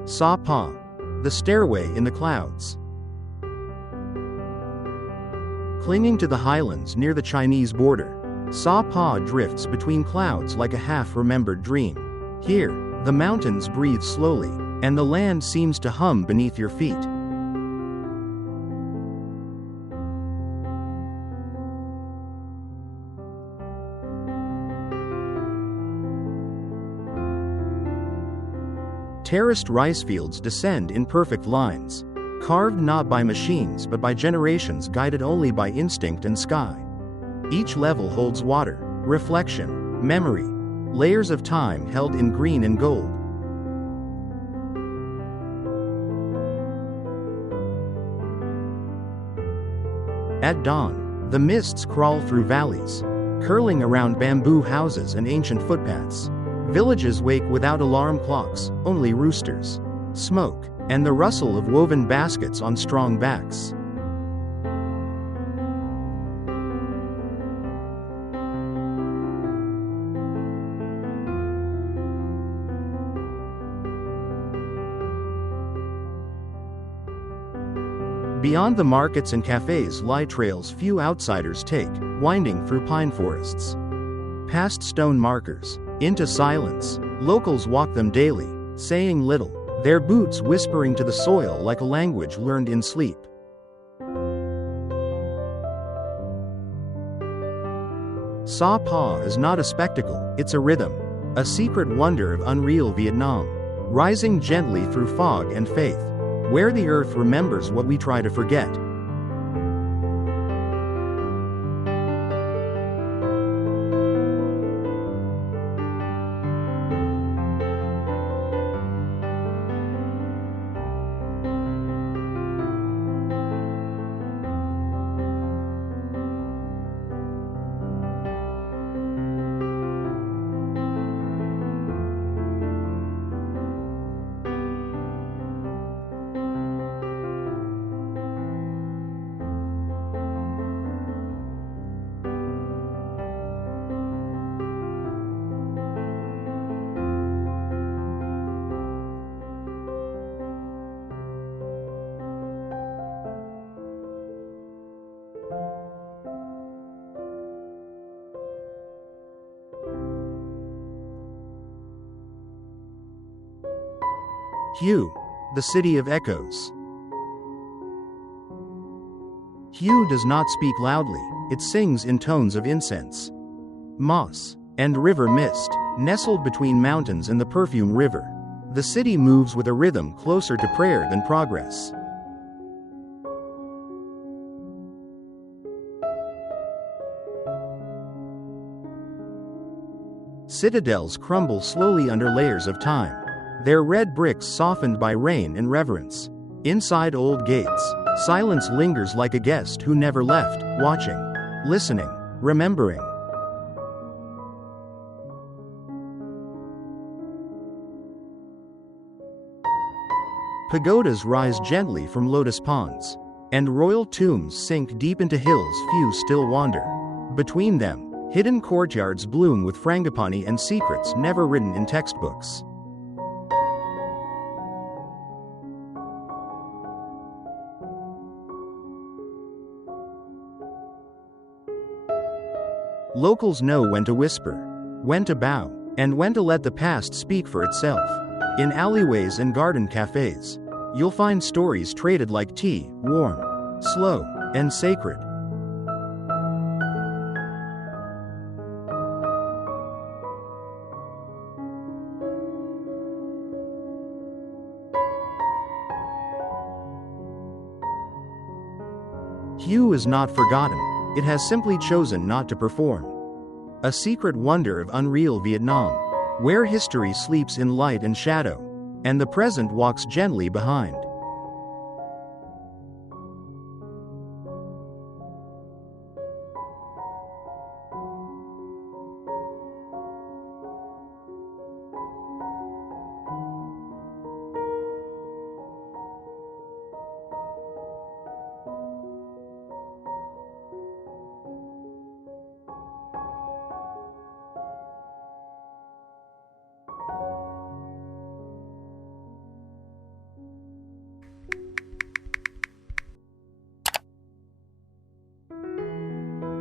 Sapa, the stairway in the clouds. Clinging to the highlands near the Chinese border, Sapa drifts between clouds like a half-remembered dream. Here, the mountains breathe slowly, and the land seems to hum beneath your feet. Terraced rice fields descend in perfect lines, carved not by machines but by generations guided only by instinct and sky. Each level holds water, reflection, memory, layers of time held in green and gold. At dawn, the mists crawl through valleys, curling around bamboo houses and ancient footpaths. Villages wake without alarm clocks, only roosters, smoke, and the rustle of woven baskets on strong backs. Beyond the markets and cafes lie trails few outsiders take, winding through pine forests. Past stone markers, into silence, locals walk them daily, saying little, their boots whispering to the soil like a language learned in sleep. Sapa is not a spectacle, it's a rhythm, a secret wonder of unreal Vietnam, rising gently through fog and faith, where the earth remembers what we try to forget. Hue, the city of echoes. Hue does not speak loudly, it sings in tones of incense. Moss and river mist, nestled between mountains and the perfume river. The city moves with a rhythm closer to prayer than progress. Citadels crumble slowly under layers of time, their red bricks softened by rain and reverence. Inside old gates, silence lingers like a guest who never left, watching, listening, remembering. Pagodas rise gently from lotus ponds, and royal tombs sink deep into hills few still wander. Between them, hidden courtyards bloom with frangipani and secrets never written in textbooks. Locals know when to whisper, when to bow, and when to let the past speak for itself. In alleyways and garden cafes, you'll find stories traded like tea, warm, slow, and sacred. Hue is not forgotten, it has simply chosen not to perform. A secret wonder of unreal Vietnam, where history sleeps in light and shadow, and the present walks gently behind.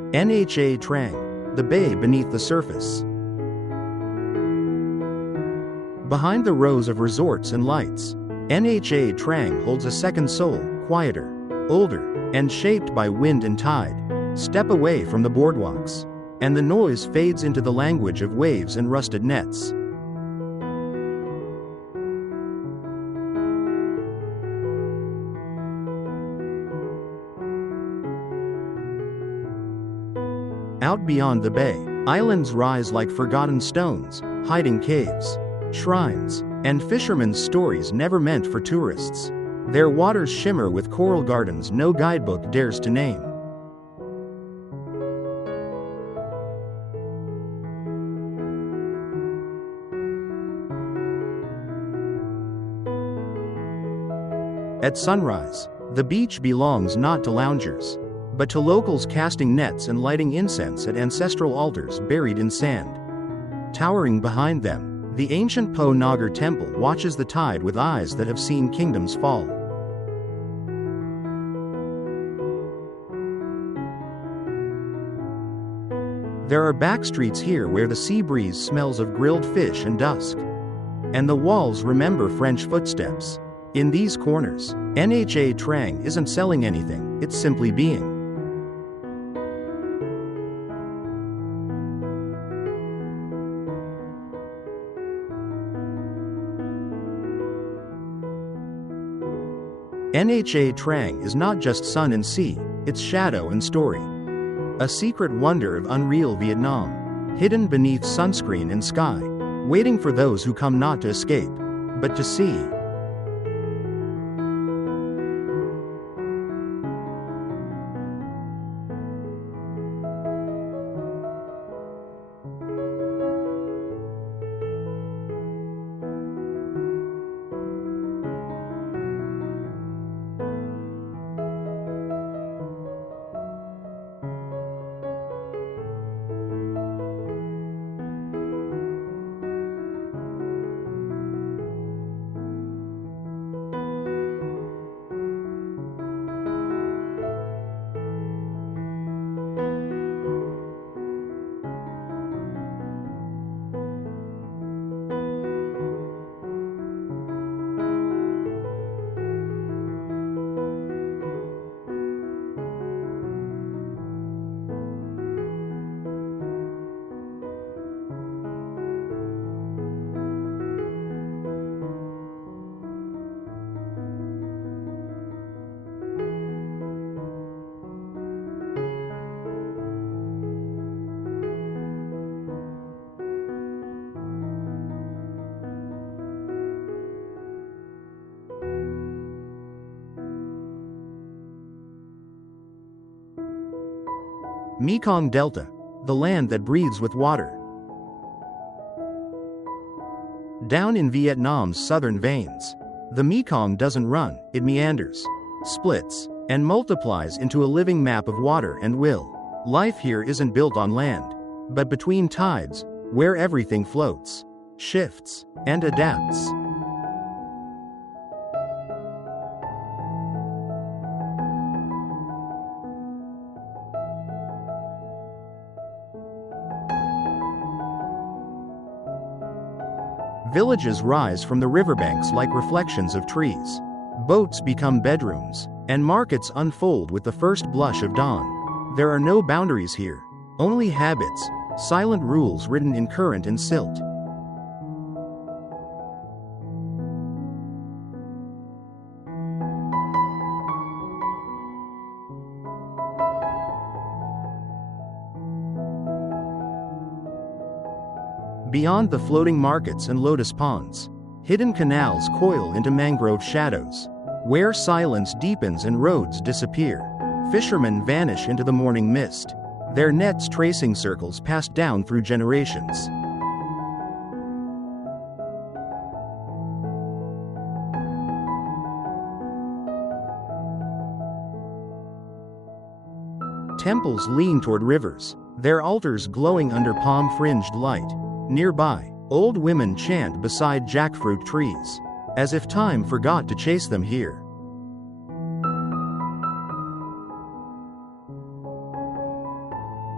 Nha Trang, the bay beneath the surface. Behind the rows of resorts and lights, Nha Trang holds a second soul, quieter, older, and shaped by wind and tide. Step away from the boardwalks, and the noise fades into the language of waves and rusted nets. Out beyond the bay, islands rise like forgotten stones, hiding caves, shrines, and fishermen's stories never meant for tourists. Their waters shimmer with coral gardens no guidebook dares to name. At sunrise, the beach belongs not to loungers, but to locals casting nets and lighting incense at ancestral altars buried in sand. Towering behind them, the ancient Po Nagar temple watches the tide with eyes that have seen kingdoms fall. There are backstreets here where the sea breeze smells of grilled fish and dusk. And the walls remember French footsteps. In these corners, Nha Trang isn't selling anything, it's simply being. Nha Trang is not just sun and sea, it's shadow and story. A secret wonder of unreal Vietnam, hidden beneath sunscreen and sky, waiting for those who come not to escape, but to see. Mekong Delta, the land that breathes with water. Down in Vietnam's southern veins, the Mekong doesn't run, it meanders, splits, and multiplies into a living map of water and will. Life here isn't built on land, but between tides, where everything floats, shifts, and adapts. Villages rise from the riverbanks like reflections of trees. Boats become bedrooms, and markets unfold with the first blush of dawn. There are no boundaries here, only habits, silent rules written in current and silt. Beyond the floating markets and lotus ponds, hidden canals coil into mangrove shadows, where silence deepens and roads disappear. Fishermen vanish into the morning mist, their nets tracing circles passed down through generations. Temples lean toward rivers, their altars glowing under palm-fringed light. Nearby, old women chant beside jackfruit trees, as if time forgot to chase them here.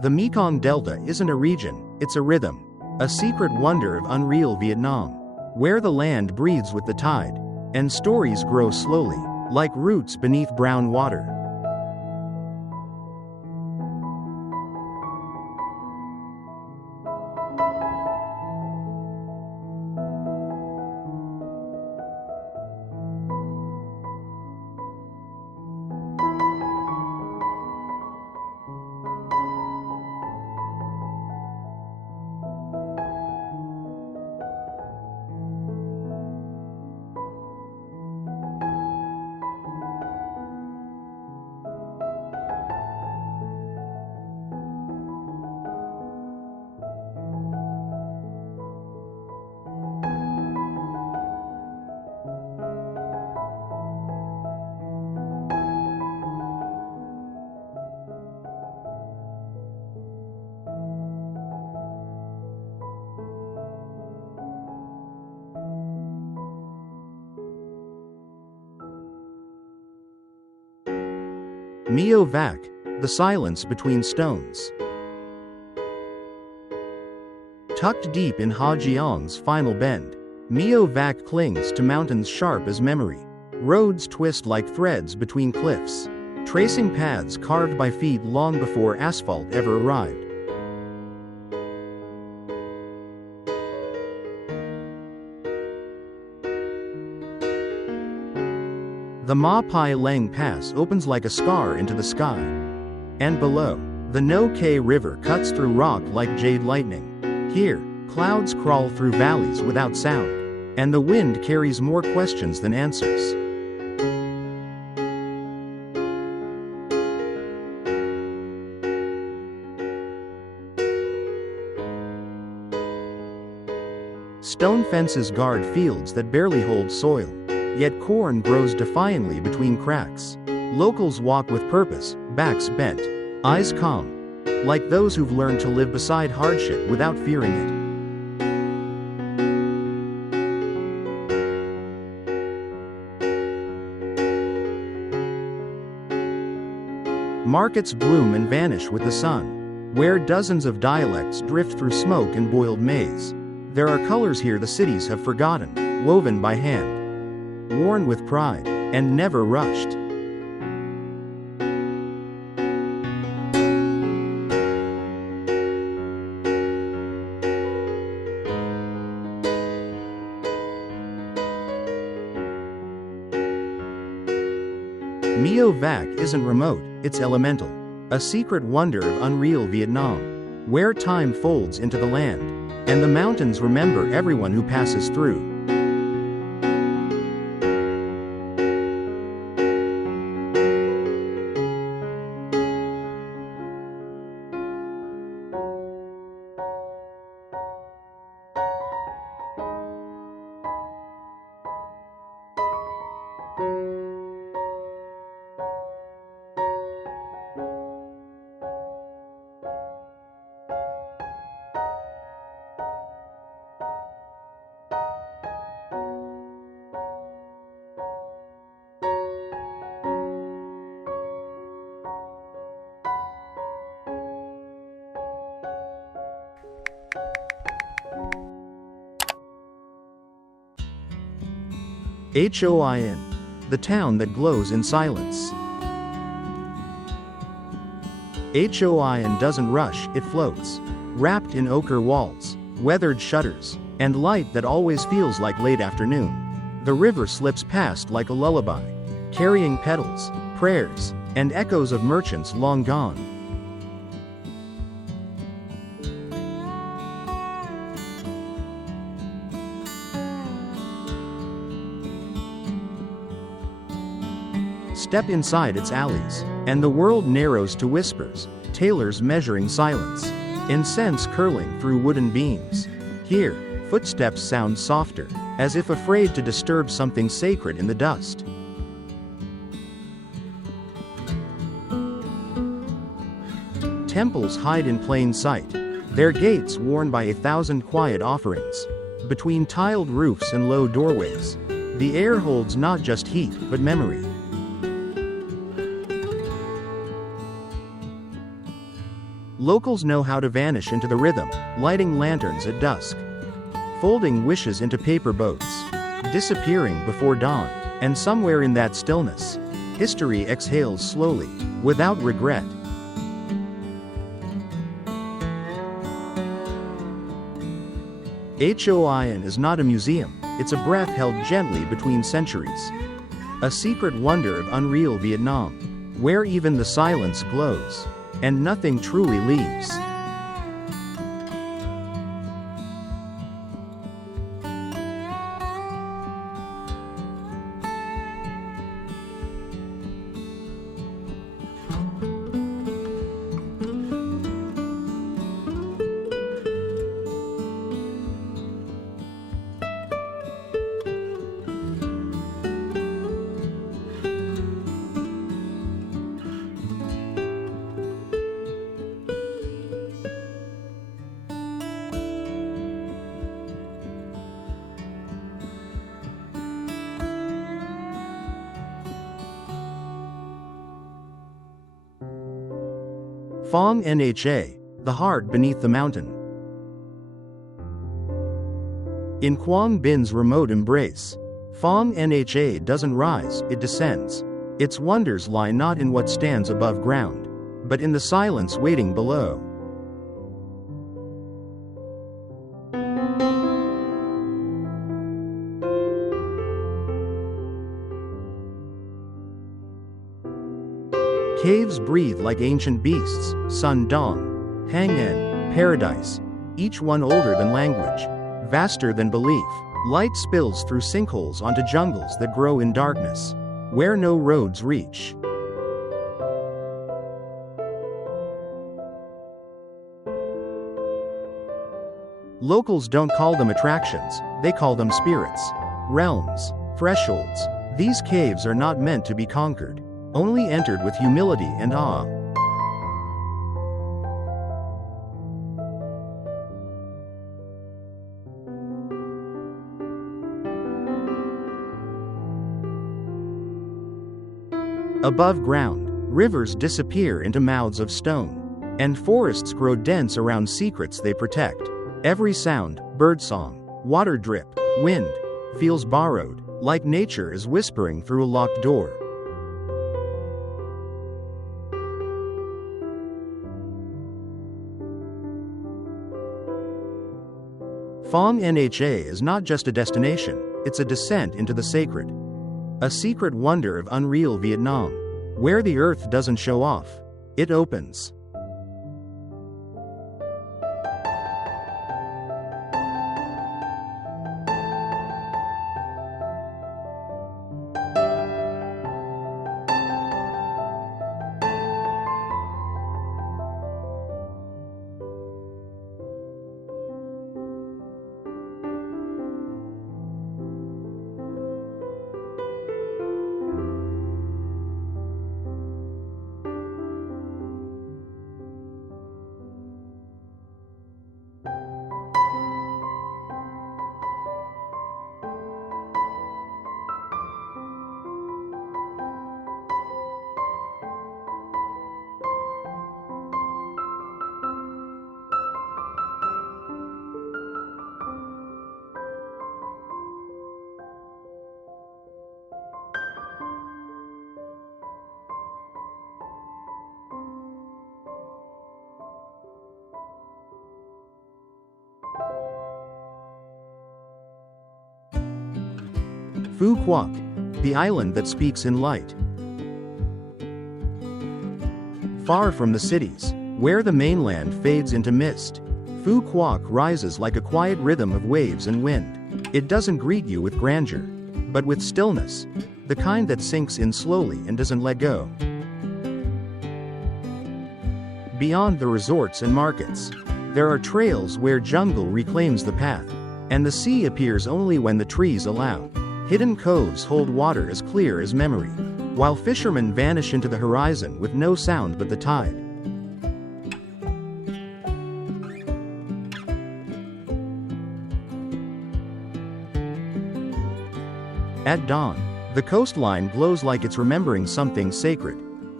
The Mekong Delta isn't a region, it's a rhythm, a secret wonder of unreal Vietnam, where the land breathes with the tide, and stories grow slowly, like roots beneath brown water. Meo Vac, the silence between stones. Tucked deep in Ha Giang's final bend, Meo Vac clings to mountains sharp as memory. Roads twist like threads between cliffs, tracing paths carved by feet long before asphalt ever arrived. The Ma Pai Leng Pass opens like a scar into the sky. And below, the No Kay River cuts through rock like jade lightning. Here, clouds crawl through valleys without sound, and the wind carries more questions than answers. Stone fences guard fields that barely hold soil. Yet corn grows defiantly between cracks. Locals walk with purpose, backs bent, eyes calm, like those who've learned to live beside hardship without fearing it. Markets bloom and vanish with the sun, where dozens of dialects drift through smoke and boiled maize. There are colors here the cities have forgotten, woven by hand, worn with pride, and never rushed. Meo Vac isn't remote, it's elemental, a secret wonder of unreal Vietnam, where time folds into the land, and the mountains remember everyone who passes through. Hoi An, the town that glows in silence. Hoi An doesn't rush, it floats, wrapped in ochre walls, weathered shutters, and light that always feels like late afternoon. The river slips past like a lullaby, carrying petals, prayers, and echoes of merchants long gone. Step inside its alleys, and the world narrows to whispers, tailors measuring silence, incense curling through wooden beams. Here, footsteps sound softer, as if afraid to disturb something sacred in the dust. Temples hide in plain sight, their gates worn by 1,000 quiet offerings. Between tiled roofs and low doorways, the air holds not just heat, but memory. Locals know how to vanish into the rhythm, lighting lanterns at dusk, folding wishes into paper boats, disappearing before dawn, and somewhere in that stillness, history exhales slowly, without regret. Hoi An is not a museum, it's a breath held gently between centuries. A secret wonder of unreal Vietnam, where even the silence glows, and nothing truly leaves. Phong Nha, the heart beneath the mountain. In Quang Bin's remote embrace, Phong Nha doesn't rise, it descends. Its wonders lie not in what stands above ground, but in the silence waiting below. Caves breathe like ancient beasts, Sun Dong, Hang En, Paradise, each one older than language, vaster than belief. Light spills through sinkholes onto jungles that grow in darkness, where no roads reach. Locals don't call them attractions, they call them spirits, realms, thresholds. These caves are not meant to be conquered, only entered with humility and awe. Above ground, rivers disappear into mouths of stone, and forests grow dense around secrets they protect. Every sound, birdsong, water drip, wind, feels borrowed, like nature is whispering through a locked door. Phong Nha is not just a destination, it's a descent into the sacred. A secret wonder of unreal Vietnam, where the earth doesn't show off, it opens. Phu Quoc, the island that speaks in light. Far from the cities, where the mainland fades into mist, Phu Quoc rises like a quiet rhythm of waves and wind. It doesn't greet you with grandeur, but with stillness, the kind that sinks in slowly and doesn't let go. Beyond the resorts and markets, there are trails where jungle reclaims the path, and the sea appears only when the trees allow. Hidden coves hold water as clear as memory, while fishermen vanish into the horizon with no sound but the tide. At dawn, the coastline glows like it's remembering something sacred.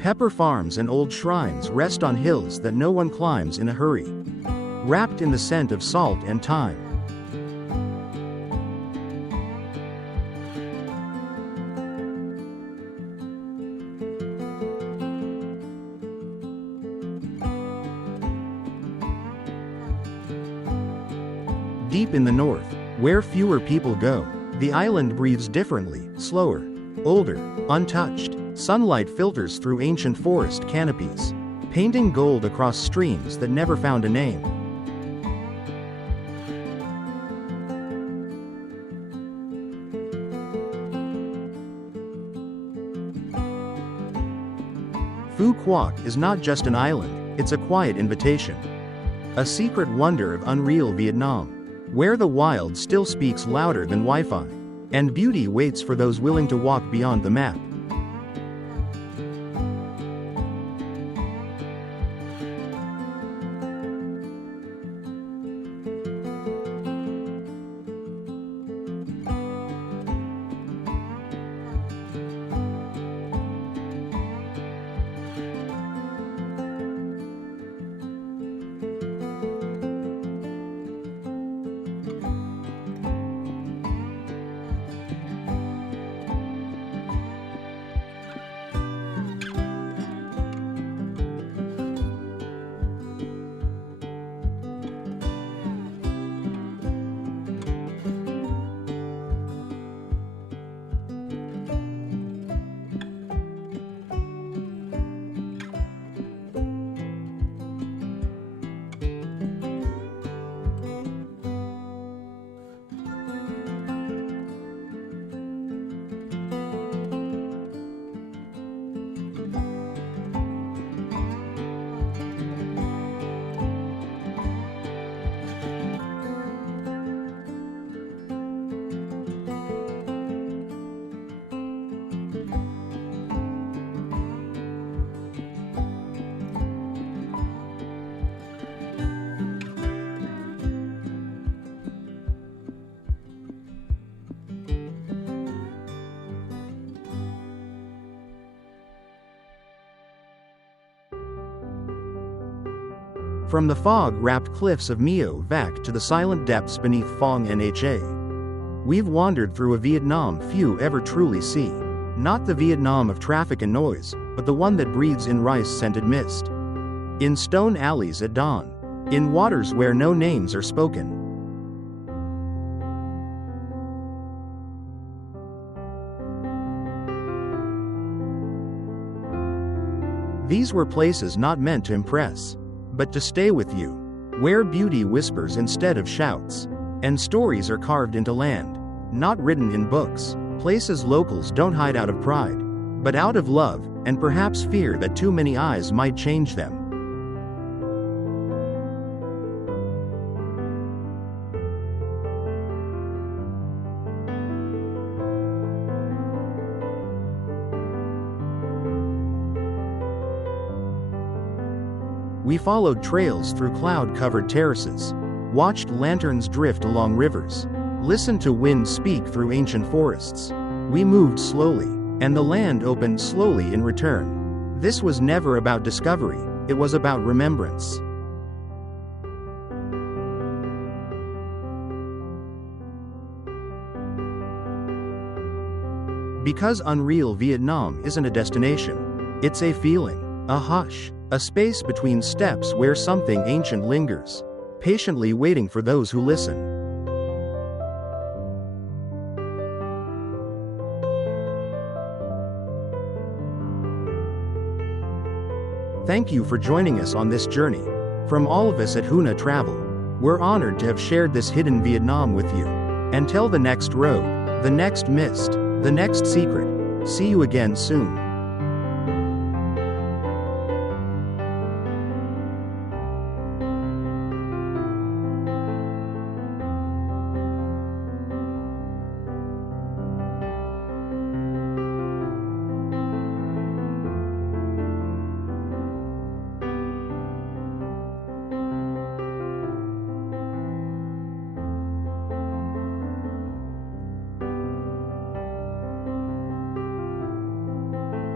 Pepper farms and old shrines rest on hills that no one climbs in a hurry, wrapped in the scent of salt and thyme. Deep in the north, where fewer people go, the island breathes differently, slower, older, untouched. Sunlight filters through ancient forest canopies, painting gold across streams that never found a name. Phu Quoc is not just an island, it's a quiet invitation. A secret wonder of unreal Vietnam, where the wild still speaks louder than Wi-Fi, and beauty waits for those willing to walk beyond the map. From the fog-wrapped cliffs of Meo Vac to the silent depths beneath Phong Nha, we've wandered through a Vietnam few ever truly see. Not the Vietnam of traffic and noise, but the one that breathes in rice-scented mist. In stone alleys at dawn. In waters where no names are spoken. These were places not meant to impress, but to stay with you, where beauty whispers instead of shouts, and stories are carved into land, not written in books, places locals don't hide out of pride, but out of love, and perhaps fear that too many eyes might change them. We followed trails through cloud-covered terraces, watched lanterns drift along rivers, listened to wind speak through ancient forests. We moved slowly, and the land opened slowly in return. This was never about discovery, it was about remembrance. Because unreal Vietnam isn't a destination, it's a feeling, a hush. A space between steps where something ancient lingers, patiently waiting for those who listen. Thank you for joining us on this journey. From all of us at HuNa Travel, we're honored to have shared this hidden Vietnam with you. Until the next road, the next mist, the next secret, see you again soon.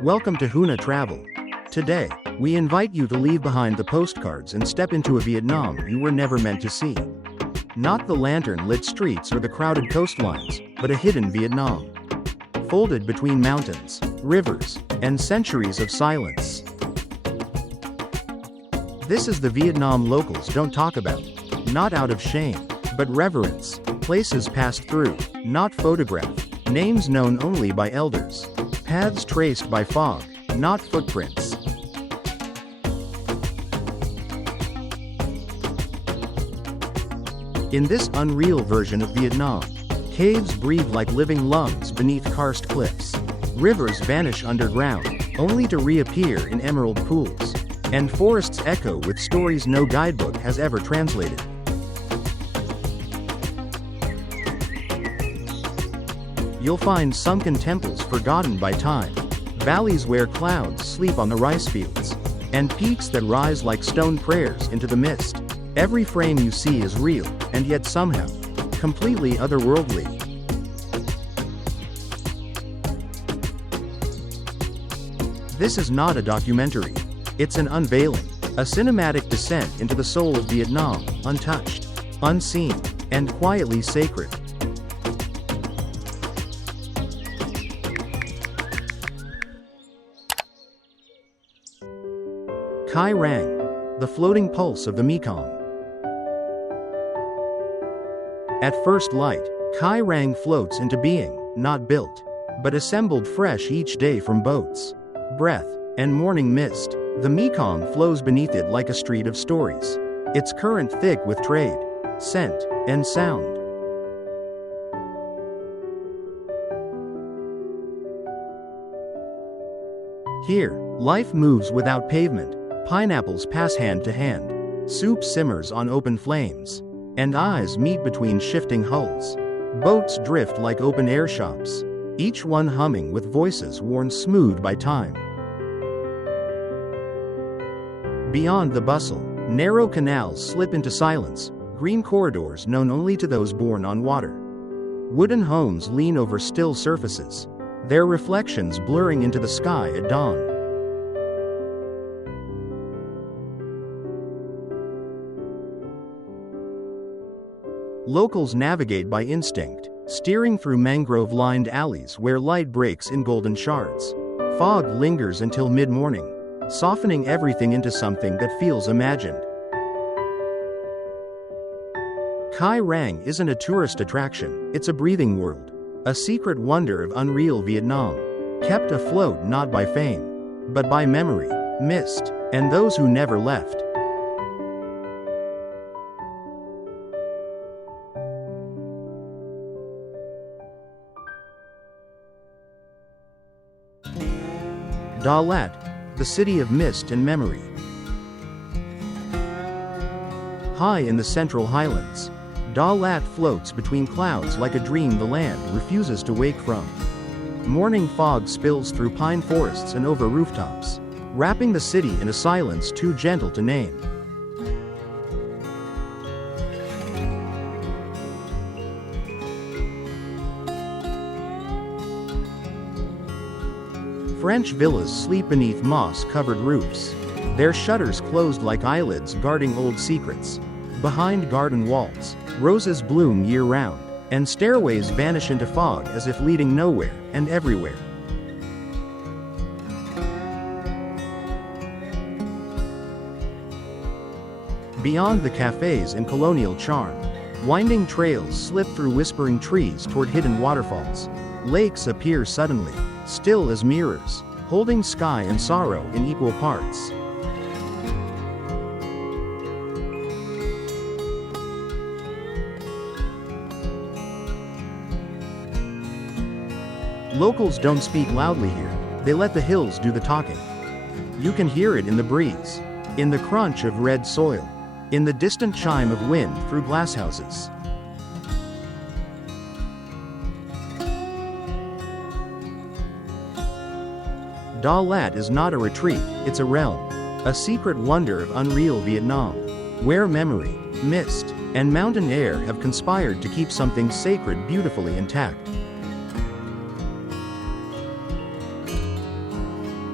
Welcome to HuNa Travel. Today, we invite you to leave behind the postcards and step into a Vietnam you were never meant to see. Not the lantern-lit streets or the crowded coastlines, but a hidden Vietnam. Folded between mountains, rivers, and centuries of silence. This is the Vietnam locals don't talk about. Not out of shame, but reverence. Places passed through, not photographed. Names known only by elders. Paths traced by fog, not footprints. In this unreal version of Vietnam, caves breathe like living lungs beneath karst cliffs. Rivers vanish underground, only to reappear in emerald pools. And forests echo with stories no guidebook has ever translated. You'll find sunken temples forgotten by time, valleys where clouds sleep on the rice fields, and peaks that rise like stone prayers into the mist. Every frame you see is real, and yet somehow, completely otherworldly. This is not a documentary. It's an unveiling, a cinematic descent into the soul of Vietnam, untouched, unseen, and quietly sacred. Cai Rang, the floating pulse of the Mekong. At first light, Cai Rang floats into being, not built, but assembled fresh each day from boats, breath, and morning mist. The Mekong flows beneath it like a street of stories, its current thick with trade, scent, and sound. Here, life moves without pavement. Pineapples pass hand to hand, soup simmers on open flames, and eyes meet between shifting hulls. Boats drift like open-air shops, each one humming with voices worn smooth by time. Beyond the bustle, narrow canals slip into silence, green corridors known only to those born on water. Wooden homes lean over still surfaces, their reflections blurring into the sky at dawn. Locals navigate by instinct, steering through mangrove-lined alleys where light breaks in golden shards. Fog lingers until mid-morning, softening everything into something that feels imagined. Cai Rang isn't a tourist attraction, it's a breathing world. A secret wonder of unreal Vietnam, kept afloat not by fame, but by memory, mist, and those who never left. Dalat, the city of mist and memory. High in the central highlands, Dalat floats between clouds like a dream the land refuses to wake from. Morning fog spills through pine forests and over rooftops, wrapping the city in a silence too gentle to name. French villas sleep beneath moss-covered roofs, their shutters closed like eyelids guarding old secrets. Behind garden walls, roses bloom year-round, and stairways vanish into fog as if leading nowhere and everywhere. Beyond the cafes and colonial charm, winding trails slip through whispering trees toward hidden waterfalls. Lakes appear suddenly, still as mirrors, holding sky and sorrow in equal parts. Locals don't speak loudly here, they let the hills do the talking. You can hear it in the breeze, in the crunch of red soil, in the distant chime of wind through glasshouses. Dalat is not a retreat, it's a realm, a secret wonder of unreal Vietnam, where memory, mist, and mountain air have conspired to keep something sacred beautifully intact.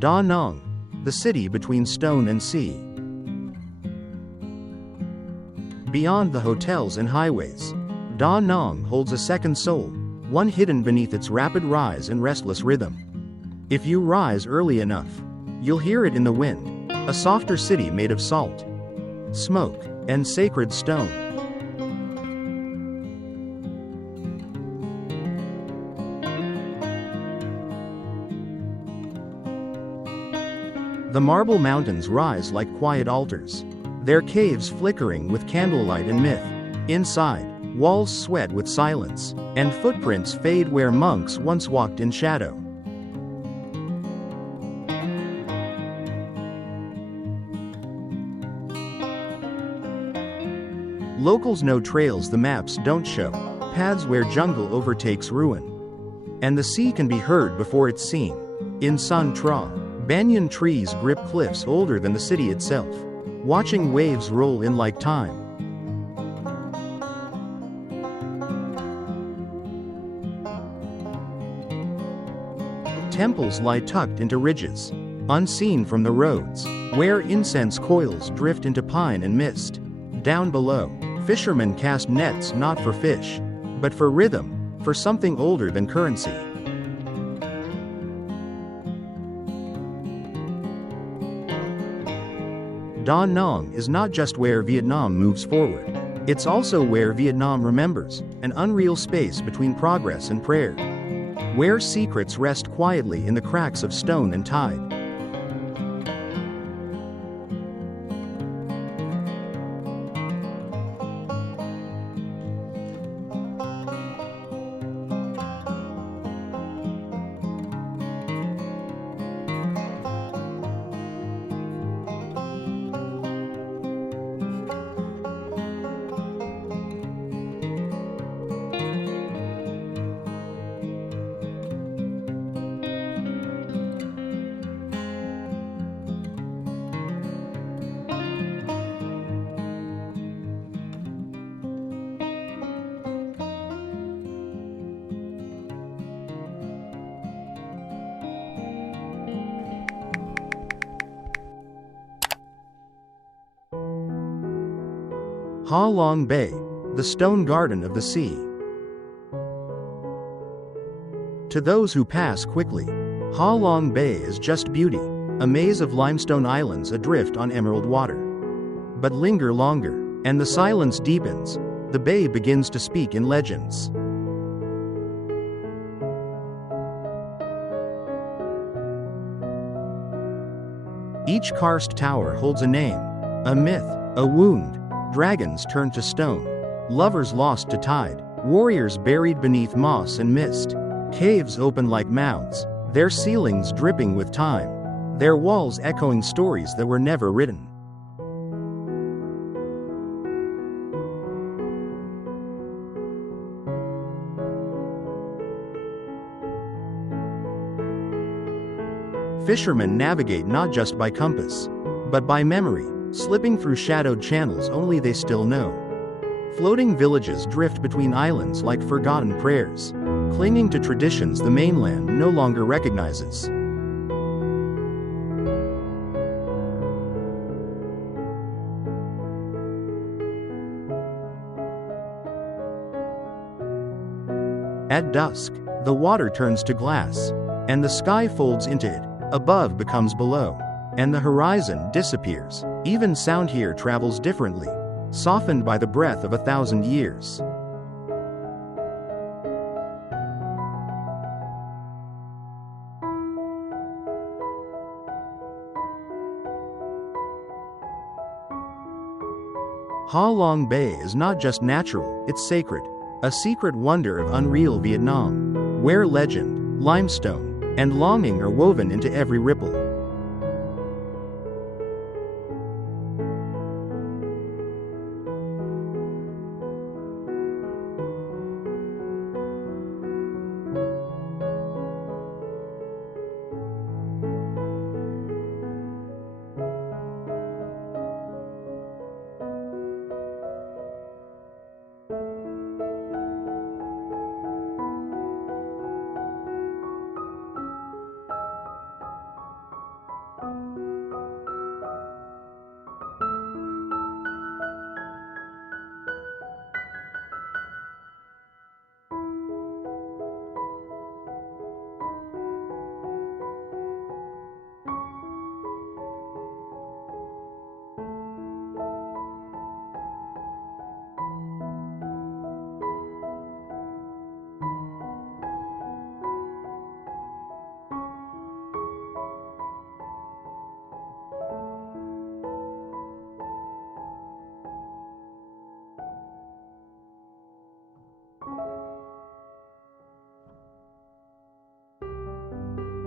Da Nang, the city between stone and sea. Beyond the hotels and highways, Da Nang holds a second soul, one hidden beneath its rapid rise and restless rhythm. If you rise early enough, you'll hear it in the wind, a softer city made of salt, smoke, and sacred stone. The marble mountains rise like quiet altars, their caves flickering with candlelight and myth. Inside, walls sweat with silence, and footprints fade where monks once walked in shadow. Locals know trails the maps don't show, paths where jungle overtakes ruin. And the sea can be heard before it's seen. In San Tra, banyan trees grip cliffs older than the city itself, watching waves roll in like time. Temples lie tucked into ridges, unseen from the roads, where incense coils drift into pine and mist. Down below, fishermen cast nets not for fish, but for rhythm, for something older than currency. Da Nang is not just where Vietnam moves forward. It's also where Vietnam remembers, an unreal space between progress and prayer, where secrets rest quietly in the cracks of stone and tide. Halong Bay, the stone garden of the sea. To those who pass quickly, Halong Bay is just beauty, a maze of limestone islands adrift on emerald water. But linger longer, and the silence deepens, the bay begins to speak in legends. Each karst tower holds a name, a myth, a wound. Dragons turned to stone, lovers lost to tide, warriors buried beneath moss and mist, caves open like mouths, their ceilings dripping with time, their walls echoing stories that were never written. Fishermen navigate not just by compass, but by memory, slipping through shadowed channels only they still know. Floating villages drift between islands like forgotten prayers, clinging to traditions the mainland no longer recognizes. At dusk, the water turns to glass, and the sky folds into it, above becomes below, and the horizon disappears. Even sound here travels differently, softened by the breath of 1,000 years. Halong Bay is not just natural, it's sacred, a secret wonder of unreal Vietnam, where legend, limestone, and longing are woven into every ripple.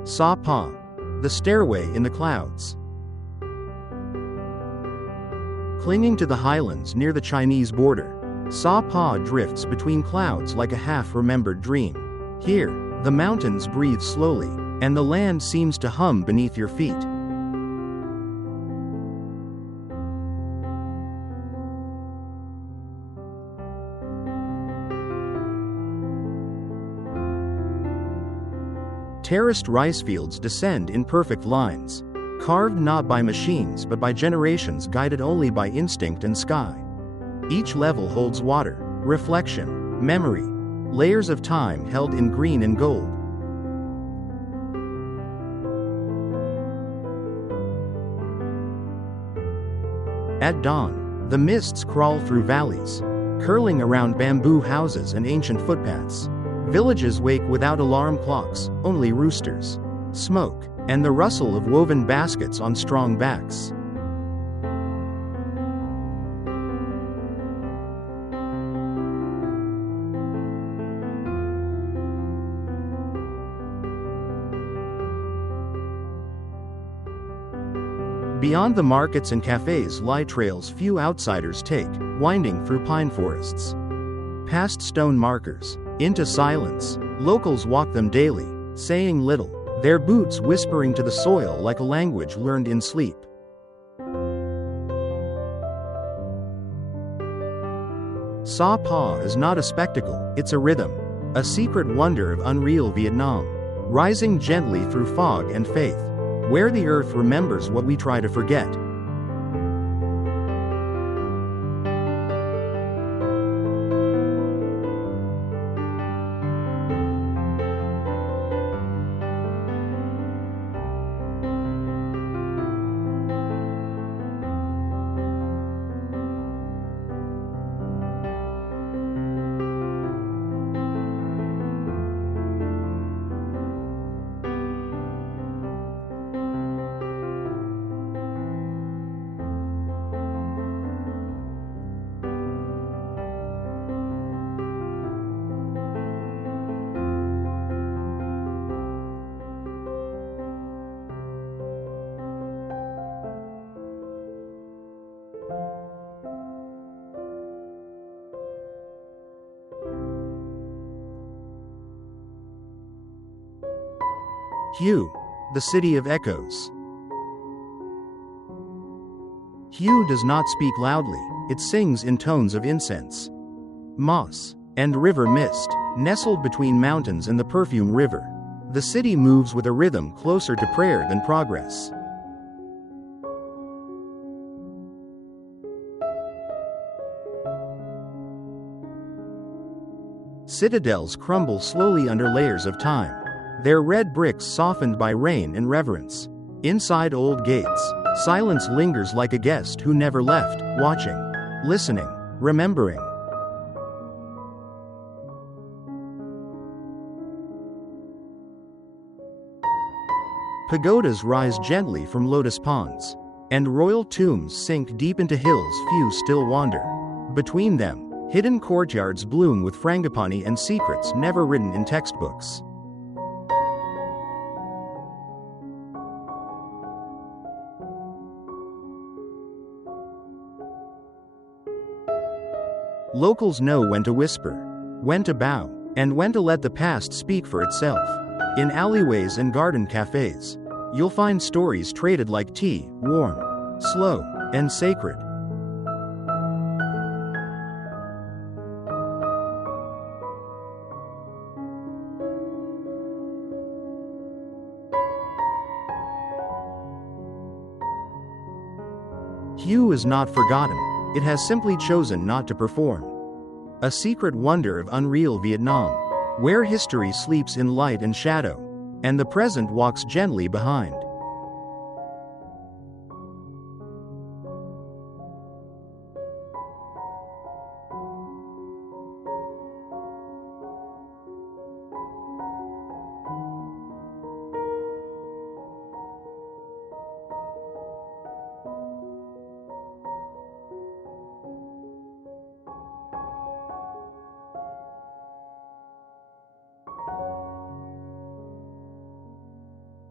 Sapa, the stairway in the clouds. Clinging to the highlands near the Chinese border, Sapa drifts between clouds like a half-remembered dream. Here, the mountains breathe slowly, and the land seems to hum beneath your feet. Terraced rice fields descend in perfect lines, carved not by machines but by generations guided only by instinct and sky. Each level holds water, reflection, memory, layers of time held in green and gold. At dawn, the mists crawl through valleys, curling around bamboo houses and ancient footpaths. Villages wake without alarm clocks, only roosters, smoke, and the rustle of woven baskets on strong backs. Beyond the markets and cafes lie trails few outsiders take, winding through pine forests. Past stone markers, into silence, locals walk them daily, saying little, their boots whispering to the soil like a language learned in sleep. Sapa is not a spectacle, it's a rhythm, a secret wonder of unreal Vietnam, rising gently through fog and faith, where the earth remembers what we try to forget. Hue, the city of echoes. Hue does not speak loudly, it sings in tones of incense. Moss and river mist, nestled between mountains and the perfume river. The city moves with a rhythm closer to prayer than progress. Citadels crumble slowly under layers of time, their red bricks softened by rain and reverence. Inside old gates, silence lingers like a guest who never left, watching, listening, remembering. Pagodas rise gently from lotus ponds, and royal tombs sink deep into hills few still wander. Between them, hidden courtyards bloom with frangipani and secrets never written in textbooks. Locals know when to whisper, when to bow, and when to let the past speak for itself. In alleyways and garden cafes, you'll find stories traded like tea, warm, slow, and sacred. Hue is not forgotten, it has simply chosen not to perform. A secret wonder of unreal Vietnam, where history sleeps in light and shadow, and the present walks gently behind.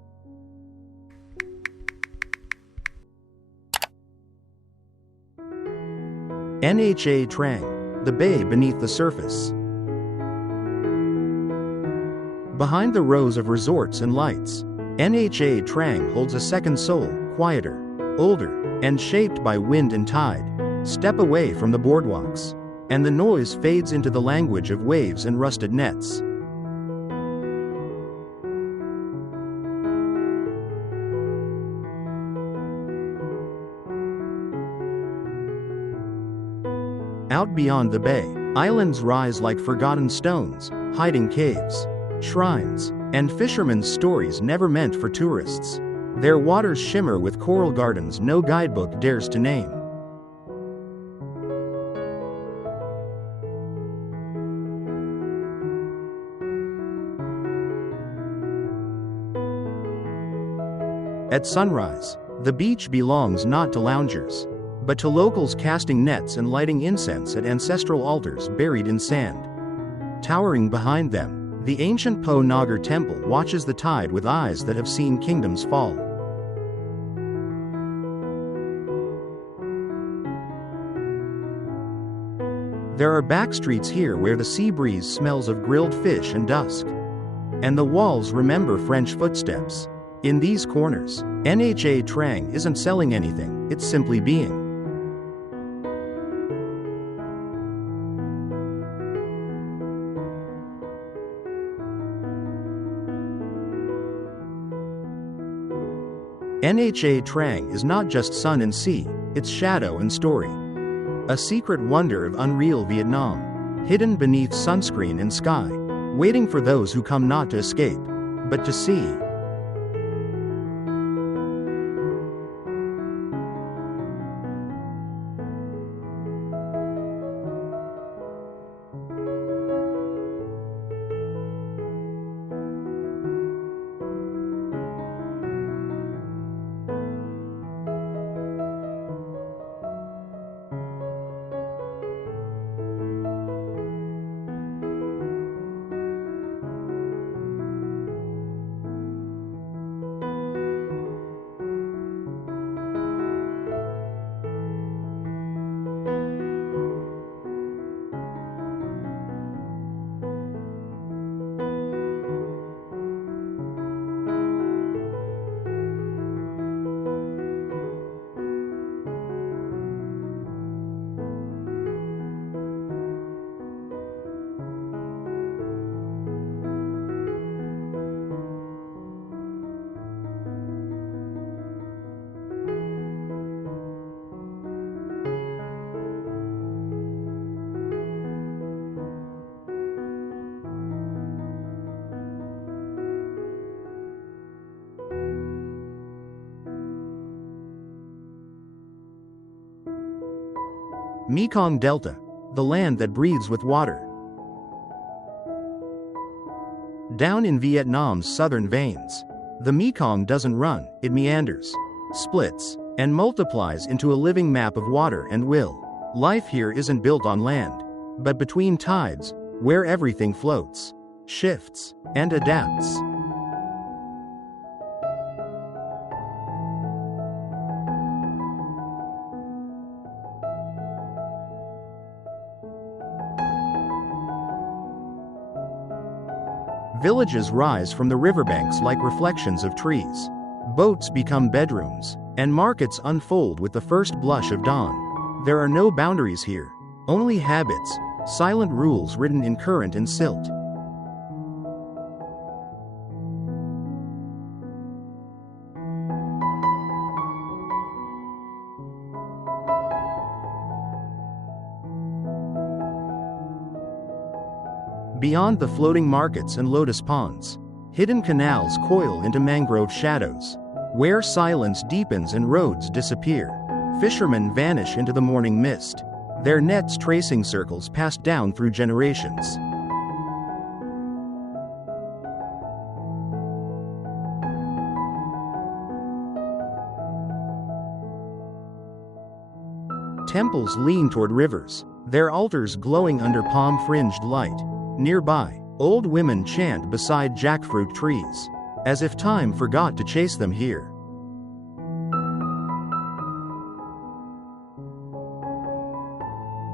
Nha Trang, the bay beneath the surface. Behind the rows of resorts and lights, Nha Trang holds a second soul, quieter, older, and shaped by wind and tide. Step away from the boardwalks, and the noise fades into the language of waves and rusted nets. Out beyond the bay, islands rise like forgotten stones, hiding caves, shrines, and fishermen's stories never meant for tourists. Their waters shimmer with coral gardens no guidebook dares to name. At sunrise, the beach belongs not to loungers, but to locals casting nets and lighting incense at ancestral altars buried in sand. Towering behind them, the ancient Po Nagar temple watches the tide with eyes that have seen kingdoms fall. There are backstreets here where the sea breeze smells of grilled fish and dusk, and the walls remember French footsteps. In these corners, Nha Trang isn't selling anything, it's simply being. Nha Trang is not just sun and sea, it's shadow and story. A secret wonder of unreal Vietnam, hidden beneath sunscreen and sky, waiting for those who come not to escape, but to see. Mekong Delta, the land that breathes with water. Down in Vietnam's southern veins, the Mekong doesn't run, it meanders, splits, and multiplies into a living map of water and will. Life here isn't built on land, but between tides, where everything floats, shifts, and adapts. Villages rise from the riverbanks like reflections of trees. Boats become bedrooms, and markets unfold with the first blush of dawn. There are no boundaries here, only habits, silent rules written in current and silt. Beyond the floating markets and lotus ponds, hidden canals coil into mangrove shadows, where silence deepens and roads disappear. Fishermen vanish into the morning mist, their nets tracing circles passed down through generations. Temples lean toward rivers, their altars glowing under palm-fringed light. Nearby, old women chant beside jackfruit trees, as if time forgot to chase them here.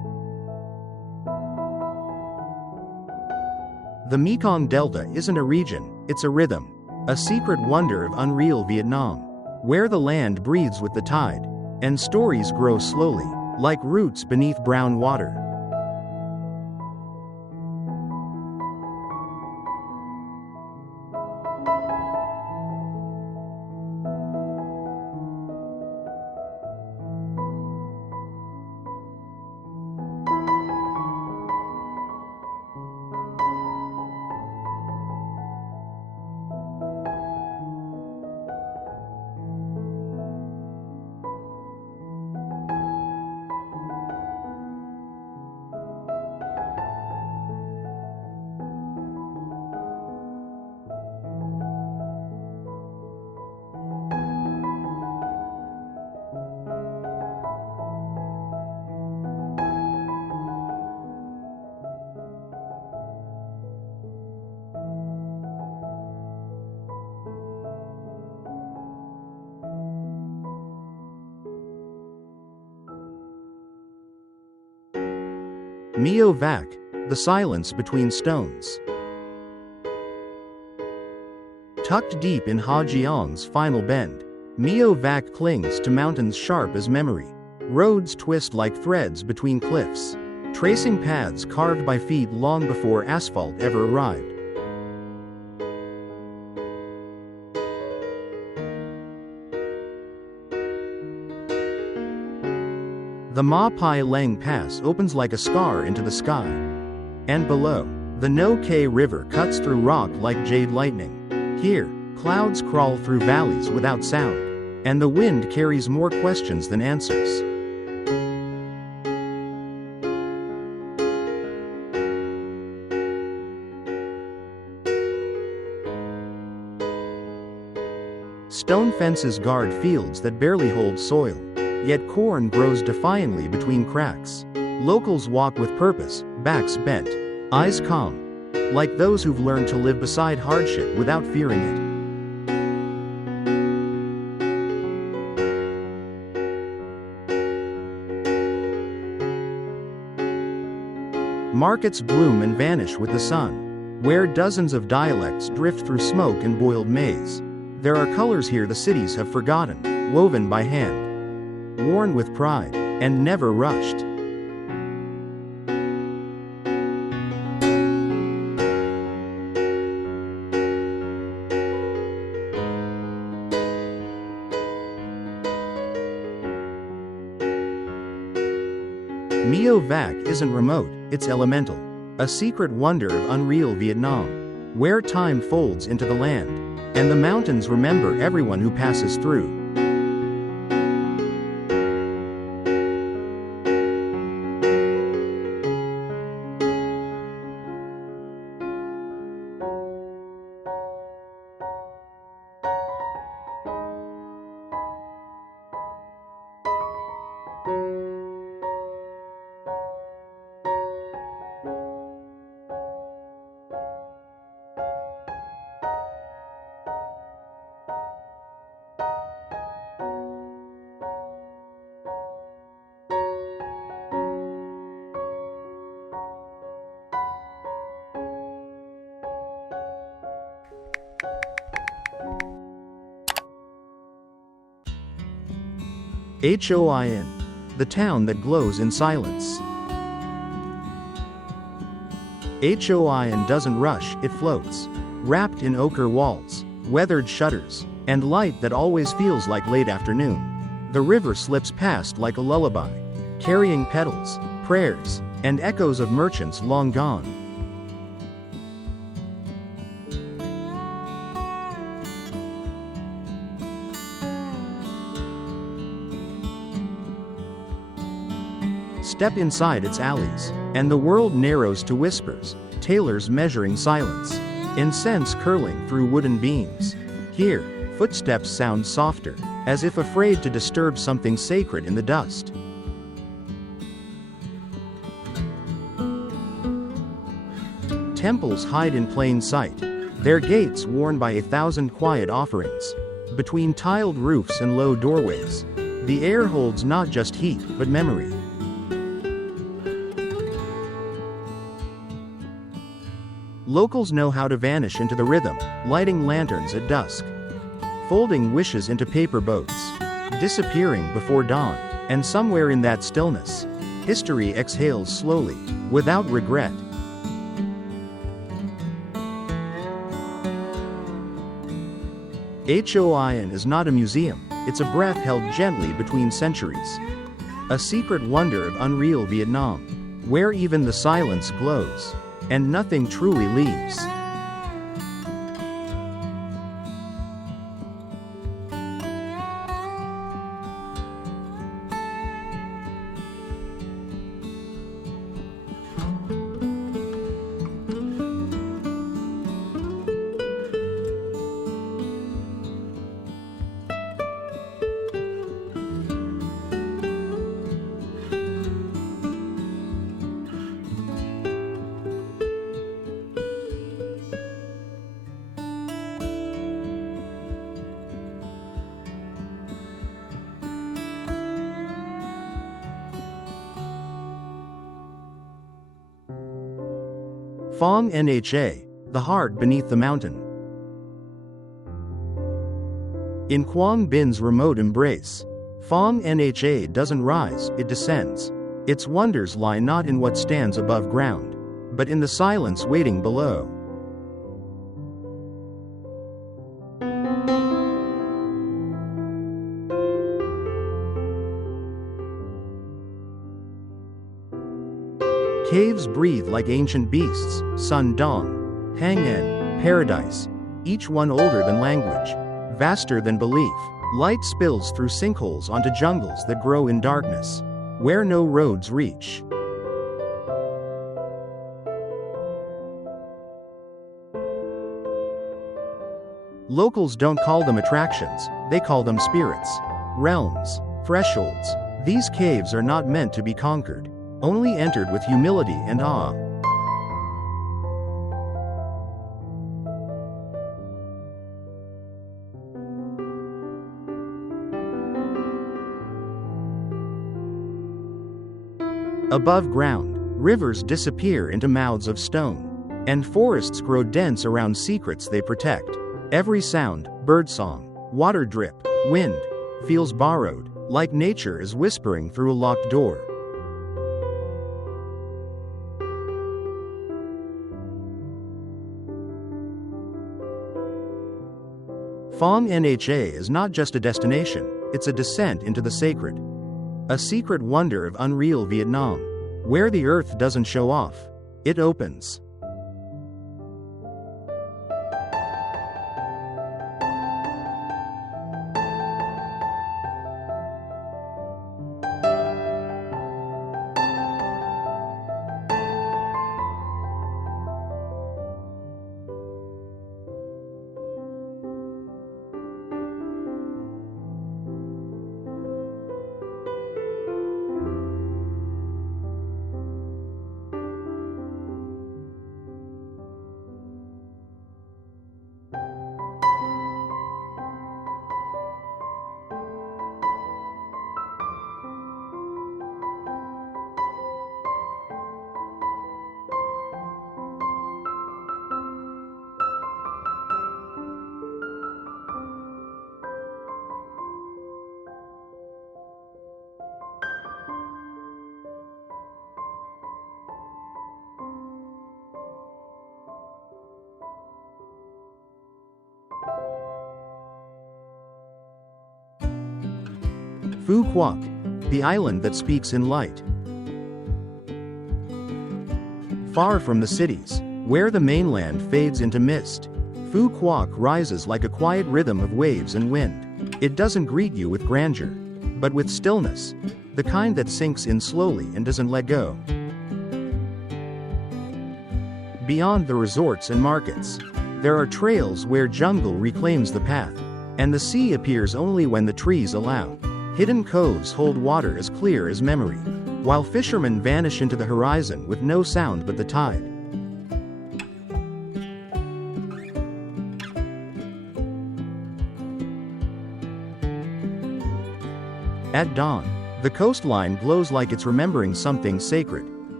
The Mekong Delta isn't a region, it's a rhythm, a secret wonder of unreal Vietnam, where the land breathes with the tide, and stories grow slowly, like roots beneath brown water. Meo Vac, the silence between stones. Tucked deep in Ha Giang's final bend, Meo Vac clings to mountains sharp as memory. Roads twist like threads between cliffs, tracing paths carved by feet long before asphalt ever arrived. The Ma Pai Leng Pass opens like a scar into the sky. And below, the No Kay River cuts through rock like jade lightning. Here, clouds crawl through valleys without sound, and the wind carries more questions than answers. Stone fences guard fields that barely hold soil. Yet corn grows defiantly between cracks. Locals walk with purpose, backs bent, eyes calm, like those who've learned to live beside hardship without fearing it. Markets bloom and vanish with the sun, where dozens of dialects drift through smoke and boiled maize. There are colors here the cities have forgotten, woven by hand, worn with pride, and never rushed. Meo Vac isn't remote, it's elemental, a secret wonder of unreal Vietnam, where time folds into the land, and the mountains remember everyone who passes through. Hoi An, the town that glows in silence. Hoi An doesn't rush, it floats, wrapped in ochre walls, weathered shutters, and light that always feels like late afternoon. The river slips past like a lullaby, carrying petals, prayers, and echoes of merchants long gone. Step inside its alleys, and the world narrows to whispers, tailors measuring silence, incense curling through wooden beams. Here, footsteps sound softer, as if afraid to disturb something sacred in the dust. Temples hide in plain sight, their gates worn by 1,000 quiet offerings. Between tiled roofs and low doorways, the air holds not just heat, but memory. Locals know how to vanish into the rhythm, lighting lanterns at dusk, folding wishes into paper boats, disappearing before dawn, and somewhere in that stillness, history exhales slowly, without regret. Hoi An is not a museum, it's a breath held gently between centuries. A secret wonder of unreal Vietnam, where even the silence glows, and nothing truly leaves. Phong Nha, the heart beneath the mountain. In Quang Bin's remote embrace, Phong Nha doesn't rise, it descends. Its wonders lie not in what stands above ground, but in the silence waiting below. Caves breathe like ancient beasts, Sun Dong, Hang En, Paradise, each one older than language, vaster than belief. Light spills through sinkholes onto jungles that grow in darkness, where no roads reach. Locals don't call them attractions, they call them spirits, realms, thresholds. These caves are not meant to be conquered, only entered with humility and awe. Above ground, rivers disappear into mouths of stone, and forests grow dense around secrets they protect. Every sound, birdsong, water drip, wind, feels borrowed, like nature is whispering through a locked door. Phong Nha is not just a destination, it's a descent into the sacred. A secret wonder of unreal Vietnam, where the earth doesn't show off, it opens. Phu Quoc, the island that speaks in light. Far from the cities, where the mainland fades into mist, Phu Quoc rises like a quiet rhythm of waves and wind. It doesn't greet you with grandeur, but with stillness, the kind that sinks in slowly and doesn't let go. Beyond the resorts and markets, there are trails where jungle reclaims the path, and the sea appears only when the trees allow. Hidden coves hold water as clear as memory, while fishermen vanish into the horizon with no sound but the tide. At dawn, the coastline glows like it's remembering something sacred.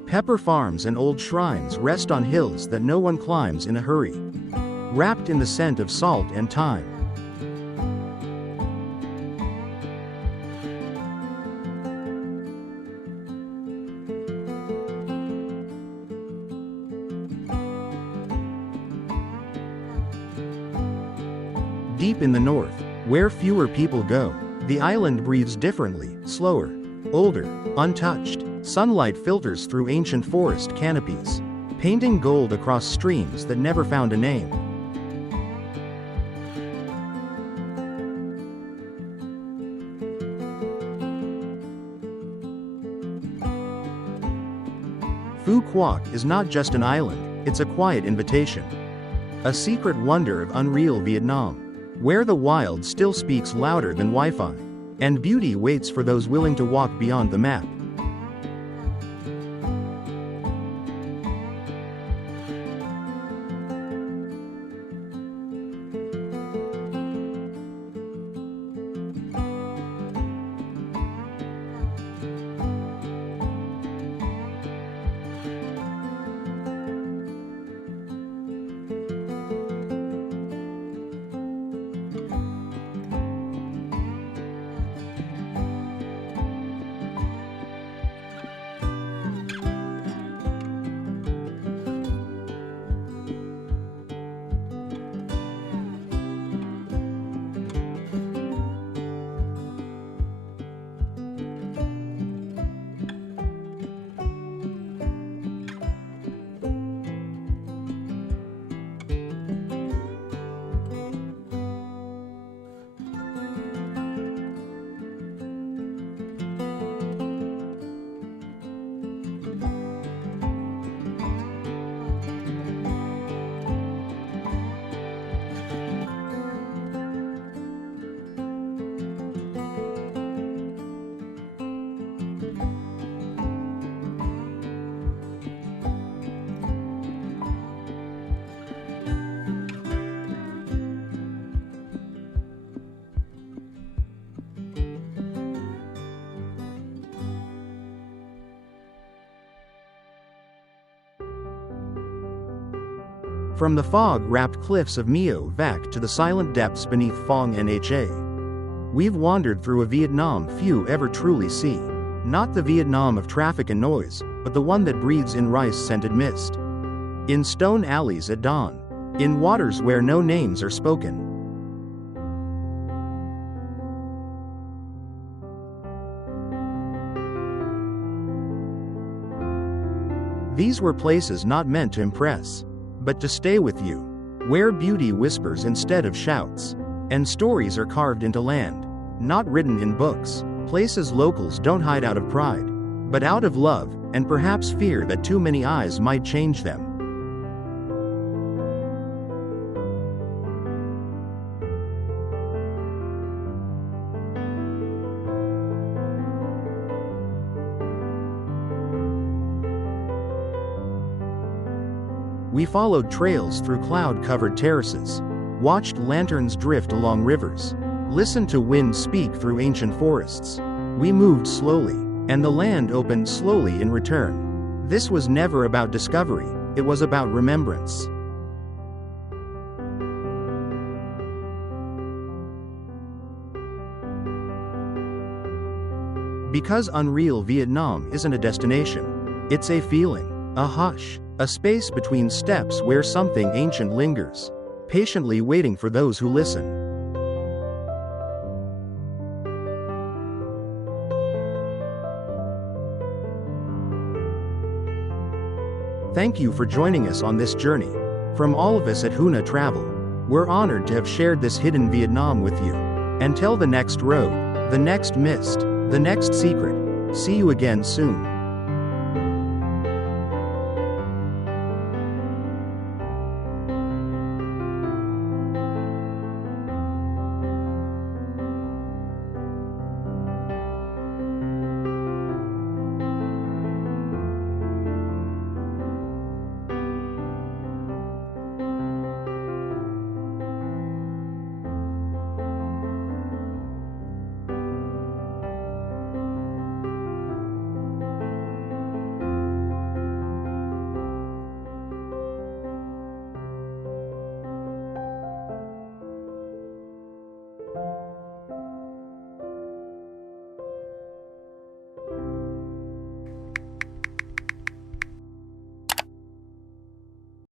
Pepper farms and old shrines rest on hills that no one climbs in a hurry, wrapped in the scent of salt and thyme. Deep in the north, where fewer people go, the island breathes differently, slower, older, untouched. Sunlight filters through ancient forest canopies, painting gold across streams that never found a name. Phu Quoc is not just an island, it's a quiet invitation. A secret wonder of unreal Vietnam, where the wild still speaks louder than Wi-Fi, and beauty waits for those willing to walk beyond the map. From the fog-wrapped cliffs of Meo Vac to the silent depths beneath Phong Nha, we've wandered through a Vietnam few ever truly see. Not the Vietnam of traffic and noise, but the one that breathes in rice-scented mist. In stone alleys at dawn. In waters where no names are spoken. These were places not meant to impress, but to stay with you, where beauty whispers instead of shouts, and stories are carved into land, not written in books, places locals don't hide out of pride, but out of love, and perhaps fear that too many eyes might change them. We followed trails through cloud-covered terraces, watched lanterns drift along rivers, listened to wind speak through ancient forests. We moved slowly, and the land opened slowly in return. This was never about discovery, it was about remembrance. Because unreal Vietnam isn't a destination, it's a feeling, a hush. A space between steps where something ancient lingers, patiently waiting for those who listen. Thank you for joining us on this journey. From all of us at HuNa Travel, we're honored to have shared this hidden Vietnam with you. Until the next road, the next mist, the next secret, see you again soon.